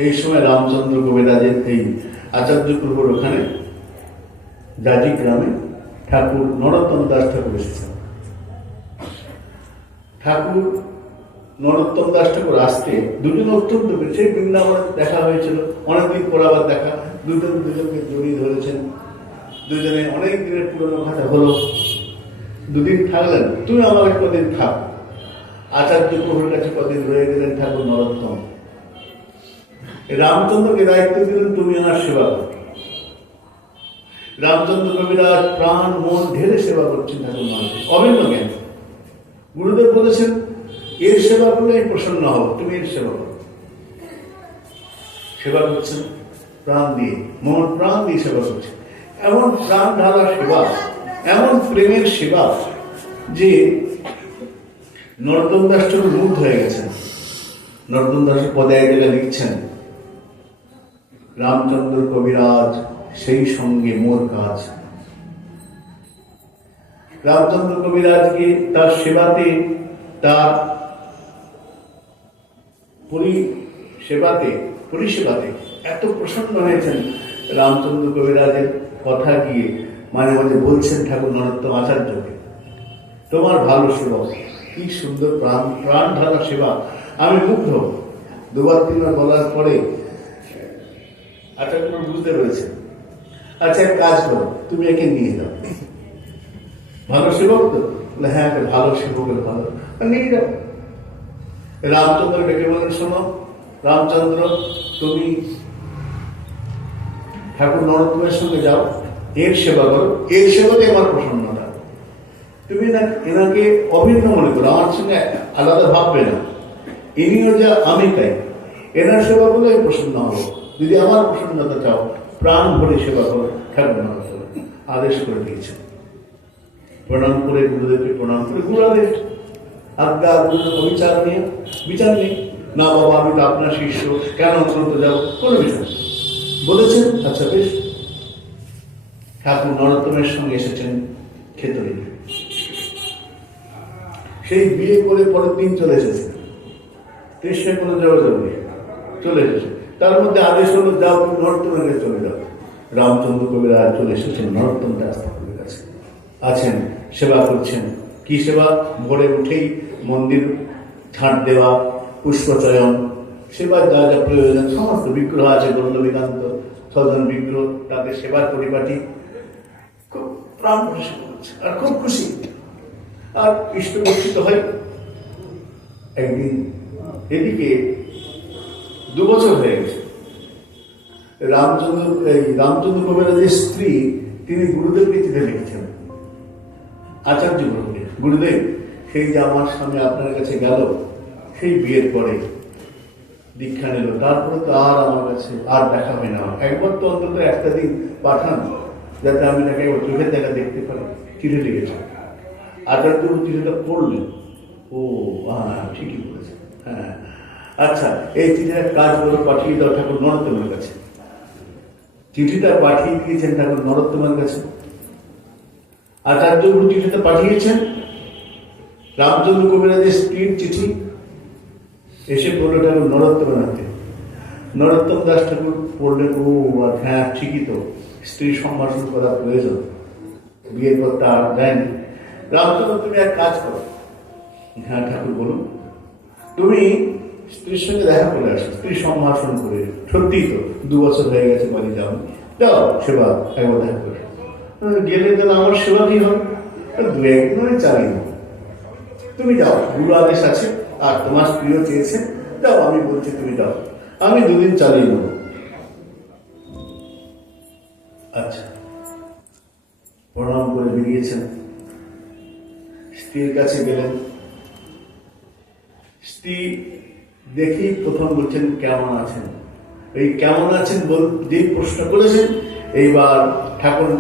এই সময় রামচন্দ্র কবিরাজের এই আচার্য প্রভুর ওখানে জাজি গ্রামে ঠাকুর নরোত্তম দাস ঠাকুর এসেছেন। ঠাকুর নরোত্তম দাস ঠাকুর আসতে দুজন অত্যন্ত, সেই বৃন্দাবনে দেখা হয়েছিল, অনেকদিন পর আবার দেখা, দুজনকে জড়িয়ে ধরেছেন, দুজনে অনেক দিনের পুরনো কথা হলো। দুদিন থাকলেন, তুমি আমাকে কদিন থাক। আচার্য প্রভুর কাছে কদিন রয়ে গেলেন ঠাকুর নরোত্তম। রামচন্দ্রকে দায়িত্ব দিলেন, তুমি আমার সেবা করো। রামচন্দ্র কবিরাজ প্রাণ মন ঢেলে সেবা করছেন ঠাকুর নরোত্তম, অভিন্ন জ্ঞান। গুরুদেব বলেছেন, এর সেবা করলে আমি প্রসন্ন হব, তুমি এর সেবা করো। সেবা করছেন প্রাণ দিয়ে, মন প্রাণ দিয়ে সেবা করছেন। এমন প্রাণ ঢালা সেবা, এমন প্রেমের সেবা যে নরোত্তম দাস ঠাকুর মুগ্ধ হয়ে গেছেন। নরোত্তম দাস পদে এক জায়গায় লিখছেন, রামচন্দ্র কবিরাজ সেই সঙ্গে মোর কাজ। রামচন্দ্র কবিরাজকে তার সেবাতে, তার পরিষেবাতে এত প্রসন্ন হয়েছেন। রামচন্দ্র কবিরাজের কথা গিয়ে মাঝে মাঝে বলছেন ঠাকুর নরোত্তম আচার্যকে, তোমার ভালো সেবা, কি সুন্দর প্রাণ ঢালা সেবা, আমি মুগ্ধ। দুবার তিনবার বলার পরে আচার্য বুঝতে রয়েছে। আচ্ছা, এক কাজ করো, তুমি একে নিয়ে যাও। ভালো সেবক তো? হ্যাঁ, একটা ভালো সেবকের ভালো, নিয়ে যাও। রামচন্দ্র ডেকে বলেন, শোনো রামচন্দ্র, তুমি ঠাকুর নরোত্তমের সঙ্গে যাও, এর সেবা করো, এর সেবাতে আমার প্রসন্নতা। তুমি এনাকে অভিন্ন মনে করো, আমার সঙ্গে আলাদা ভাববে না। ইনিও যা আমি তাই, এনার সেবা করলে আমি প্রসন্ন হবো। যদি আমার প্রসন্নতা চাও, প্রাণ ভরে সেবা করো। ঠাকুর নরোত্তম আদেশ করে দিয়েছেন। প্রণাম করে গুরুদেবকে প্রণাম করে, গুরু আদেশ, আজ্ঞা বিচার নেই। না বাবা, আমি তো আপনার শিষ্য, কেন অন্তত যাও, কোনো বিষয় বলেছেন। আচ্ছা বেশ। ঠাকুর নরোত্তমের সঙ্গে এসেছেন খেতড়ি। সেই বিয়ে করে পরের দিন চলে এসেছে, কৃষ্ণের কোনো যোগাযোগ নেই, চলে এসেছে। তার মধ্যে আদেশ হলো, যাও তুমি নরোত্তমের কাছে চলে যাও। রামচন্দ্র কবিরাজ চলে এসেছেন নরোত্তম দাস ঠাকুরের কাছে, আছেন, সেবা করছেন। কি সেবা? ভোরে উঠেই মন্দির ঝাঁট দেওয়া, পুষ্পচয়ন, সেবার যা যা প্রয়োজন, সমস্ত বিগ্রহ আছে, গৌরবিকান্ত ছজন বিগ্রহ, তাদের সেবার পরিপাটি, খুব প্রাণ ভরে সেবা করছে আর খুব খুশি। আর ইষ্ট গচ্ছিত হয়। একদিন এদিকে 2 বছর হয়ে গেছে, রামচন্দ্র কবিরাজের স্ত্রী, তিনি গুরুদেবকে চিঠি লিখেছেন আচার্য প্রভুকে, গুরুদেব সেই যে আমার সামনে আপনার কাছে গেল, সেই বিয়ের পরে দীক্ষা নিল, তারপরে তো আর আমার কাছে আর দেখা হয় না। একবার তো অন্তত একটা দিন পাঠান, যাতে আমি তাকে একবার চোখের দেখা দেখতে পারি। চিঠি লিখেছে। আচার্য চিঠিটা পড়লেন, ও হ্যাঁ, ঠিকই বলেছে, হ্যাঁ আচ্ছা, এই চিঠিটা কাজ করে পাঠিয়ে দাও ঠাকুর নরোত্তমের কাছে। চিঠিটা পাঠিয়ে দিয়েছেন ঠাকুর নরোত্তমের কাছে। আচার্য গুরু চিঠিটা পাঠিয়েছেন, রামচন্দ্র কবিরাজের স্ত্রীর চিঠি এসে পড়ল ঠাকুর নরোত্তমের হাতে। নরোত্তম দাস ঠাকুর পড়লেন, ও হ্যাঁ ঠিকই তো, স্ত্রী সম্ভাষণ করা প্রয়োজন, বিয়ের পর তা আর দেয়নি। রামচন্দ্র, তুমি এক কাজ করো। হ্যাঁ ঠাকুর বলুন। তুমি স্ত্রীর সঙ্গে দেখা করে আসো, স্ত্রী সম্ভাষণ করে। সত্যিই তো 2 বছর হয়ে গেছে, বাড়ি যাও, যাও সেবা একবার দেখা করে গেলে তাহলে আমার সেবা কি হবে? 2-1 দিন চালিয়ে নেব। তুমি যাও, গুরু আদেশ আছে, আর তোমার স্ত্রীও চেয়েছে, যাও, আমি বলছি তুমি যাও, আমি 2 দিন চালিয়ে নেব। আচ্ছা, প্রণাম করে বেরিয়েছেন, স্ত্রীর কাছে গেলেন। স্ত্রী দেখি প্রথম বলছেন, কেমন আছেন? এই কেমন আছেন যেই প্রশ্ন করেছেন, এইবার ঠাকুর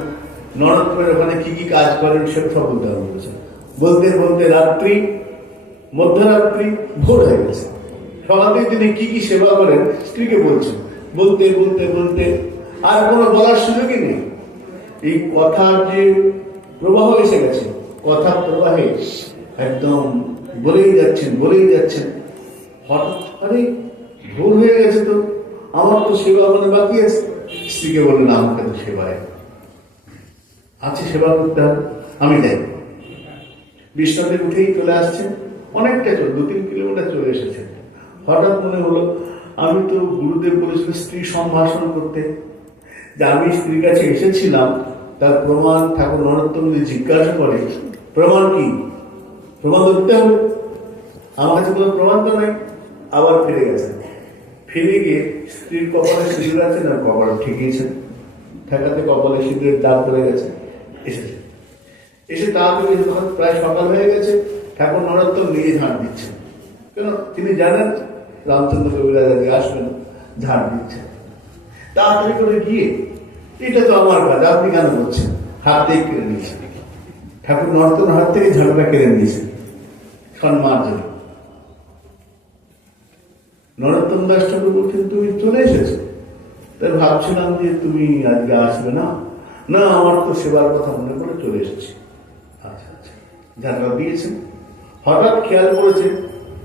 নরদপুরের ওখানে কি কি কাজ করেন সে সব বলতে বলেছেন। বলতে বলতে রাত্রি, মধ্যরাত্রি, ভোর হয়ে গেছে। সকালে তিনি কি কি সেবা করেন স্ত্রীকে বলছেন। বলতে বলতে বলতে আর কোনো বলার সুযোগই নেই। এই কথার যে প্রবাহ এসে গেছে, কথা প্রবাহে একদম বলেই যাচ্ছেন। হঠাৎ আরে ভোর হয়ে গেছে, তো আমার তো সেবা মানে বাকি আছে। স্ত্রীকে বললেন, আমাকে তো সেবায় আছে, সেবা করতে হবে, আমি যাই। বিশ্বনাথে উঠেই চলে আসছেন, অনেকটা 2-3 কিলোমিটার চলে এসেছেন। হঠাৎ মনে হলো, আমি তো গুরুদেব বলেছিল স্ত্রী সম্ভাষণ করতে, যে আমি স্ত্রীর কাছে এসেছিলাম, তার প্রমাণ ঠাকুর নরোত্তম যদি জিজ্ঞাসা করে প্রমাণ কি, প্রমাণ ধরতে হবে। আমার কাছে কোনো প্রমাণ তো নাই। আবার ফিরে গেছেন। ফিরে গিয়ে স্ত্রীর কপালে সিঁদুর আছে না, কপাল ঠিকিয়েছেন, ঠেকাতে কপালে সিঁদুরের দাগ পড়ে গেছে। এসে তাড়াতাড়ি যখন প্রায় সকাল হয়ে গেছে, ঠাকুর নরোত্তম নিজে ঝাঁট দিচ্ছেন। কেন, তিনি জানেন রামচন্দ্র কবিরাজ আগে আসবেন, ঝাঁট দিচ্ছেন। তাড়াতাড়ি করে গিয়ে, এটা তো আমার কাজ, আপনি কেন করছেন, হাত থেকে কেড়ে নিয়েছেন। ঠাকুর নরোত্তমের হাত থেকে ঝাঁটটা কেড়ে নিয়েছেন সম্মান জন্য। নরোত্তম দাস ঠাকুর বলছেন, তুমি চলে এসেছো, তাই ভাবছিলাম যে তুমি আজকে আসবে না। না, আমার তো সেবার কথা মনে করে চলে এসেছি। আচ্ছা, ঝাঁটা দিয়েছেন। হঠাৎ খেয়াল করেছে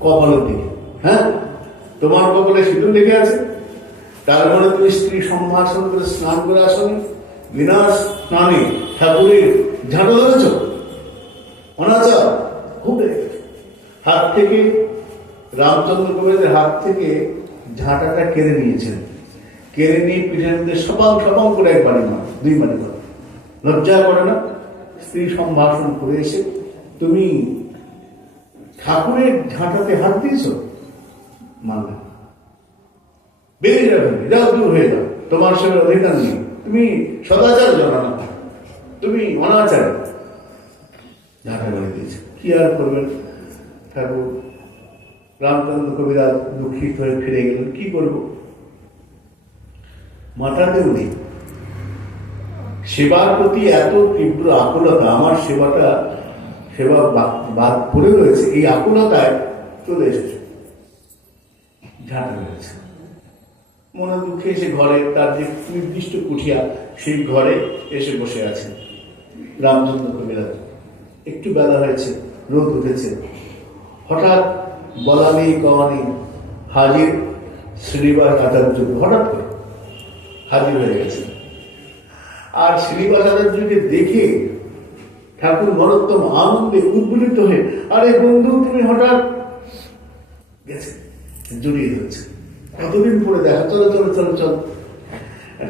কপালের দিকে, হ্যাঁ, তোমার কপালে সিঁদুর লেগে আছে, তার মানে তুমি স্ত্রী সম্ভাষণ করে স্নান করে আসনি, বিনা স্নানে ঠাকুরের ঝাঁটা ধরেছ, অনাচার। খুব হাত থেকে রামচন্দ্র কবিরাজের হাত থেকে ঝাঁটাটা কেড়ে নিয়েছেন। কেড়ে নিয়ে পিঠের মধ্যে সপাং করে 1 বাড়ি মার, 2 বাড়ি মার। লজ্জা করে না? স্ত্রী সম্ভাষণ করে এসে তুমি ঠাকুরের ঝাঁটাতে হাত দিয়েছ, মানবে না, বেরিয়ে যাবে, যাও, দূর হয়ে যাও, তোমার সঙ্গে অধিকার নেই, তুমি সদাচার জানো না, তুমি অনাচার। ঝাঁটা করে দিয়েছে। কি আর করবেন ঠাকুর রামচন্দ্র কবিরাজ দুঃখিত হয়ে ফিরে গেলেন। কি করব, মাথাতে উঠি। সেবার প্রতি এত তীব্র আকুলতা, আমার সেবা বাদ পড়ে রয়েছে, এই আকুলতায় চলে এসেছে, ঝাঁটা মেরেছে। মনে দুঃখে এসে ঘরে, তার যে নির্দিষ্ট কুঠিয়া, সেই ঘরে এসে বসে আছেন রামচন্দ্র কবিরাজ। একটু বেলা হয়েছে, রোদ উঠেছে। হঠাৎ বলা নেই কওয়া নেই, হাজির শ্রীনিবাস আচার্য, হঠাৎ করে হাজির হয়ে গেছে। আর শ্রীনিবাস আচার্যকে দেখে ঠাকুর নরোত্তম আনন্দে উদ্বুলিত হয়ে, আরে বন্ধু, তুমি হঠাৎ গেছে, জড়িয়ে ধরছে, কতদিন পরে দেখা, চলো চলো চলো চলো।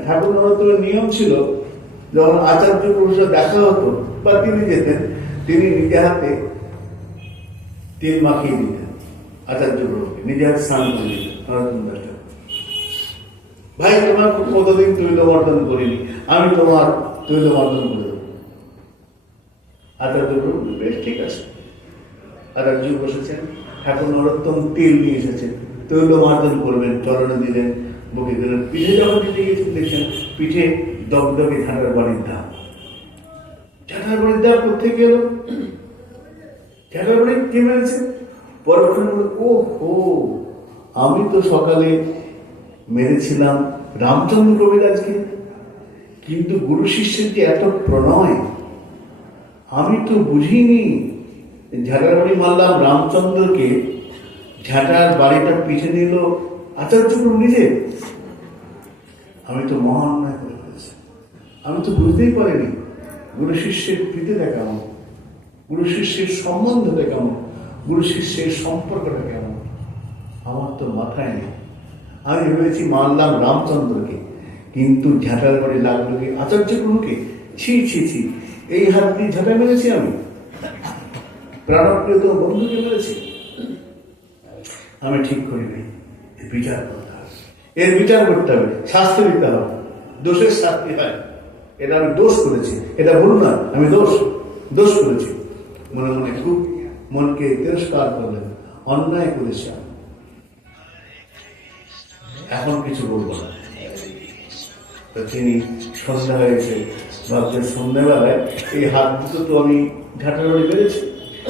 ঠাকুর নরোত্তমের নিয়ম ছিল, যখন আচার্য পুরুষের দেখা হতো বা তিনি যেতেন, তিনি নিজে হাতে তেল মাখিয়ে দিতেন আচার্য প্রভুকে, নিজে হাতে স্নান করে দিতেন নরোত্তম দাস। ভাই, তোমার কতদিন তৈলবর্ধন করিনি, আমি তোমার তৈলবর্ধন করে দেবো। আচার্য প্রভু বেশ ঠিক আছে। আচার্য বসেছেন, ঠাকুর নরোত্তম তেল নিয়ে এসেছেন, তৈলবর্ধন করবেন, চরণে দিলেন, বুকে দিলেন। পিঠে যখন দিতে গেছেন, দেখছেন পিঠে দগদগে ঝাঁটার বাড়ির দাম। ঝাঁটার বাড়ির দাম কোথেকে গেল? ঝাঁটার বাড়ি কে মেরেছে? পরক্ষণ বলে, ও হো, আমি তো সকালে মেরেছিলাম রামচন্দ্র কবিরাজকে, কিন্তু গুরু শিষ্যের যে এত প্রণয়, আমি তো বুঝিনি। ঝাঁটার বাড়ি মারলাম রামচন্দ্রকে, ঝাঁটার বাড়িটা পিঠে নিল আচার্য প্রভু নিজে। আমি তো মহা অন্যায় করে ফেলেছি, আমি তো বুঝতেই পারিনি গুরু শিষ্যের প্রীতিটা কেমন, গুরু শিষ্যের সম্বন্ধটা কেমন, গুরু শিষ্যের সম্পর্কটা কেমন, আমার তো মাথায় নেই। আমি ভেবেছি মানলাম রামচন্দ্রকে, কিন্তু ঝাঁটার বাড়ি লাগলো কি আচার্য প্রভুকে। ছি ছি ছি, এই হাত দিয়ে ঝাঁটা মেরেছি আমি, প্রাণপ্রিয় বন্ধুকে মেরেছি। আমি ঠিক করি নাই, বিচার করতে হবে, এর বিচার করতে হবে, শাস্তি দিতে হবে, দোষের শাস্তি হয়। এটা আমি দোষ করেছি, এটা ভুল না, আমি দোষ করেছি। মনে মনে খুব মনকে তিরস্কার করলেন, অন্যায় করেছি। এখন কিছু বলবো না। তো তিনি সন্ধ্যা হয়েছে, ভাবছেন সন্ধ্যাবেলায় এই হাত দুটো তো আমি ঝাঁটার বাড়ি বেড়েছি,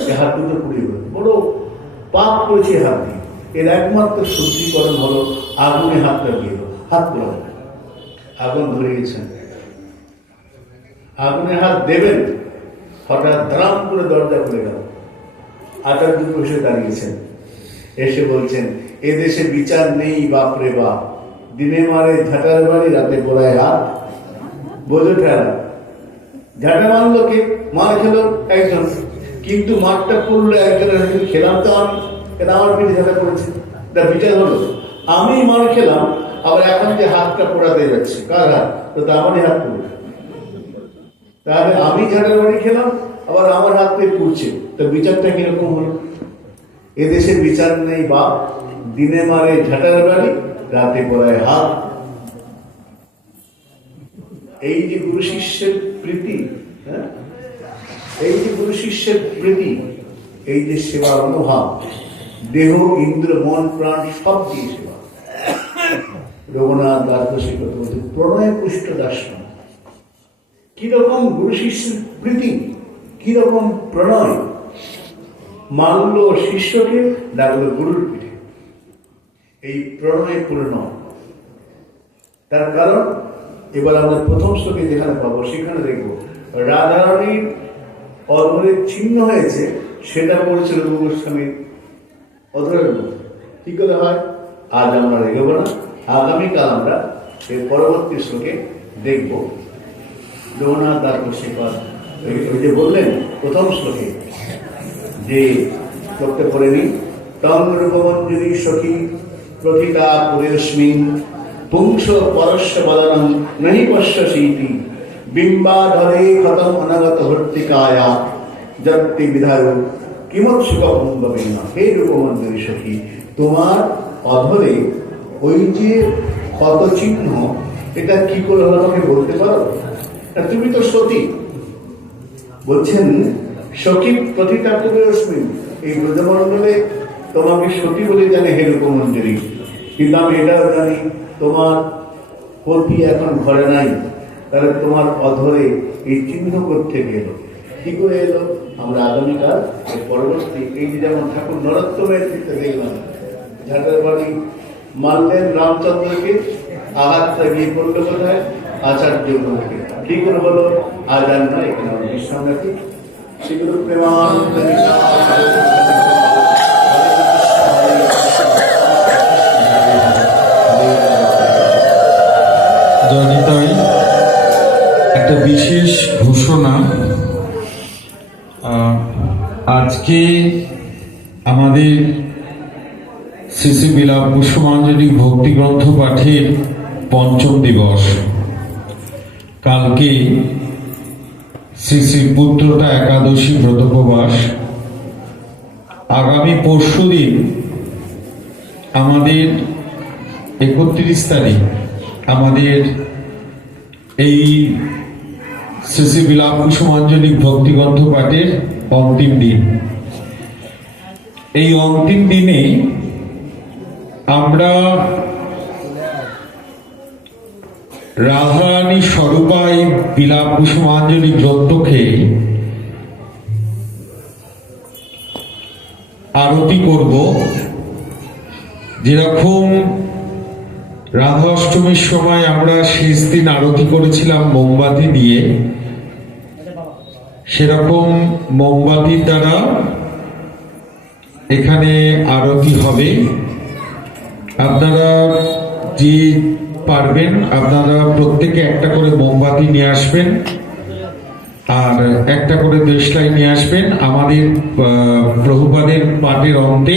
এই হাত দুটো পুড়িয়ে বলি বড় পাপ করেছি হাত দিয়ে। এর একমাত্র শুদ্ধিকরণ হলো আগুনে হাতটা দিয়ে দেবো, হাত পোড়া যাবে। আগুন ধরিয়েছেন, আগুনে হাত দেবেন, হঠাৎ দ্রাম করে দরজা খুলে গেল। আচার্য এসে দাঁড়িয়েছেন, এসে বলছেন এদেশে বিচার নেই বাপরে বাপ, দিনে মারে ঝাঁটার বাড়ি, রাতে পোড়ায় হাত। বোঝো ঠেলা, ঝাঁটা মারলো কে? মার খেলো একজন, কিন্তু মারটা পড়লো একজনের। খেলাম তো আমি, এটা আমার পিঠে ঝাঁটা পড়েছে, এটা বিচার হলো। আমি মার খেলাম, আবার এখন যে হাতটা পোড়াতে যাচ্ছে, কার হাত? তো আমারই হাত পড়বে। তাহলে আমি ঝাঁটার বাড়ি খেলাম, আবার আমার হাত পেয়ে পুড়ছে, তো বিচারটা কিরকম হলো? এদেশে বিচার নেই বাপ, দিনে মারে ঝাঁটার বাড়ি, রাতে পড়ায় হাত। এই যে গুরু শিষ্যের প্রীতি, হ্যাঁ, এই যে গুরু শিষ্যের প্রীতি, এই যে সেবার অনুভব, দেহ ইন্দ্র মন প্রাণ সব দিয়ে সেবা। রঘুনাথ দ্বাদশী কথা বলছে প্রণয় পুষ্ট দার্শন। কিরকম গুরু শিষ্যের প্রীতি, কিরকম প্রণয়! মানল শিষ্যকে, ডাকলো গুরুর পিঠে। এই প্রণয় পূর্ণ। তার কারণ এবার আমরা প্রথম শ্লোকে যেখানে পাবো সেখানে দেখবো রাধারানীর অধরের চিহ্ন হয়েছে, সেটা বলছিল রঘু গোস্বামীর অধরের মধ্যে। কি করে হয় আজ আমরা দেখব না, আগামীকাল আমরা এর পরবর্তী শ্লোকে দেখব। রঘুনাথ দ্বাদশী ওই যে বললেন প্রথম শ্লোকে যে শ্লোকটা পড়ে নি, তং রূপমঞ্জুরি সখী প্রথিতা পুরেস্মিন পুংস পরস্য বদনম নহি পশ্যসীতি বিম্বাধরে ক্ষতম অনাগত ভর্তিকায়া জগতি বিধারু কিমৎ সুখভঙ্গবেন। হে রূপমঞ্জুরি সখী, তোমার অধরে ওই যে ক্ষত চিহ্ন, এটা কি করে হলো আমাকে বলতে পারো? তুমি তো সতী। বলছেন সখী প্রথিতা পুরেস্মিন, এই ব্রজমণ্ডলে তোমাকে সতী বলে জানে হে রূপমঞ্জুরি, কিন্তু আমি এটাও জানি তোমার পতি এখন ঘরে নাই। তাহলে তোমার অধরে এই চিহ্ন করতে গেল, কি করে এলো? আমরা আগামীকাল এর পরবর্তী, এই যে যেমন ঠাকুর নরোত্তমের ক্ষেত্রে দেখলাম ঝাঁটার বাড়ি মারলেন রামচন্দ্রকে, আঘাতটা গিয়ে করলো কোথায়? আচার্য গুরুকে। কি করে হলো আজ আর নয়, এখানে আমরা বিশ্রাম রাখি। সেগুলো প্রেমানন্দ জনিতাই একটা বিশেষ ঘোষণা। আজকে আমাদের শ্রী শ্রী বিলাপ পুষ্পাঞ্জলি ভক্তি গ্রন্থ পাঠের পঞ্চম দিবস। কালকে শ্রী শ্রী পুত্রটা একাদশী ব্রতোপবাস। আগামী পরশুদিন আমাদের 31 তারিখ আমাদের এই শ্রী শ্রী বিলাপ কুসুমাঞ্জলি ভক্তিগ্রন্থ পাঠের অন্তিম দিন। এই অন্তিম দিনে আমরা রাধারানী স্বরূপায় বিলাপ কুসুমাঞ্জলি গ্রন্থকে আরতি করব। যেরকম রাধা অষ্টমীর সময় আমরা শেষ দিন আরতি করেছিলাম মোমবাতি দিয়ে, সেরকম মোমবাতির দ্বারা এখানে আরতি হবে। আপনারা যে পারবেন আপনারা প্রত্যেকে একটা করে মোমবাতি নিয়ে আসবেন আর একটা করে দেশলাই নিয়ে আসবেন। আমাদের প্রভুপাদের পাঠের অন্তে